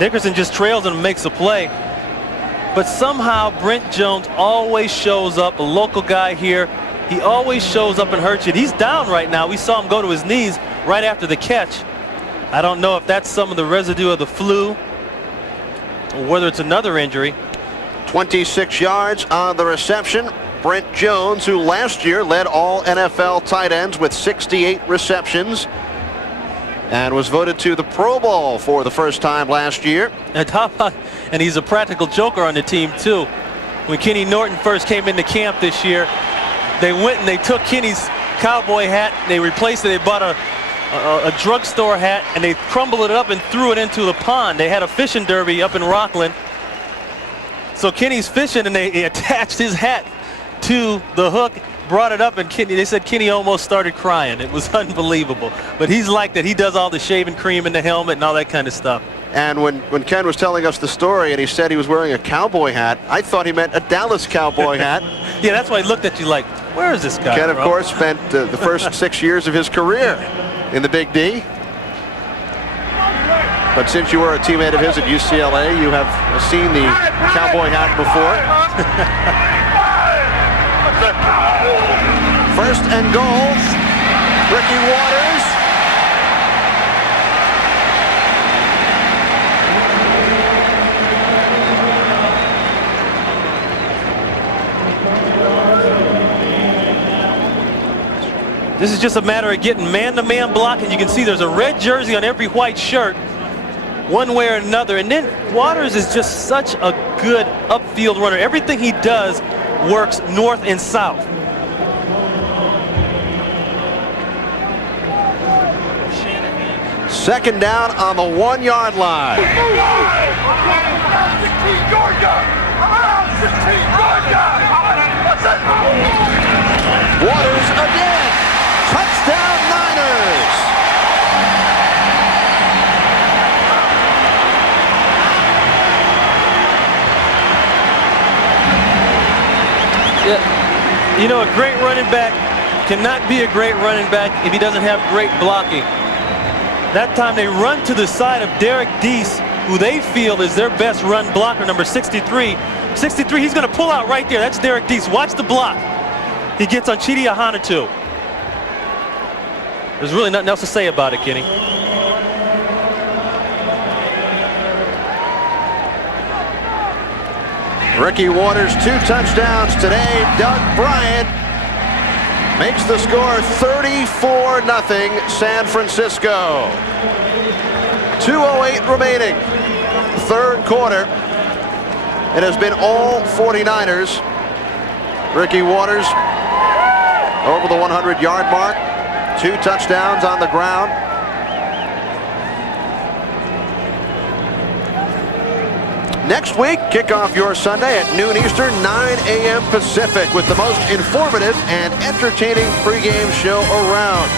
Nickerson just trails him and makes a play. But somehow Brent Jones always shows up, a local guy here. He always shows up and hurts you. He's down right now. We saw him go to his knees right after the catch. I don't know if that's some of the residue of the flu or whether it's another injury. 26 yards on the reception. Brent Jones, who last year led all NFL tight ends with 68 receptions and was voted to the Pro Bowl for the first time last year. And he's a practical joker on the team too. When Kenny Norton first came into camp this year, they went and they took Kenny's cowboy hat, they replaced it, they bought a drugstore hat, and they crumbled it up and threw it into the pond. They had a fishing derby up in Rockland. So Kenny's fishing, and they attached his hat to the hook, brought it up, and they said Kenny almost started crying. It was unbelievable. But he's like that. He does all the shaving cream in the helmet and all that kind of stuff. And when Ken was telling us the story and he said he was wearing a cowboy hat, I thought he meant a Dallas Cowboy hat. Yeah, that's why he looked at you like, where is this guy Ken, from? of course, spent the first 6 years of his career in the Big D. But since you were a teammate of his at UCLA, you have seen the cowboy hat before. First and goal, Ricky Waters. This is just a matter of getting man-to-man blocking. You can see there's a red jersey on every white shirt, one way or another. And then Waters is just such a good upfield runner. Everything he does works north and south. Second down on the 1-yard line. Waters again. Touchdown Niners. Yeah, you know, a great running back cannot be a great running back if he doesn't have great blocking. That time they run to the side of Derek Deese, who they feel is their best run blocker, number 63. 63, he's going to pull out right there. That's Derek Deese. Watch the block. He gets on Chidi Ahanotu. There's really nothing else to say about it, Kenny. Ricky Waters, 2 touchdowns today. Doug Bryant makes the score 34-0 San Francisco. 2:08 remaining. Third quarter. It has been all 49ers. Ricky Waters over the 100-yard mark. 2 touchdowns on the ground. Next week, kick off your Sunday at noon Eastern, 9 a.m. Pacific with the most informative and entertaining pregame show around.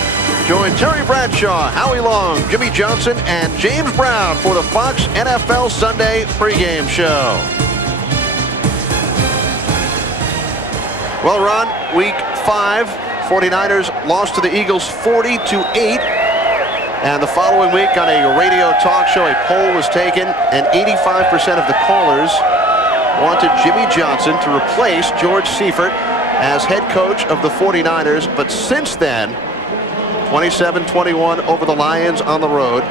Join Terry Bradshaw, Howie Long, Jimmy Johnson, and James Brown for the Fox NFL Sunday pregame show. Well, Ron, week 5, 49ers lost to the Eagles 40-8. And the following week on a radio talk show, a poll was taken, and 85% of the callers wanted Jimmy Johnson to replace George Seifert as head coach of the 49ers. But since then, 27-21 over the Lions on the road.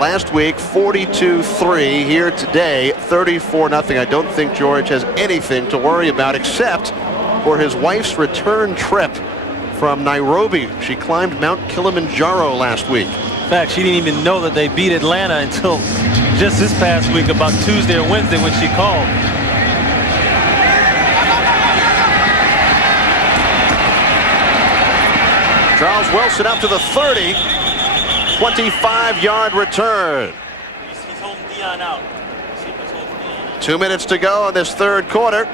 Last week, 42-3. Here today, 34-0. I don't think George has anything to worry about except for his wife's return trip from Nairobi. She climbed Mount Kilimanjaro last week. In fact, she didn't even know that they beat Atlanta until just this past week, about Tuesday or Wednesday, when she called. Charles Wilson up to the 30. 25-yard return. He's holding Dion out. 2 minutes to go in this third quarter.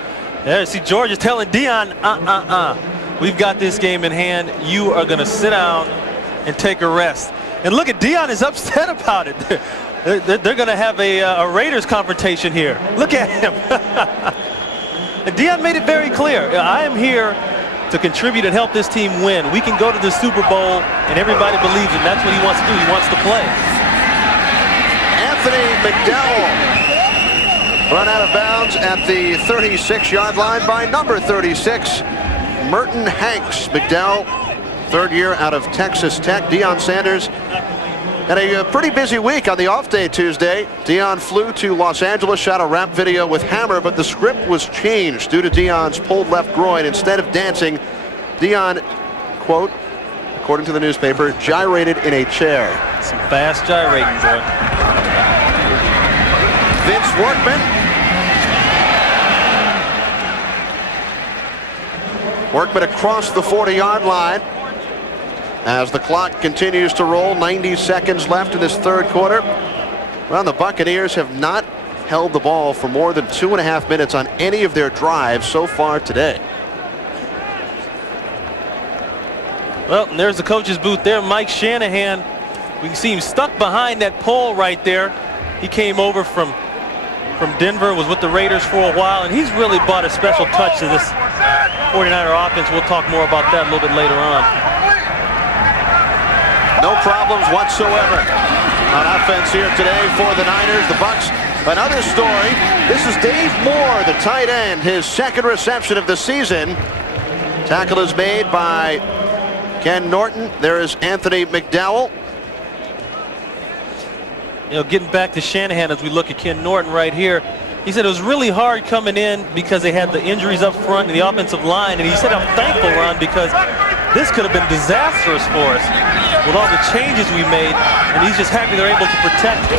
Yeah, see, George is telling Dion, we've got this game in hand. You are going to sit down and take a rest. And look at Dion is upset about it. They're going to have a Raiders confrontation here. Look at him. And Dion made it very clear. I am here to contribute and help this team win. We can go to the Super Bowl, and everybody believes him. That's what he wants to do. He wants to play. Anthony McDowell run out of bounds at the 36-yard line by number 36, Merton Hanks. McDowell, third year out of Texas Tech. Deion Sanders had a pretty busy week on the off day Tuesday. Deion flew to Los Angeles, shot a rap video with Hammer, but the script was changed due to Deion's pulled left groin. Instead of dancing, Deion, quote, according to the newspaper, gyrated in a chair. Some fast gyrating, boy. Vince Workman across the 40-yard line as the clock continues to roll. 90 seconds left in this third quarter. Well, the Buccaneers have not held the ball for more than 2.5 minutes on any of their drives so far today. Well, and there's the coach's booth there. Mike Shanahan, we can see him stuck behind that pole right there. He came over from Denver, was with the Raiders for a while, and he's really brought a special touch to this 49er offense. We'll talk more about that a little bit later on. No problems whatsoever on offense here today for the Niners. The Bucs, another story. This is Dave Moore, the tight end, his second reception of the season. Tackle is made by Ken Norton. There is Anthony McDowell. You know, getting back to Shanahan as we look at Ken Norton right here, he said it was really hard coming in because they had the injuries up front and the offensive line. And he said, I'm thankful, Ron, because this could have been disastrous for us with all the changes we made. And he's just happy they're able to protect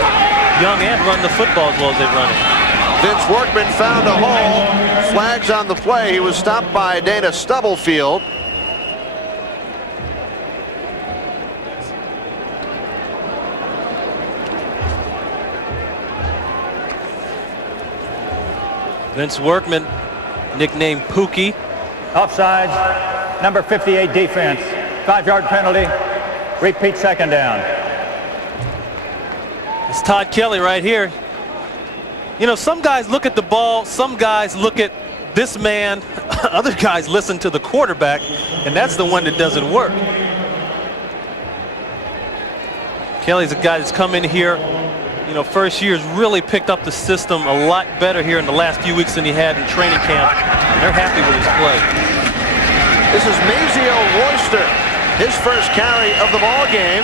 Young and run the football as well as they run it. Vince Workman found a hole. Flags on the play. He was stopped by Dana Stubblefield. Vince Workman, nicknamed Pookie. Offsides, number 58 defense. 5-yard penalty. Repeat second down. It's Todd Kelly right here. You know, some guys look at the ball, some guys look at this man, other guys listen to the quarterback, and that's the one that doesn't work. Kelly's a guy that's come in here, you know, first year's really picked up the system a lot better here in the last few weeks than he had in training camp. And they're happy with his play. This is Mazio Royster, his first carry of the ball game.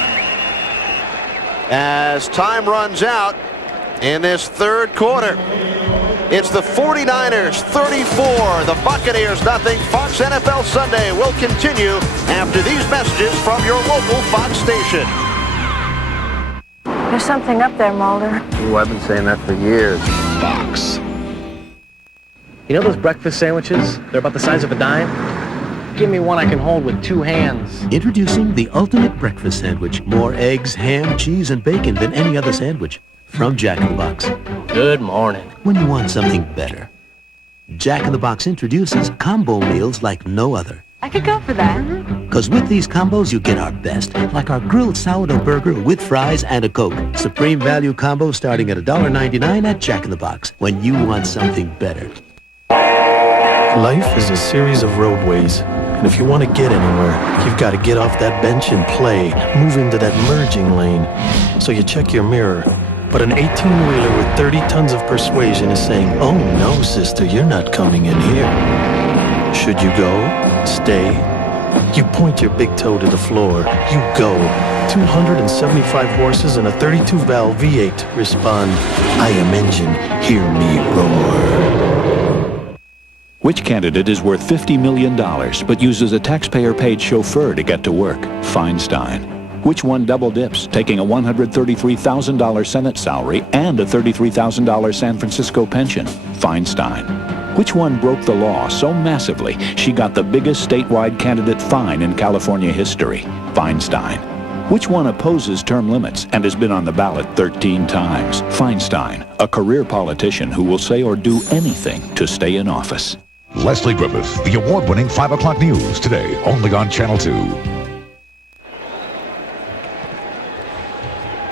As time runs out in this third quarter, it's the 49ers 34, the Buccaneers nothing. Fox NFL Sunday will continue after these messages from your local Fox station. There's something up there, Mulder. Ooh, I've been saying that for years. Fox. You know those breakfast sandwiches? They're about the size of a dime. Give me one I can hold with two hands. Introducing the ultimate breakfast sandwich. More eggs, ham, cheese, and bacon than any other sandwich. From Jack in the Box. Good morning. When you want something better, Jack in the Box introduces combo meals like no other. I could go for that. Because with these combos, you get our best, like our grilled sourdough burger with fries and a Coke. Supreme value combo starting at $1.99 at Jack in the Box. When you want something better. Life is a series of roadways, and if you want to get anywhere, you've got to get off that bench and play, move into that merging lane. So you check your mirror, but an 18-wheeler with 30 tons of persuasion is saying, "Oh no, sister, you're not coming in here." Should you go? Stay? You point your big toe to the floor. You go. 275 horses and a 32-valve V8 respond, "I am engine, hear me roar." Which candidate is worth $50 million but uses a taxpayer-paid chauffeur to get to work? Feinstein. Which one double dips, taking a $133,000 Senate salary and a $33,000 San Francisco pension? Feinstein. Which one broke the law so massively she got the biggest statewide candidate fine in California history? Feinstein. Which one opposes term limits and has been on the ballot 13 times? Feinstein, a career politician who will say or do anything to stay in office. Leslie Griffith, the award-winning 5 o'clock news, today only on Channel 2.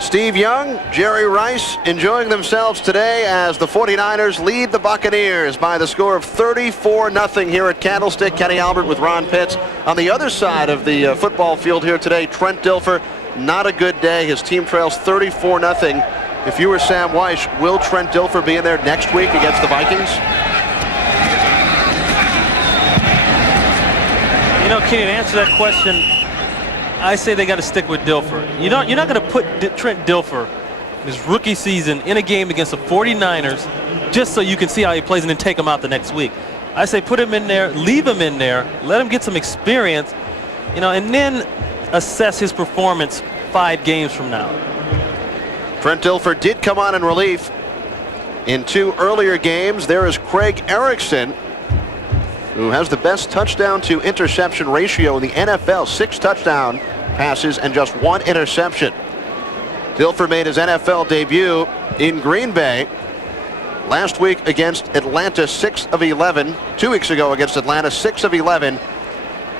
Steve Young, Jerry Rice enjoying themselves today as the 49ers lead the Buccaneers by the score of 34-0 here at Candlestick. Kenny Albert with Ron Pitts. On the other side of the football field here today, Trent Dilfer, not a good day. His team trails 34-0. If you were Sam Weish, will Trent Dilfer be in there next week against the Vikings? You know, Kenny, to answer that question, I say they got to stick with Dilfer. You're not going to put Trent Dilfer, his rookie season, in a game against the 49ers just so you can see how he plays and then take him out the next week. I say put him in there, leave him in there, let him get some experience, you know, and then assess his performance 5 games from now. Trent Dilfer did come on in relief in 2 earlier games. There is Craig Erickson, who has the best touchdown to interception ratio in the NFL. 6 touchdown passes and just 1 interception. Dilfer made his NFL debut in Green Bay last week against Atlanta, 6 of 11. 2 weeks ago against Atlanta, 6 of 11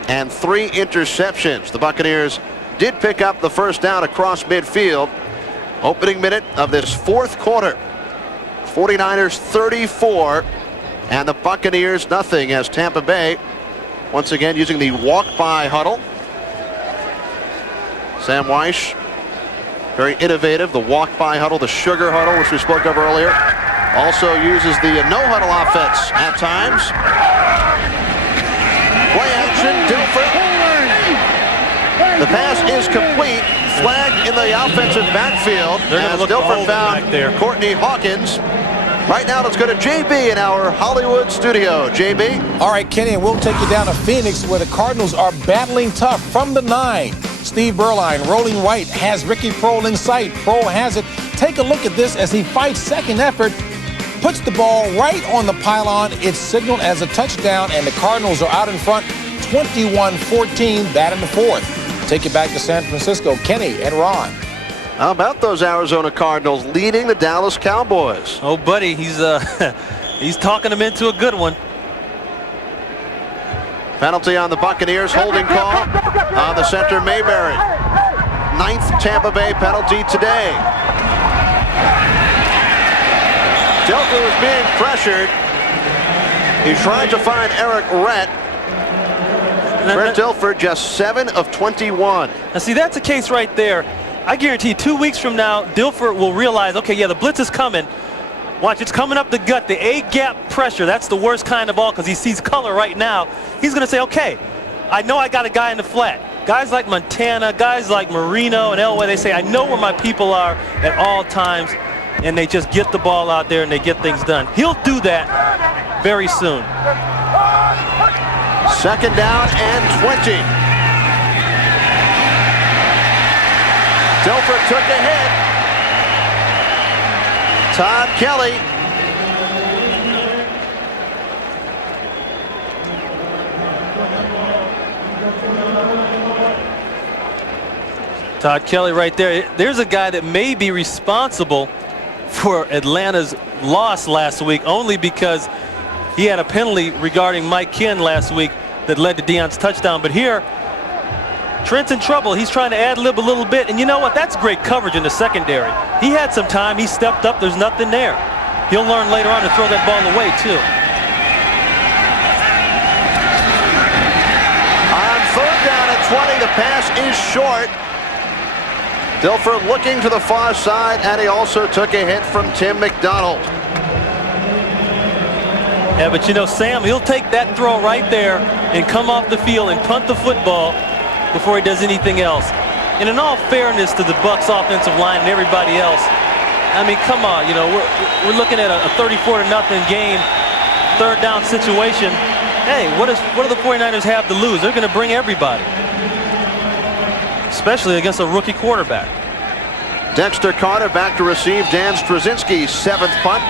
and 3 interceptions. The Buccaneers did pick up the first down across midfield. Opening minute of this 4th quarter. 49ers 34 and the Buccaneers nothing, as Tampa Bay once again using the walk-by huddle. Sam Weish, very innovative. The walk-by huddle, the sugar huddle, which we spoke of earlier. Also uses the no-huddle offense at times. Play action, Dilfer. The pass is complete. Flag in the offensive backfield as Dilfer found Courtney Hawkins. Right now, let's go to JB in our Hollywood studio. JB. All right, Kenny, and we'll take you down to Phoenix, where the Cardinals are battling tough from the 9. Steve Berline, rolling right, has Ricky Prohl in sight. Prohl has it. Take a look at this as he fights second effort, puts the ball right on the pylon. It's signaled as a touchdown, and the Cardinals are out in front 21-14, that in the 4th. Take you back to San Francisco. Kenny and Ron. How about those Arizona Cardinals leading the Dallas Cowboys? Oh, buddy, he's talking them into a good one. Penalty on the Buccaneers, holding call on the center, Mayberry. 9th Tampa Bay penalty today. Dilfer was being pressured. He tried to find Eric Rett. Trent Dilfer just 7 of 21. Now, see, that's a case right there. I guarantee you 2 weeks from now, Dilfer will realize, okay, yeah, the blitz is coming. Watch, it's coming up the gut, the A-gap pressure. That's the worst kind of ball because he sees color right now. He's going to say, okay, I know I got a guy in the flat. Guys like Montana, guys like Marino and Elway, they say, I know where my people are at all times, and they just get the ball out there and they get things done. He'll do that very soon. 2nd down and 20. Dilfer took a hit. Todd Kelly. Todd Kelly right there. There's a guy that may be responsible for Atlanta's loss last week only because he had a penalty regarding Mike Ken last week that led to Deion's touchdown. But here, Trent's in trouble. He's trying to ad-lib a little bit. And you know what? That's great coverage in the secondary. He had some time. He stepped up. There's nothing there. He'll learn later on to throw that ball away, too. On 3rd down and 20, the pass is short. Dilfer looking to the far side, and he also took a hit from Tim McDonald. Yeah, but you know, Sam, he'll take that throw right there and come off the field and punt the football before he does anything else. And in all fairness to the Bucs offensive line and everybody else, I mean, come on, you know, we're looking at a 34-0 game, 3rd down situation. Hey, what do the 49ers have to lose? They're going to bring everybody, especially against a rookie quarterback. Dexter Carter back to receive Dan Straczynski's 7th punt.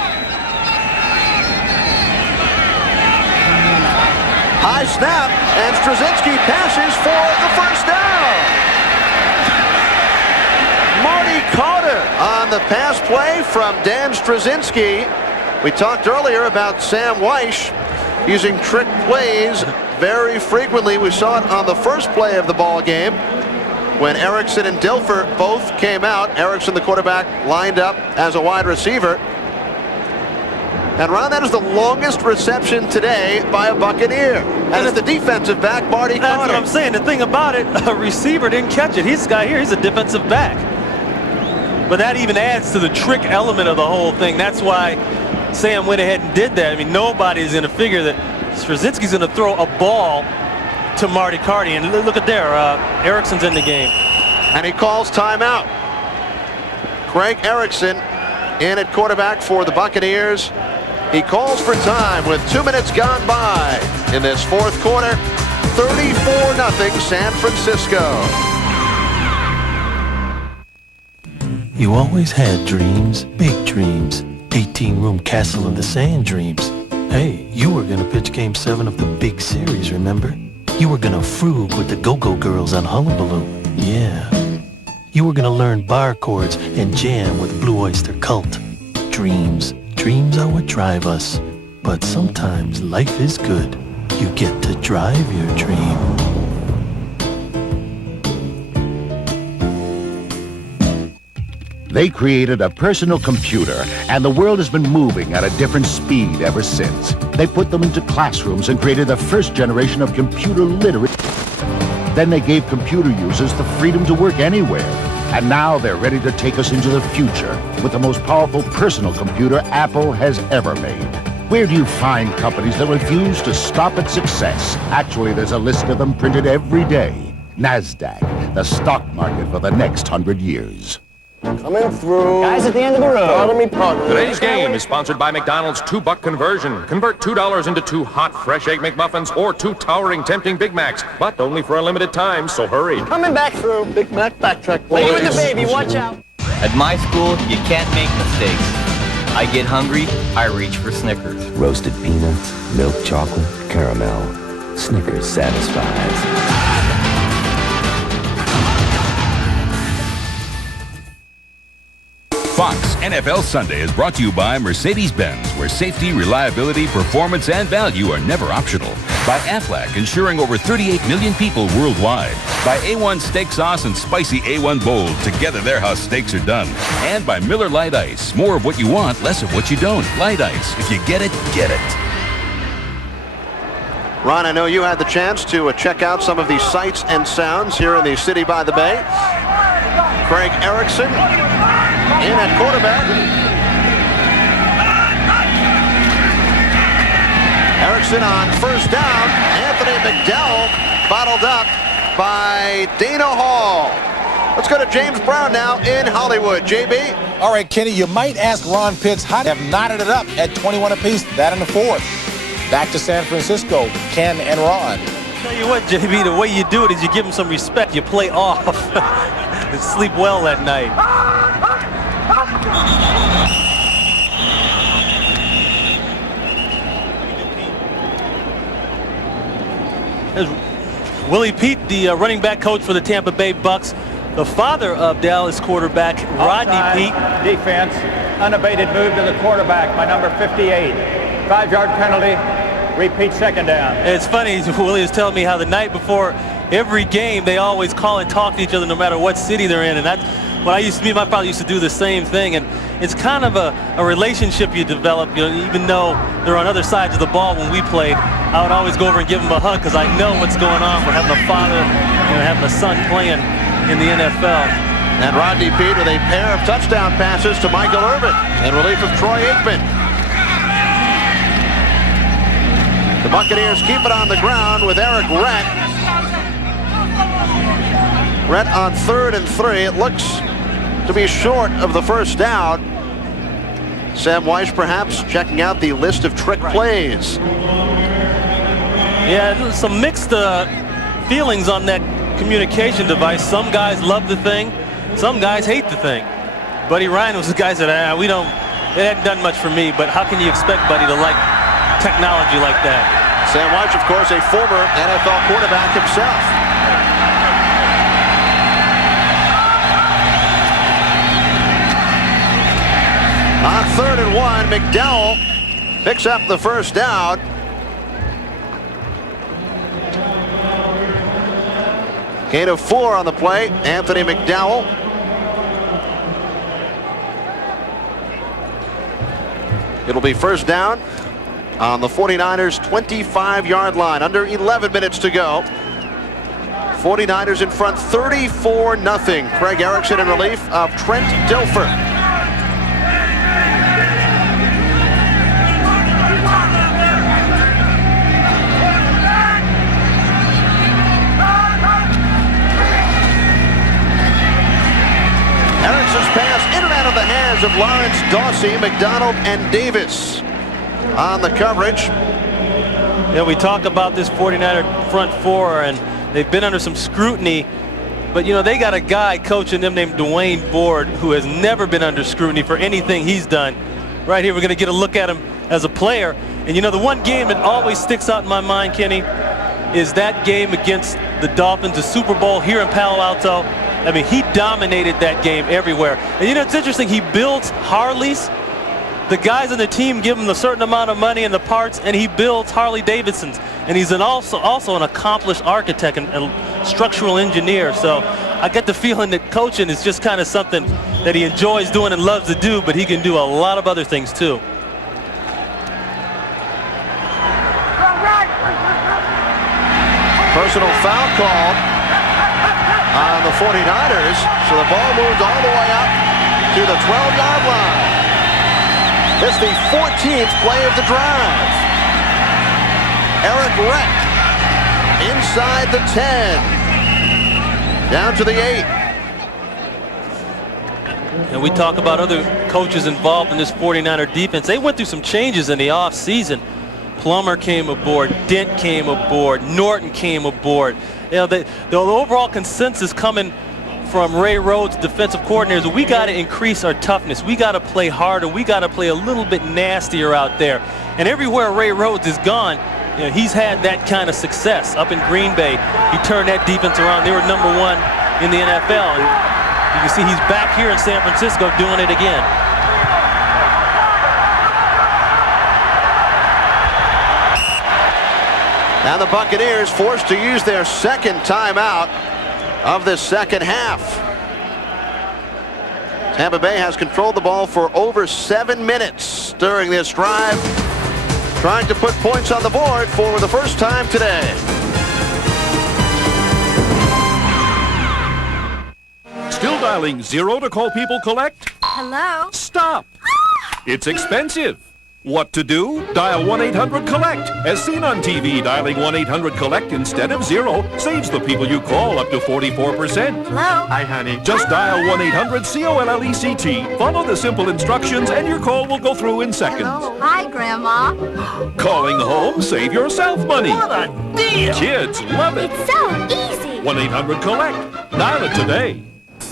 High snap, and Straczynski passes for the 1st down. Marty Carter on the pass play from Dan Straczynski. We talked earlier about Sam Weish using trick plays very frequently. We saw it on the first play of the ball game when Erickson and Dilfer both came out. Erickson, the quarterback, lined up as a wide receiver. And Ron, that is the longest reception today by a Buccaneer. And it's the defensive back, Marty Carter. That's what I'm saying. The thing about it, a receiver didn't catch it. This guy here, he's a defensive back. But that even adds to the trick element of the whole thing. That's why Sam went ahead and did that. I mean, nobody's going to figure that Straczynski's going to throw a ball to Marty Carter. And look at there, Erickson's in the game. And he calls timeout. Greg Erickson in at quarterback for the Buccaneers. He calls for time with 2 minutes gone by in this 4th quarter. 34-0 San Francisco. You always had dreams, big dreams. 18-room castle in the sand dreams. Hey, you were gonna pitch Game 7 of the big series, remember? You were gonna frug with the Go-Go Girls on Hullabaloo. Yeah. You were gonna learn bar chords and jam with Blue Oyster Cult. Dreams. Dreams are what drive us. But sometimes life is good. You get to drive your dream. They created a personal computer, and the world has been moving at a different speed ever since. They put them into classrooms and created the first generation of computer literate. Then they gave computer users the freedom to work anywhere. And now they're ready to take us into the future with the most powerful personal computer Apple has ever made. Where do you find companies that refuse to stop at success? Actually, there's a list of them printed every day. NASDAQ, the stock market for the next 100 years. Coming through. Guys at the end of the road. Pardon me. Today's game is sponsored by McDonald's $2 conversion. Convert $2 into 2 hot, fresh Egg McMuffins or 2 towering, tempting Big Macs, but only for a limited time, so hurry. Coming back through. Big Mac backtrack. Lady with the baby, watch out. At my school, you can't make mistakes. I get hungry, I reach for Snickers. Roasted peanuts, milk chocolate, caramel. Snickers satisfies. Fox NFL Sunday is brought to you by Mercedes-Benz, where safety, reliability, performance, and value are never optional. By Aflac, insuring over 38 million people worldwide. By A1 Steak Sauce and Spicy A1 Bold. Together, they're how steaks are done. And by Miller Lite Ice. More of what you want, less of what you don't. Light Ice. If you get it, get it. Ron, I know you had the chance to check out some of the sights and sounds here in the city by the bay. Craig Erickson in at quarterback. Erickson on first down. Anthony McDowell bottled up by Dana Hall. Let's go to James Brown now in Hollywood. JB? All right, Kenny, you might ask Ron Pitts how they have knotted it up at 21 apiece, that in the fourth. Back to San Francisco, Ken and Ron. Tell you what, JB, the way you do it is you give them some respect. You play off and sleep well that night. There's Willie Pete, the running back coach for the Tampa Bay Bucks. The father of Dallas quarterback Rodney Pete. Defense, unabated move to the quarterback by number 58. 5-yard penalty, repeat second down. It's funny, Willie was telling me how the night before every game they always call and talk to each other no matter what city they're in. And that's what me and my father used to do the same thing. And it's kind of a relationship you develop, you know, even though they're on other sides of the ball. When we played, I would always go over and give them a hug because I know what's going on. We're having a father, you know, having a son playing in the NFL. And Rodney Pete with a pair of touchdown passes to Michael Irvin in relief of Troy Aikman. The Buccaneers keep it on the ground with Eric Rett. Rett on 3rd and 3. It looks to be short of the first down. Sam Weiss perhaps checking out the list of trick plays. Yeah, some mixed feelings on that communication device. Some guys love the thing, some guys hate the thing. Buddy Ryan was the guy that said, it hadn't done much for me, but how can you expect Buddy to like technology like that? Sam Weiss, of course, a former NFL quarterback himself. On 3rd and 1, McDowell picks up the first down. Gain of 4 on the play, Anthony McDowell. It'll be first down on the 49ers 25-yard line. Under 11 minutes to go. 49ers in front 34-0. Craig Erickson in relief of Trent Dilfer. Erickson's pass in and out of the hands of Lawrence, Dawsey, McDonald, and Davis on the coverage. Yeah, we talk about this 49er front four, and they've been under some scrutiny. But, you know, they got a guy coaching them named Dwayne Board who has never been under scrutiny for anything he's done. Right here, we're going to get a look at him as a player. And, you know, the one game that always sticks out in my mind, Kenny, is that game against the Dolphins, the Super Bowl here in Palo Alto. I mean, he dominated that game everywhere. And, you know, it's interesting. He builds Harleys. The guys on the team give him a certain amount of money and the parts, and he builds Harley Davidsons. And he's also an accomplished architect and structural engineer. So I get the feeling that coaching is just kind of something that he enjoys doing and loves to do, but he can do a lot of other things too. Personal foul called on the 49ers. So the ball moves all the way up to the 12-yard line. It's the 14th play of the drive. Eric Rett inside the 10. Down to the 8. And we talk about other coaches involved in this 49er defense. They went through some changes in the offseason. Plummer came aboard, Dent came aboard, Norton came aboard. You know, the overall consensus coming from Ray Rhodes, defensive coordinators, we got to increase our toughness. We got to play harder. We got to play a little bit nastier out there. And everywhere Ray Rhodes is gone, you know, he's had that kind of success. Up in Green Bay, he turned that defense around. They were #1 in the NFL. And you can see he's back here in San Francisco doing it again. And the Buccaneers forced to use their second timeout of the second half. Tampa Bay has controlled the ball for over 7 minutes during this drive, trying to put points on the board for the first time today. Still dialing 0 to call people collect? Hello? Stop! It's expensive. What to do? Dial 1-800-COLLECT. As seen on TV, dialing 1-800-COLLECT instead of 0 saves the people you call up to 44%. Hello? Hi, honey. Just dial 1-800-COLLECT. Follow the simple instructions and your call will go through in seconds. Hi, Grandma. Calling home, save yourself money. What a deal! Kids love it. It's so easy. 1-800-COLLECT. Dial it today.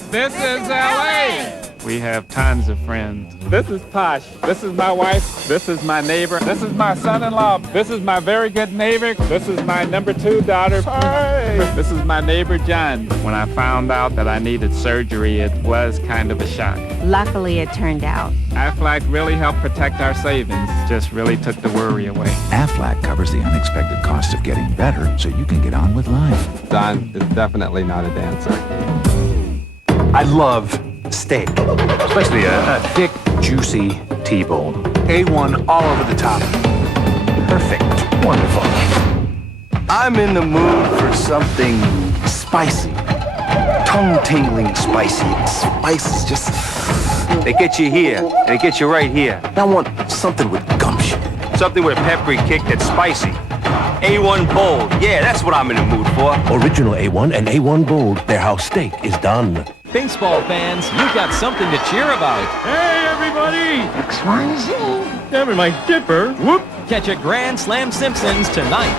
This is LA. We have tons of friends. This is Posh. This is my wife. This is my neighbor. This is my son-in-law. This is my very good neighbor. This is my number 2 daughter. Hi. This is my neighbor, John. When I found out that I needed surgery, it was kind of a shock. Luckily, it turned out. Aflac really helped protect our savings. Just really took the worry away. Aflac covers the unexpected cost of getting better so you can get on with life. Don is definitely not a dancer. I love steak, especially a thick, juicy T-bone. A1 all over the top. Perfect. Wonderful. I'm in the mood for something spicy. Tongue-tingling spicy. Spices just... They get you here, and they get you right here. I want something with gumption. Something with a peppery kick that's spicy. A1 Bold. Yeah, that's what I'm in the mood for. Original A1 and A1 Bold. They're how steak is done. Baseball fans, you've got something to cheer about. Hey, everybody! XYZ. Having my dipper. Whoop! Catch a Grand Slam Simpsons tonight.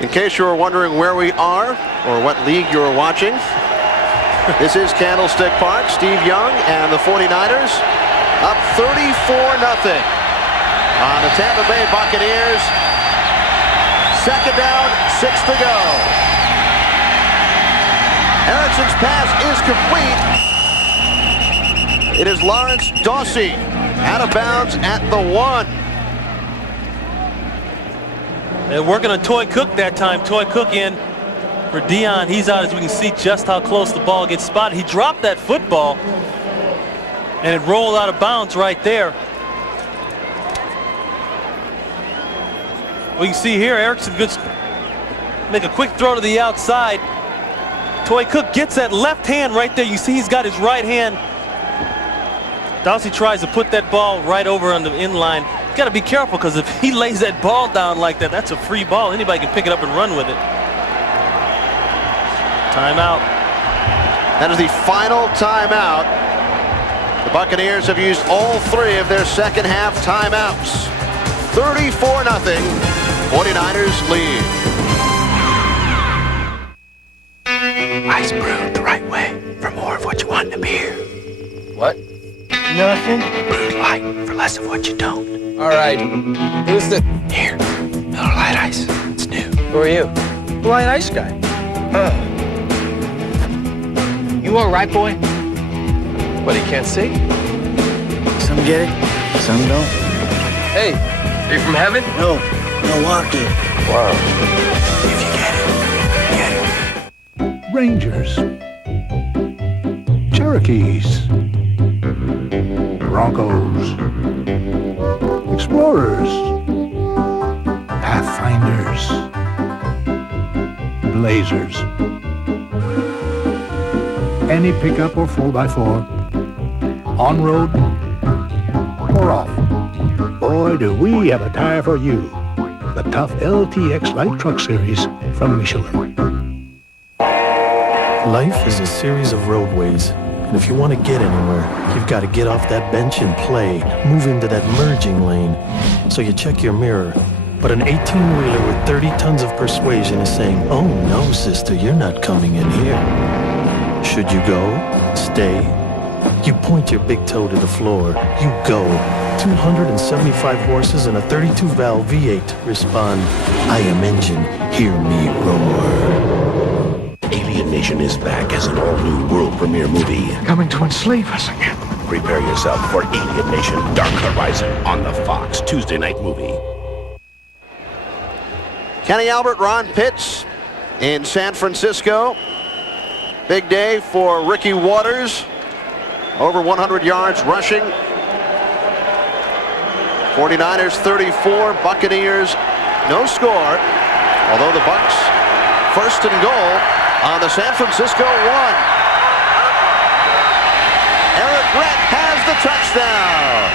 In case you were wondering where we are or what league you're watching, this is Candlestick Park. Steve Young and the 49ers up 34-0 on the Tampa Bay Buccaneers. Second down, 6 to go. Erickson's pass is complete. It is Lawrence Dawsey out of bounds at the 1. They're working on Toy Cook that time. Toy Cook in for Dion. He's out, as we can see just how close the ball gets spotted. He dropped that football and it rolled out of bounds right there. We can see here Erickson make a quick throw to the outside. Toy Cook gets that left hand right there. You see he's got his right hand. Dawsey tries to put that ball right over on the end line. He's got to be careful because if he lays that ball down like that, that's a free ball. Anybody can pick it up and run with it. Timeout. That is the final timeout. The Buccaneers have used all 3 of their second half timeouts. 34-0. 49ers lead. Ice brewed the right way for more of what you want in a beer. What? Nothing. Brewed light for less of what you don't. All right. Who's the... Here, Miller Lite Ice. It's new. Who are you? Light Ice guy. You all right, boy? What, he can't see? Some get it, some don't. Hey, are you from heaven? No, Milwaukee. Wow. If you get it. Rangers, Cherokees, Broncos, Explorers, Pathfinders, Blazers. Any pickup or 4x4, on road or off. Boy, do we have a tire for you. The tough LTX Light Truck Series from Michelin. Life is a series of roadways, and if you want to get anywhere, you've got to get off that bench and play, move into that merging lane. So you check your mirror, but an 18-wheeler with 30 tons of persuasion is saying, "Oh no, sister, you're not coming in here." Should you go? Stay? You point your big toe to the floor. You go. 275 horses and a 32-valve V8 respond, "I am engine, hear me roar." Alien Nation is back as an all-new world premiere movie. Coming to enslave us again. Prepare yourself for Alien Nation Dark Horizon on the Fox Tuesday night movie. Kenny Albert, Ron Pitts in San Francisco. Big day for Ricky Waters. Over 100 yards rushing. 49ers 34, Buccaneers no score. Although the Bucs first and goal on the San Francisco 1. Eric Brett has the touchdown.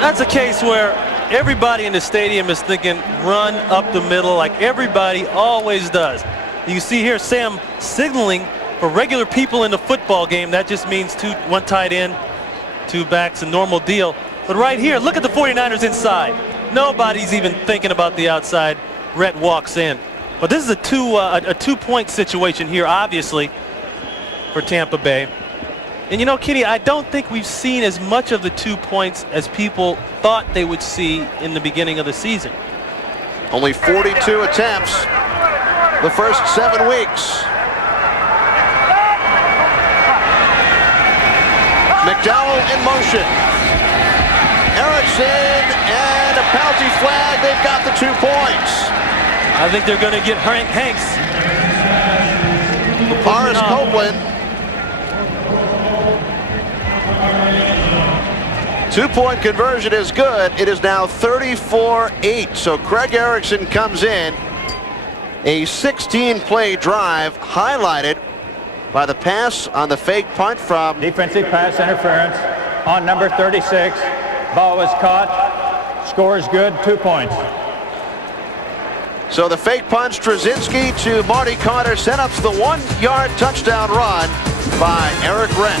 That's a case where everybody in the stadium is thinking run up the middle like everybody always does. You see here Sam signaling for regular people in the football game. That just means one tight end, 2 backs, a normal deal. But right here, look at the 49ers inside. Nobody's even thinking about the outside. Rhett walks in. But this is a two-point situation here, obviously, for Tampa Bay. And you know, Kenny, I don't think we've seen as much of the 2 points as people thought they would see in the beginning of the season. Only 42 attempts the first 7 weeks. McDowell in motion. Erickson and a penalty flag. They've got the 2 points. I think they're going to get Hanks. Paris Copeland. 2-point conversion is good. It is now 34-8. So Craig Erickson comes in. A 16-play drive highlighted by the pass on the fake punt from defensive pass interference on number 36. Ball was caught. Score is good. 2 points. So the fake punt, Straczynski to Marty Carter, set up the 1-yard touchdown run by Eric Brett.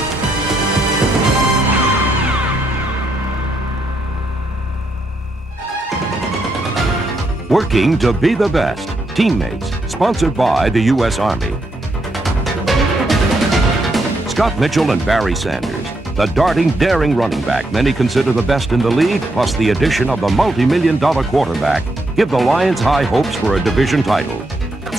Working to be the best. Teammates, sponsored by the U.S. Army. Scott Mitchell and Barry Sanders, the darting, daring running back many consider the best in the league, plus the addition of the multi-million-dollar quarterback, give the Lions high hopes for a division title.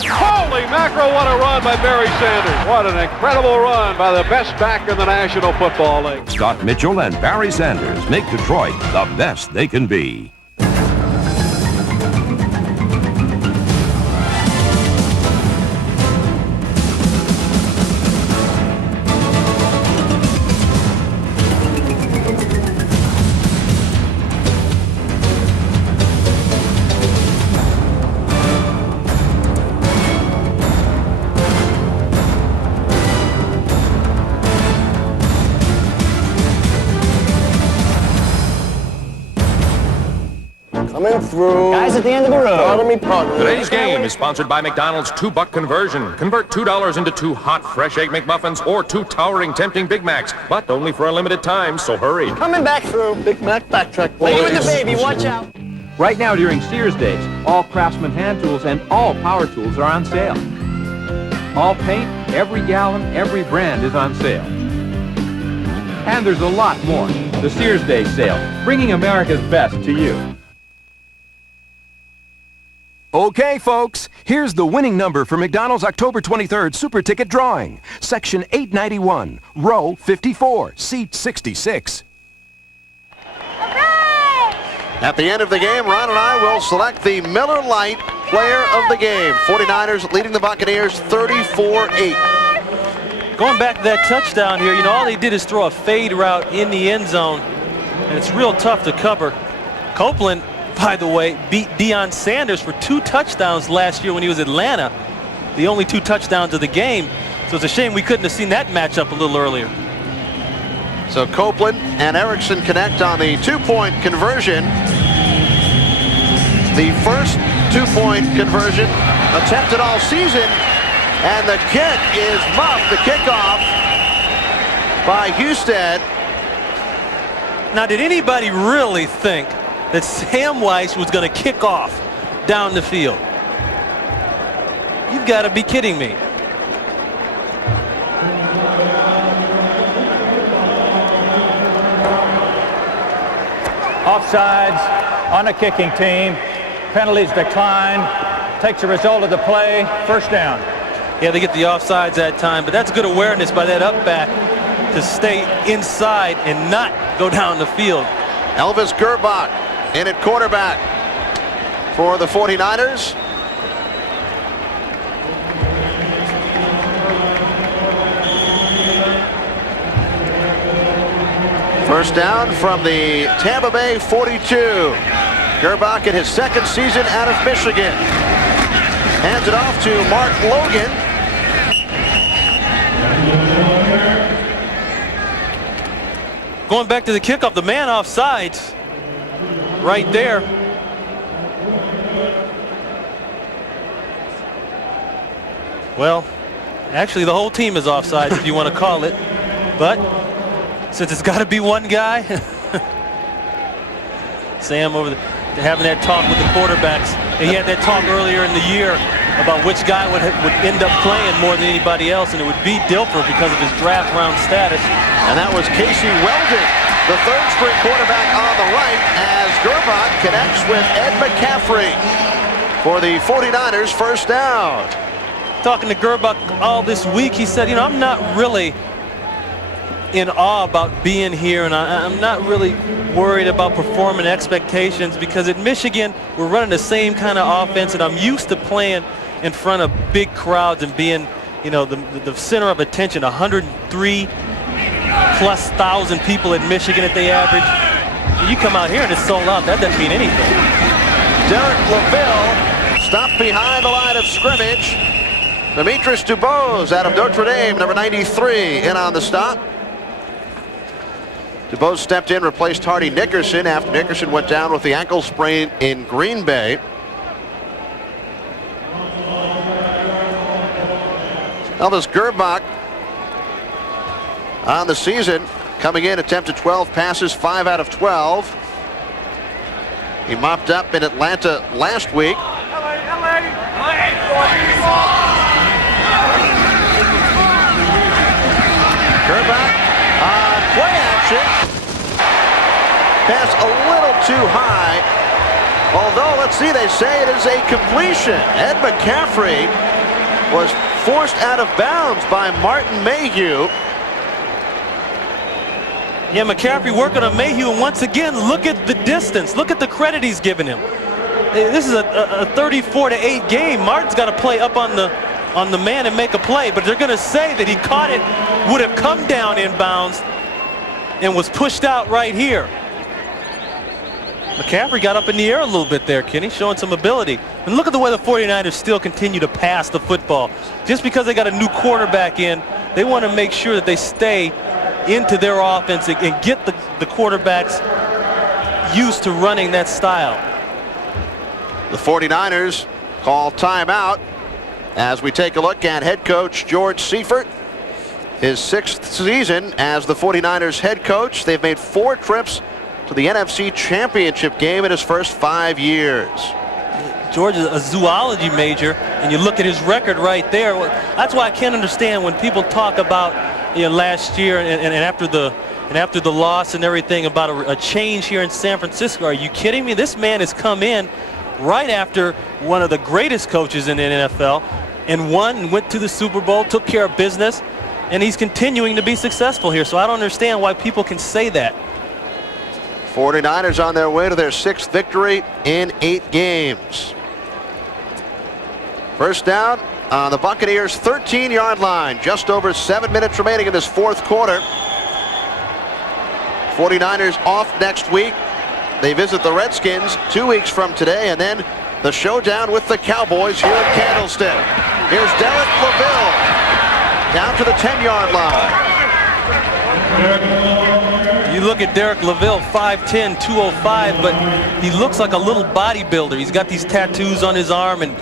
Holy mackerel, what a run by Barry Sanders. What an incredible run by the best back in the National Football League. Scott Mitchell and Barry Sanders make Detroit the best they can be. Coming through. Guys at the end of the road. Pardon me. Today's game is sponsored by McDonald's $2 conversion. Convert $2 into 2 hot, fresh Egg McMuffins or 2 towering, tempting Big Macs, but only for a limited time, so hurry. Coming back through. Big Mac backtrack. Lady with the baby, watch out. Right now during Sears Days, all Craftsman hand tools and all power tools are on sale. All paint, every gallon, every brand is on sale. And there's a lot more. The Sears Day sale, bringing America's best to you. Okay, folks, here's the winning number for McDonald's October 23rd Super Ticket Drawing. Section 891, row 54, seat 66. At the end of the game, Ron and I will select the Miller Lite player of the game. 49ers leading the Buccaneers 34-8. Going back to that touchdown here, you know, all they did is throw a fade route in the end zone, and it's real tough to cover. Copeland, by the way, beat Deion Sanders for 2 touchdowns last year when he was at Atlanta. The only 2 touchdowns of the game. So it's a shame we couldn't have seen that matchup a little earlier. So Copeland and Erickson connect on the 2-point conversion. The first 2-point conversion attempted all season. And the kick is muffed. The kickoff by Houston. Now, did anybody really think that Sam Weiss was going to kick off down the field? You've got to be kidding me. Offsides on a kicking team. Penalties declined. Takes the result of the play. First down. Yeah, they get the offsides that time, but that's good awareness by that up back to stay inside and not go down the field. Elvis Gerbach in at quarterback for the 49ers. First down from the Tampa Bay 42. Gerbach in his 2nd season out of Michigan. Hands it off to Mark Logan. Going back to the kickoff, the man offsides right there. Well, actually the whole team is offsides if you want to call it. But since it's got to be one guy, Sam over having that talk with the quarterbacks. And he had that talk earlier in the year about which guy would end up playing more than anybody else, and it would be Dilfer because of his draft round status. And that was Casey Weldon, the third-string quarterback on the right, as Gerbach connects with Ed McCaffrey for the 49ers first down. Talking to Gerbach all this week, he said, you know, I'm not really in awe about being here, and I'm not really worried about performing expectations, because at Michigan, we're running the same kind of offense, and I'm used to playing in front of big crowds and being, you know, the center of attention. 103+ thousand people in Michigan that they average. You come out here and it's sold out. That doesn't mean anything. Derek LaVille stopped behind the line of scrimmage. Demetrius Dubose out of Notre Dame, number 93, in on the stop. Dubose stepped in, replaced Hardy Nickerson after Nickerson went down with the ankle sprain in Green Bay. Elvis Gerbach on the season, coming in, attempted 12 passes, 5 out of 12. He mopped up in Atlanta last week. Gerbach on play action. Pass a little too high. Although, let's see, they say it is a completion. Ed McCaffrey was forced out of bounds by Martin Mayhew. Yeah, McCaffrey working on Mayhew, and once again, look at the distance. Look at the credit he's given him. This is a 34-8 game. Martin's got to play up on the man and make a play, but they're going to say that he caught it, would have come down inbounds, and was pushed out right here. McCaffrey got up in the air a little bit there, Kenny, showing some ability. And look at the way the 49ers still continue to pass the football. Just because they got a new quarterback in, they want to make sure that they stay into their offense and get the quarterbacks used to running that style. The 49ers call timeout as we take a look at head coach George Seifert. His 6th season as the 49ers head coach. They've made 4 trips to the NFC Championship game in his first 5 years. George is a zoology major, and you look at his record right there. That's why I can't understand when people talk about, you know, last year and after the loss and everything about a change here in San Francisco. Are you kidding me? This man has come in right after one of the greatest coaches in the NFL and went to the Super Bowl, took care of business, and he's continuing to be successful here. So I don't understand why people can say that. 49ers on their way to their 6th victory in 8 games. First down on the Buccaneers' 13-yard line. Just over 7 minutes remaining in this 4th quarter. 49ers off next week. They visit the Redskins 2 weeks from today, and then the showdown with the Cowboys here at Candlestick. Here's Derek LaVille down to the 10-yard line. You look at Derek LaVille, 5'10", 205, but he looks like a little bodybuilder. He's got these tattoos on his arm, and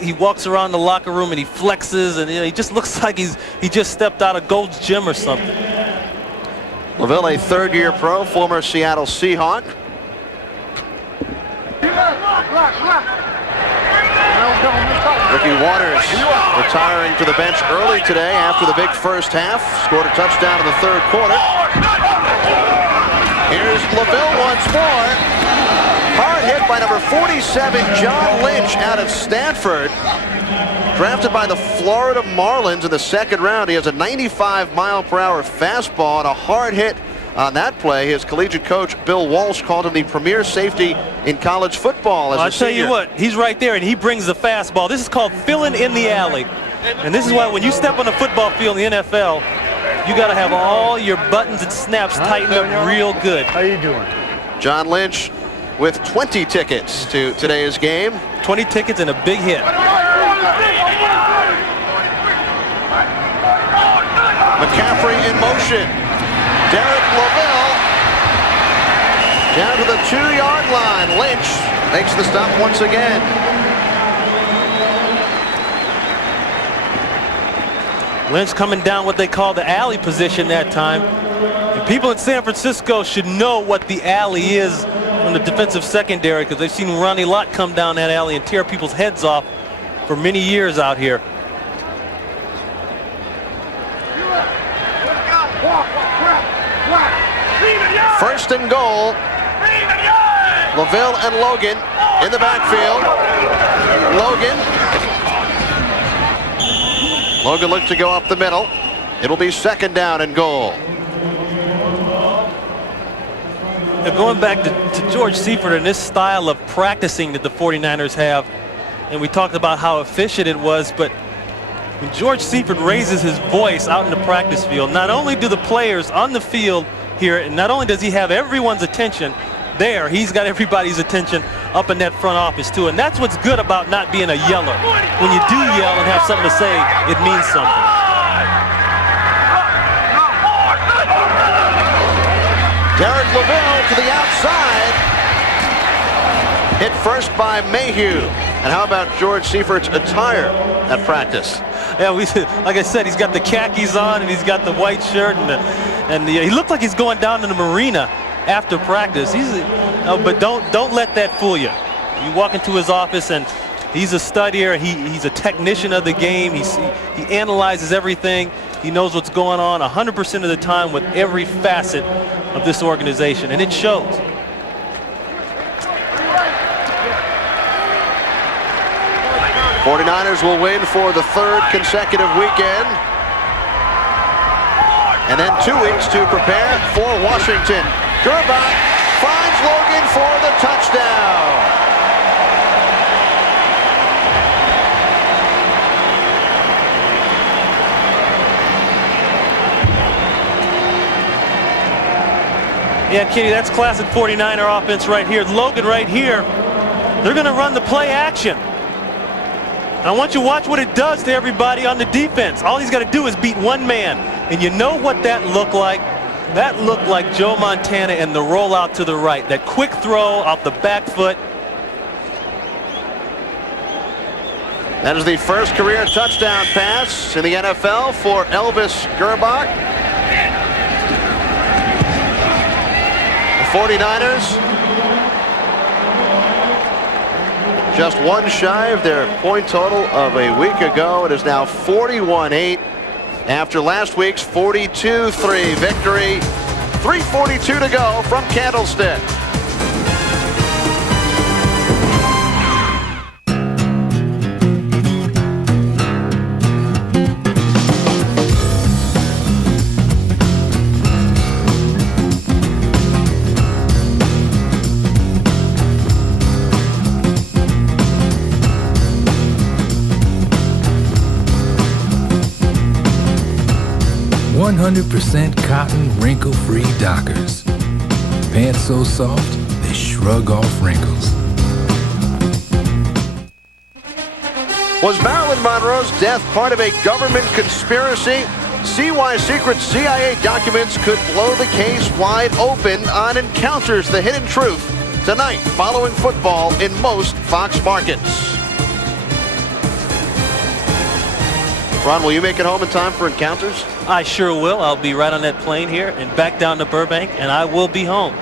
he walks around the locker room and he flexes, and he just looks like he just stepped out of Gold's Gym or something. LaVille, a 3rd-year pro, former Seattle Seahawk. Ricky Waters retiring to the bench early today after the big first half. Scored a touchdown in the 3rd quarter. Here's LaVille once more. Hard hit by number 47, John Lynch, out of Stanford. Drafted by the Florida Marlins in the 2nd round. He has a 95-mile-per-hour fastball and a hard hit on that play. His collegiate coach, Bill Walsh, called him the premier safety in college football. I'll tell you what, he's right there, and he brings the fastball. This is called filling in the alley. And this is why when you step on the football field in the NFL, you got to have all your buttons and snaps tightened up real good. How you doing? John Lynch with 20 tickets to today's game. 20 tickets and a big hit. McCaffrey in motion. Derek Lavelle down to the 2-yard line. Lynch makes the stop once again. Lynch coming down what they call the alley position that time. And people in San Francisco should know what the alley is on the defensive secondary, because they've seen Ronnie Lott come down that alley and tear people's heads off for many years out here. First and goal. Lavelle and Logan in the backfield. Logan looks to go up the middle. It'll be second down and goal. Now going back to George Seifert and this style of practicing that the 49ers have, and we talked about how efficient it was, but when George Seifert raises his voice out in the practice field, not only do the players on the field hear it, and not only does he have everyone's attention there, he's got everybody's attention up in that front office too. And that's what's good about not being a yeller. When you do yell and have something to say, it means something. Derek Lavelle to the outside. Hit first by Mayhew. And how about George Seifert's attire at practice? Yeah, like I said, he's got the khakis on and he's got the white shirt, and he looked like he's going down to the marina after practice. But don't let that fool you. You walk into his office and he's a studier. He's a technician of the game. He analyzes everything. He knows what's going on 100% of the time with every facet of this organization, and it shows. '49ers will win for the third consecutive weekend. And then 2 weeks to prepare for Washington. Gerbach finds Logan for the touchdown. Yeah, Kenny, that's classic 49er offense right here. Logan right here. They're going to run the play action. I want you to watch what it does to everybody on the defense. All he's got to do is beat one man. And you know what that looked like? That looked like Joe Montana and the rollout to the right. That quick throw off the back foot. That is the first career touchdown pass in the NFL for Elvis Gerbach. The 49ers just one shy of their point total of a week ago. It is now 41-8 after last week's 42-3 victory. 3:42 to go from Candlestick. %100% cotton, wrinkle-free Dockers. Pants so soft, they shrug off wrinkles. Was Marilyn Monroe's death part of a government conspiracy? See why secret CIA documents could blow the case wide open on Encounters the Hidden Truth tonight following football in most Fox markets. Ron, will you make it home in time for Encounters? I sure will. I'll be right on that plane here and back down to Burbank, and I will be home.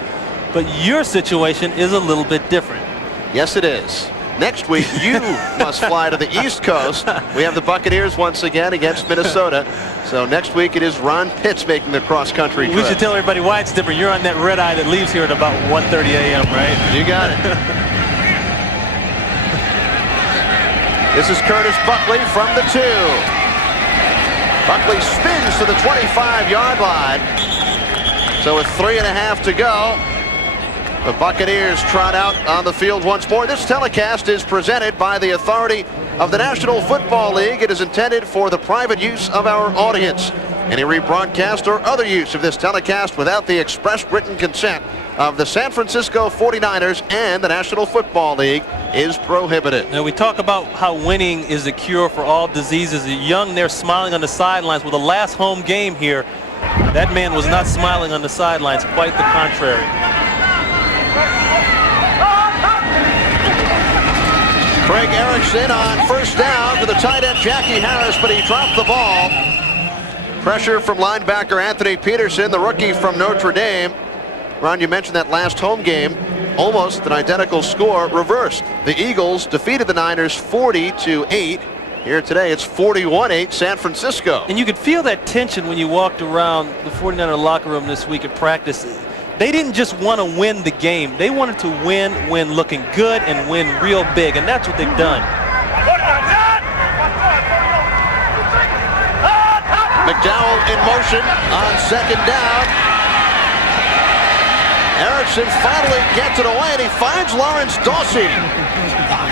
But your situation is a little bit different. Yes, it is. Next week, you must fly to the East Coast. We have the Buccaneers once again against Minnesota. So next week, it is Ron Pitts making the cross-country trip. We should tell everybody why it's different. You're on that red eye that leaves here at about 1:30 a.m., right? You got it. This is Curtis Buckley from the 2. Buckley spins to the 25-yard line. So with 3.5 to go, the Buccaneers trot out on the field once more. This telecast is presented by the authority of the National Football League. It is intended for the private use of our audience. Any rebroadcast or other use of this telecast without the express written consent of the San Francisco 49ers and the National Football League is prohibited. Now we talk about how winning is the cure for all diseases. Young there smiling on the sidelines with the last home game here. That man was not smiling on the sidelines, quite the contrary. Craig Erickson on first down to the tight end Jackie Harris, but he dropped the ball. Pressure from linebacker Anthony Peterson, the rookie from Notre Dame. Ron, you mentioned that last home game, almost an identical score, reversed. The Eagles defeated the Niners 40-8. Here today, it's 41-8 San Francisco. And you could feel that tension when you walked around the 49er locker room this week at practice. They didn't just want to win the game. They wanted to win looking good and win real big, and that's what they've done. McDowell in motion on second down. Erickson finally gets it away, and he finds Lawrence Dawsey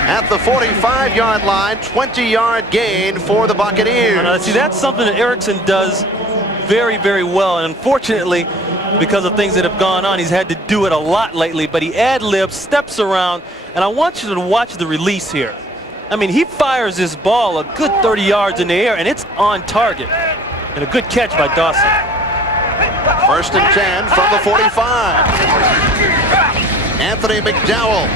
at the 45-yard line. 20-yard gain for the Buccaneers. See, that's something that Erickson does very, very well. And unfortunately, because of things that have gone on, he's had to do it a lot lately. But he ad-libs, steps around, and I want you to watch the release here. I mean, he fires this ball a good 30 yards in the air, and it's on target. And a good catch by Dawson. First and 10 from the 45. Anthony McDowell.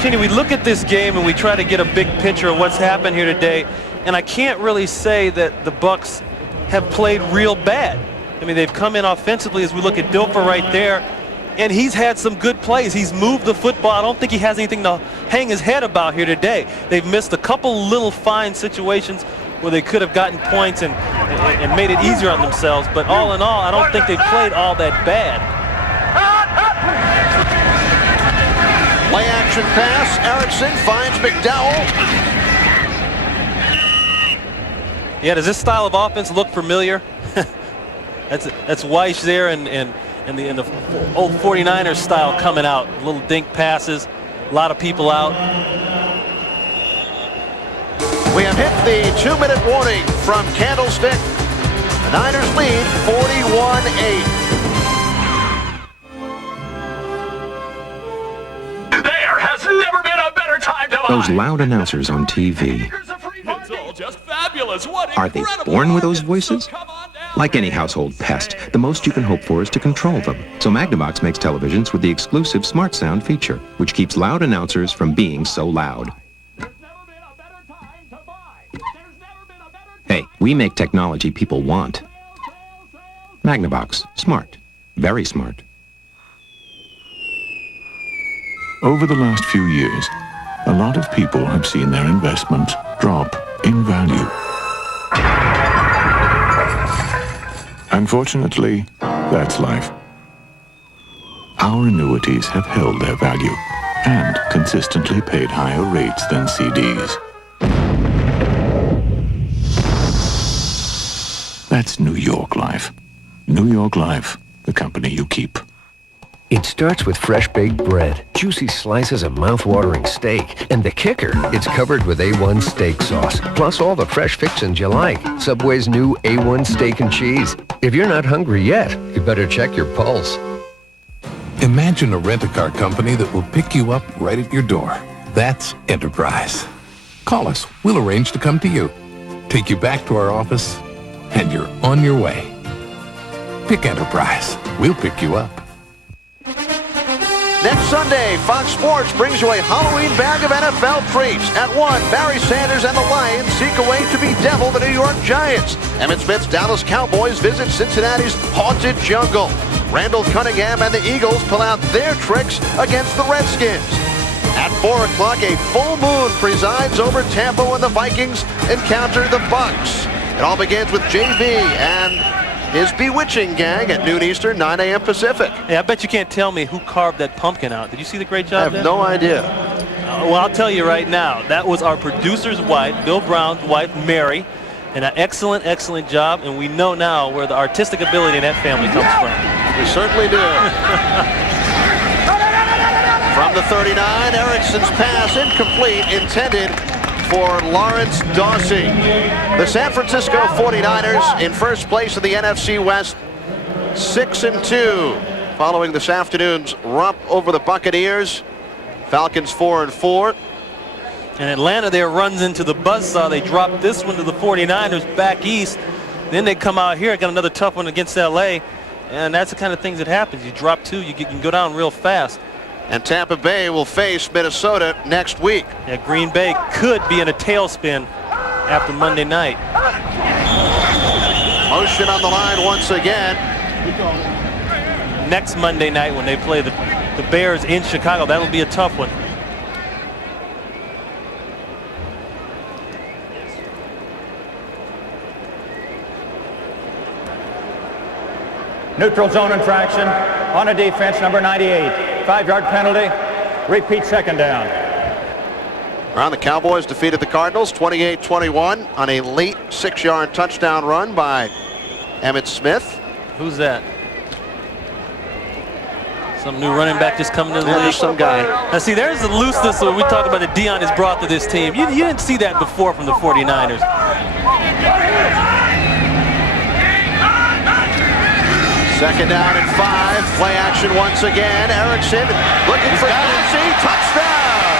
Kenny, we look at this game and we try to get a big picture of what's happened here today, and I can't really say that the Bucs have played real bad. I mean, they've come in offensively as we look at Dilfer right there, and he's had some good plays. He's moved the football. I don't think he has anything to hang his head about here today. They've missed a couple little fine situations where they could have gotten points and made it easier on themselves. But all in all, I don't think they've played all that bad. Play action pass. Erickson finds McDowell. Yeah, does this style of offense look familiar? That's Weiss there and the old 49ers style coming out. Little dink passes, a lot of people out. We have hit the 2-minute warning from Candlestick. The Niners lead 41-8. There has never been a better time to buy. Those loud announcers on TV. It's all just fabulous. What Are they born with those voices? Like any household pest, the most you can hope for is to control them. So Magnavox makes televisions with the exclusive Smart Sound feature, which keeps loud announcers from being so loud. Hey, we make technology people want. Magnavox. Smart. Very smart. Over the last few years, a lot of people have seen their investments drop in value. Unfortunately, that's life. Our annuities have held their value and consistently paid higher rates than CDs. That's New York Life. New York Life, the company you keep. It starts with fresh baked bread, juicy slices of mouth-watering steak, and the kicker, it's covered with A1 steak sauce, plus all the fresh fixins you like. Subway's new A1 steak and cheese. If you're not hungry yet, you better check your pulse. Imagine a rent-a-car company that will pick you up right at your door. That's Enterprise. Call us. We'll arrange to come to you, take you back to our office, and you're on your way. Pick Enterprise. We'll pick you up. Next Sunday, Fox Sports brings you a Halloween bag of NFL treats. At 1, Barry Sanders and the Lions seek a way to bedevil the New York Giants. Emmitt Smith's Dallas Cowboys visit Cincinnati's haunted jungle. Randall Cunningham and the Eagles pull out their tricks against the Redskins. At 4 o'clock, a full moon presides over Tampa when the Vikings encounter the Bucs. It all begins with JV and his bewitching gang at noon Eastern, 9 a.m. Pacific. Hey, I bet you can't tell me who carved that pumpkin out. Did you see the great job? I have no idea. Well, I'll tell you right now. That was our producer's wife, Bill Brown's wife, Mary. And an excellent, excellent job. And we know now where the artistic ability in that family comes from. We certainly do. From the 39, Erickson's pass incomplete, intended for Lawrence Dawsey. The San Francisco 49ers in first place in the NFC West 6-2 following this afternoon's romp over the Buccaneers. Falcons 4-4. And Atlanta there runs into the buzzsaw. They drop this one to the 49ers back east. Then they come out here and got another tough one against LA. And that's the kind of things that happens. You drop two, you can go down real fast. And Tampa Bay will face Minnesota next week. Yeah, Green Bay could be in a tailspin after Monday night. Motion on the line once again. Next Monday night when they play the Bears in Chicago, that'll be a tough one. Neutral zone infraction on a defense, number 98. 5-yard penalty. Repeat second down. The Cowboys defeated the Cardinals 28-21 on a late 6-yard touchdown run by Emmitt Smith. Who's that? Some new running back just coming to the league. There's some guy. Now see, there's the looseness that we talk about that Dion has brought to this team. You didn't see that before from the 49ers. Second down and 5. Play action once again. Erickson looking for Dempsey. Touchdown!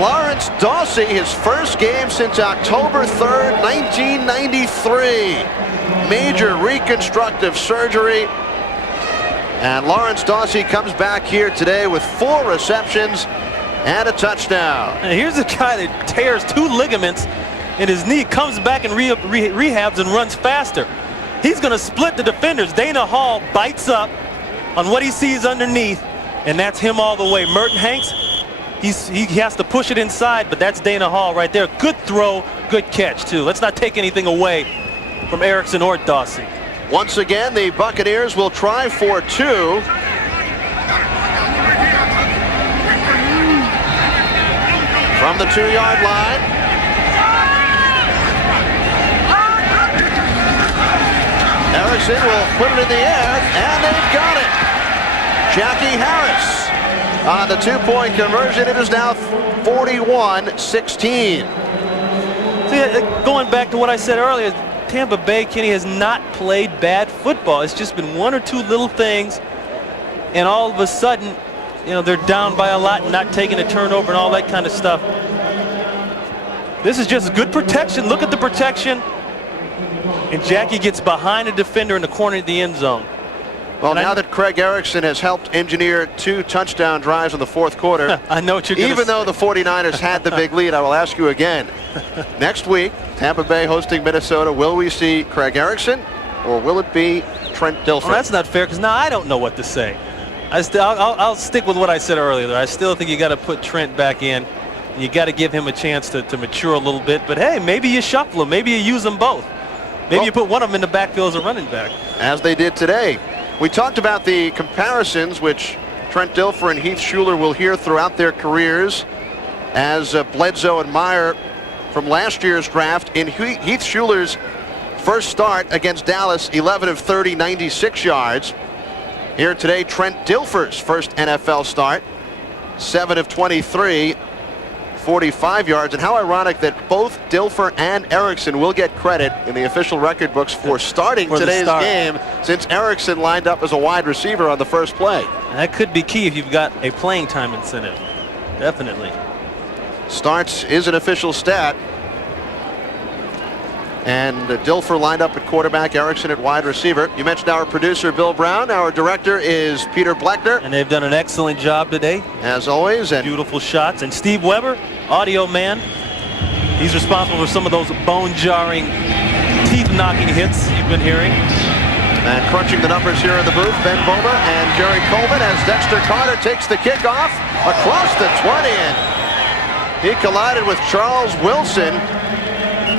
Lawrence Dawsey, his first game since October 3rd, 1993. Major reconstructive surgery. And Lawrence Dawsey comes back here today with 4 receptions and a touchdown. And here's a guy that tears 2 ligaments in his knee, comes back and rehabs and runs faster. He's going to split the defenders. Dana Hall bites up on what he sees underneath, and that's him all the way. Merton Hanks, he has to push it inside, but that's Dana Hall right there. Good throw, good catch, too. Let's not take anything away from Erickson or Dawsey. Once again, the Buccaneers will try for 2. From the 2-yard line. Erickson will put it in the air, and they've got it. Jackie Harris on the 2-point conversion. It is now 41-16. See, going back to what I said earlier, Tampa Bay, Kenny, has not played bad football. It's just been 1 or 2 little things, and all of a sudden, you know, they're down by a lot and not taking a turnover and all that kind of stuff. This is just good protection. Look at the protection. And Jackie gets behind a defender in the corner of the end zone. Well, now that Craig Erickson has helped engineer 2 touchdown drives in the 4th quarter, I know what you're going to say. Even though the 49ers had the big lead, I will ask you again. Next week, Tampa Bay hosting Minnesota. Will we see Craig Erickson, or will it be Trent Dilfer? Well, that's not fair, because now I don't know what to say. I'll stick with what I said earlier. I still think you got to put Trent back in. You got to give him a chance to mature a little bit. But hey, maybe you shuffle them. Maybe you use them both. Maybe you put one of them in the backfield as a running back. As they did today. We talked about the comparisons, which Trent Dilfer and Heath Shuler will hear throughout their careers, as Bledsoe and Meyer from last year's draft. In Heath Shuler's first start against Dallas, 11 of 30, 96 yards. Here today, Trent Dilfer's first NFL start, 7 of 23, 45 yards. And how ironic that both Dilfer and Erickson will get credit in the official record books for starting today's game, since Erickson lined up as a wide receiver on the first play. That could be key if you've got a playing time incentive. Definitely. Starts is an official stat. And Dilfer lined up at quarterback, Erickson at wide receiver. You mentioned our producer, Bill Brown. Our director is Peter Bleckner. And they've done an excellent job today. As always. And beautiful shots. And Steve Weber, audio man. He's responsible for some of those bone-jarring, teeth-knocking hits you've been hearing. And crunching the numbers here in the booth, Ben Boma and Gary Coleman, as Dexter Carter takes the kickoff across the 20. And he collided with Charles Wilson.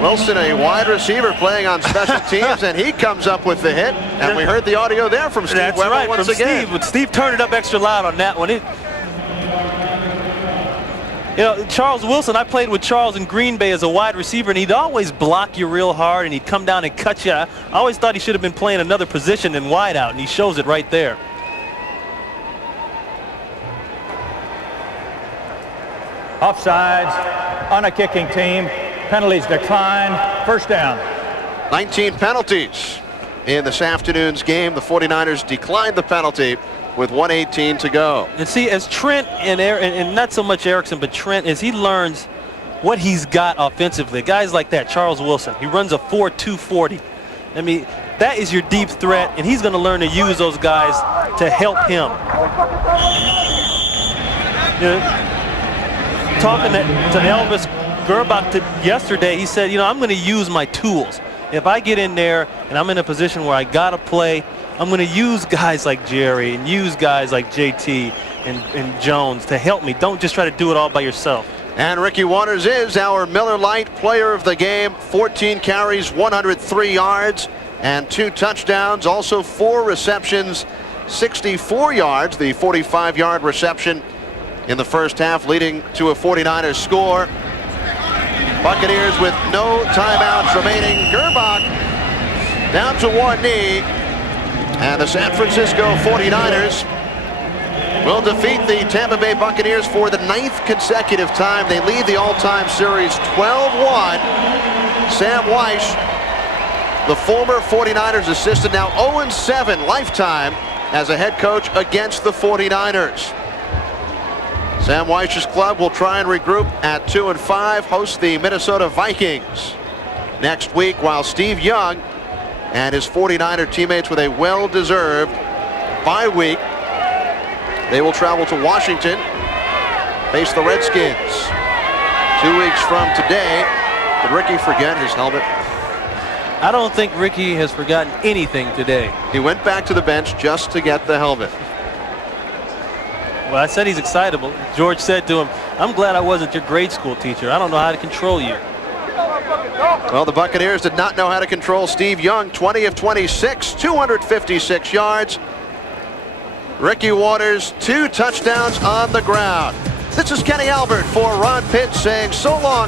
Wilson, a wide receiver playing on special teams, and he comes up with the hit. And we heard the audio there from Steve Weber right, once from again. Steve, but Steve turned it up extra loud on that one. You know, Charles Wilson, I played with Charles in Green Bay as a wide receiver, and he'd always block you real hard, and he'd come down and cut you. I always thought he should have been playing another position than wide out, and he shows it right there. Offsides on a kicking team. Penalties decline. First down. 19 penalties in this afternoon's game. The 49ers declined the penalty with 1:18 to go. And see, as Trent and not so much Erickson, but Trent, as he learns what he's got offensively, guys like that, Charles Wilson, he runs a 4.240. I mean, that is your deep threat, and he's going to learn to use those guys to help him. You know, talking to Elvis Gerbach yesterday, he said, I'm going to use my tools. If I get in there and I'm in a position where I got to play, I'm going to use guys like Jerry and use guys like JT and Jones to help me. Don't just try to do it all by yourself. And Ricky Watters is our Miller Lite player of the game. 14 carries, 103 yards, and 2 touchdowns. Also 4 receptions, 64 yards. The 45-yard reception in the first half, leading to a 49ers score. Buccaneers with no timeouts remaining. Gerbach down to one knee. And the San Francisco 49ers will defeat the Tampa Bay Buccaneers for the 9th consecutive time. They lead the all-time series 12-1. Sam Weish, the former 49ers assistant, now 0-7 lifetime as a head coach against the 49ers. Sam Weich's club will try and regroup at 2-5, host the Minnesota Vikings next week, while Steve Young and his 49er teammates with a well-deserved bye week. They will travel to Washington, face the Redskins 2 weeks from today. Did Ricky forget his helmet? I don't think Ricky has forgotten anything today. He went back to the bench just to get the helmet. Well, I said he's excitable. George said to him, I'm glad I wasn't your grade school teacher. I don't know how to control you. Well, the Buccaneers did not know how to control Steve Young. 20 of 26, 256 yards. Ricky Watters, 2 touchdowns on the ground. This is Kenny Albert for Ron Pitt saying so long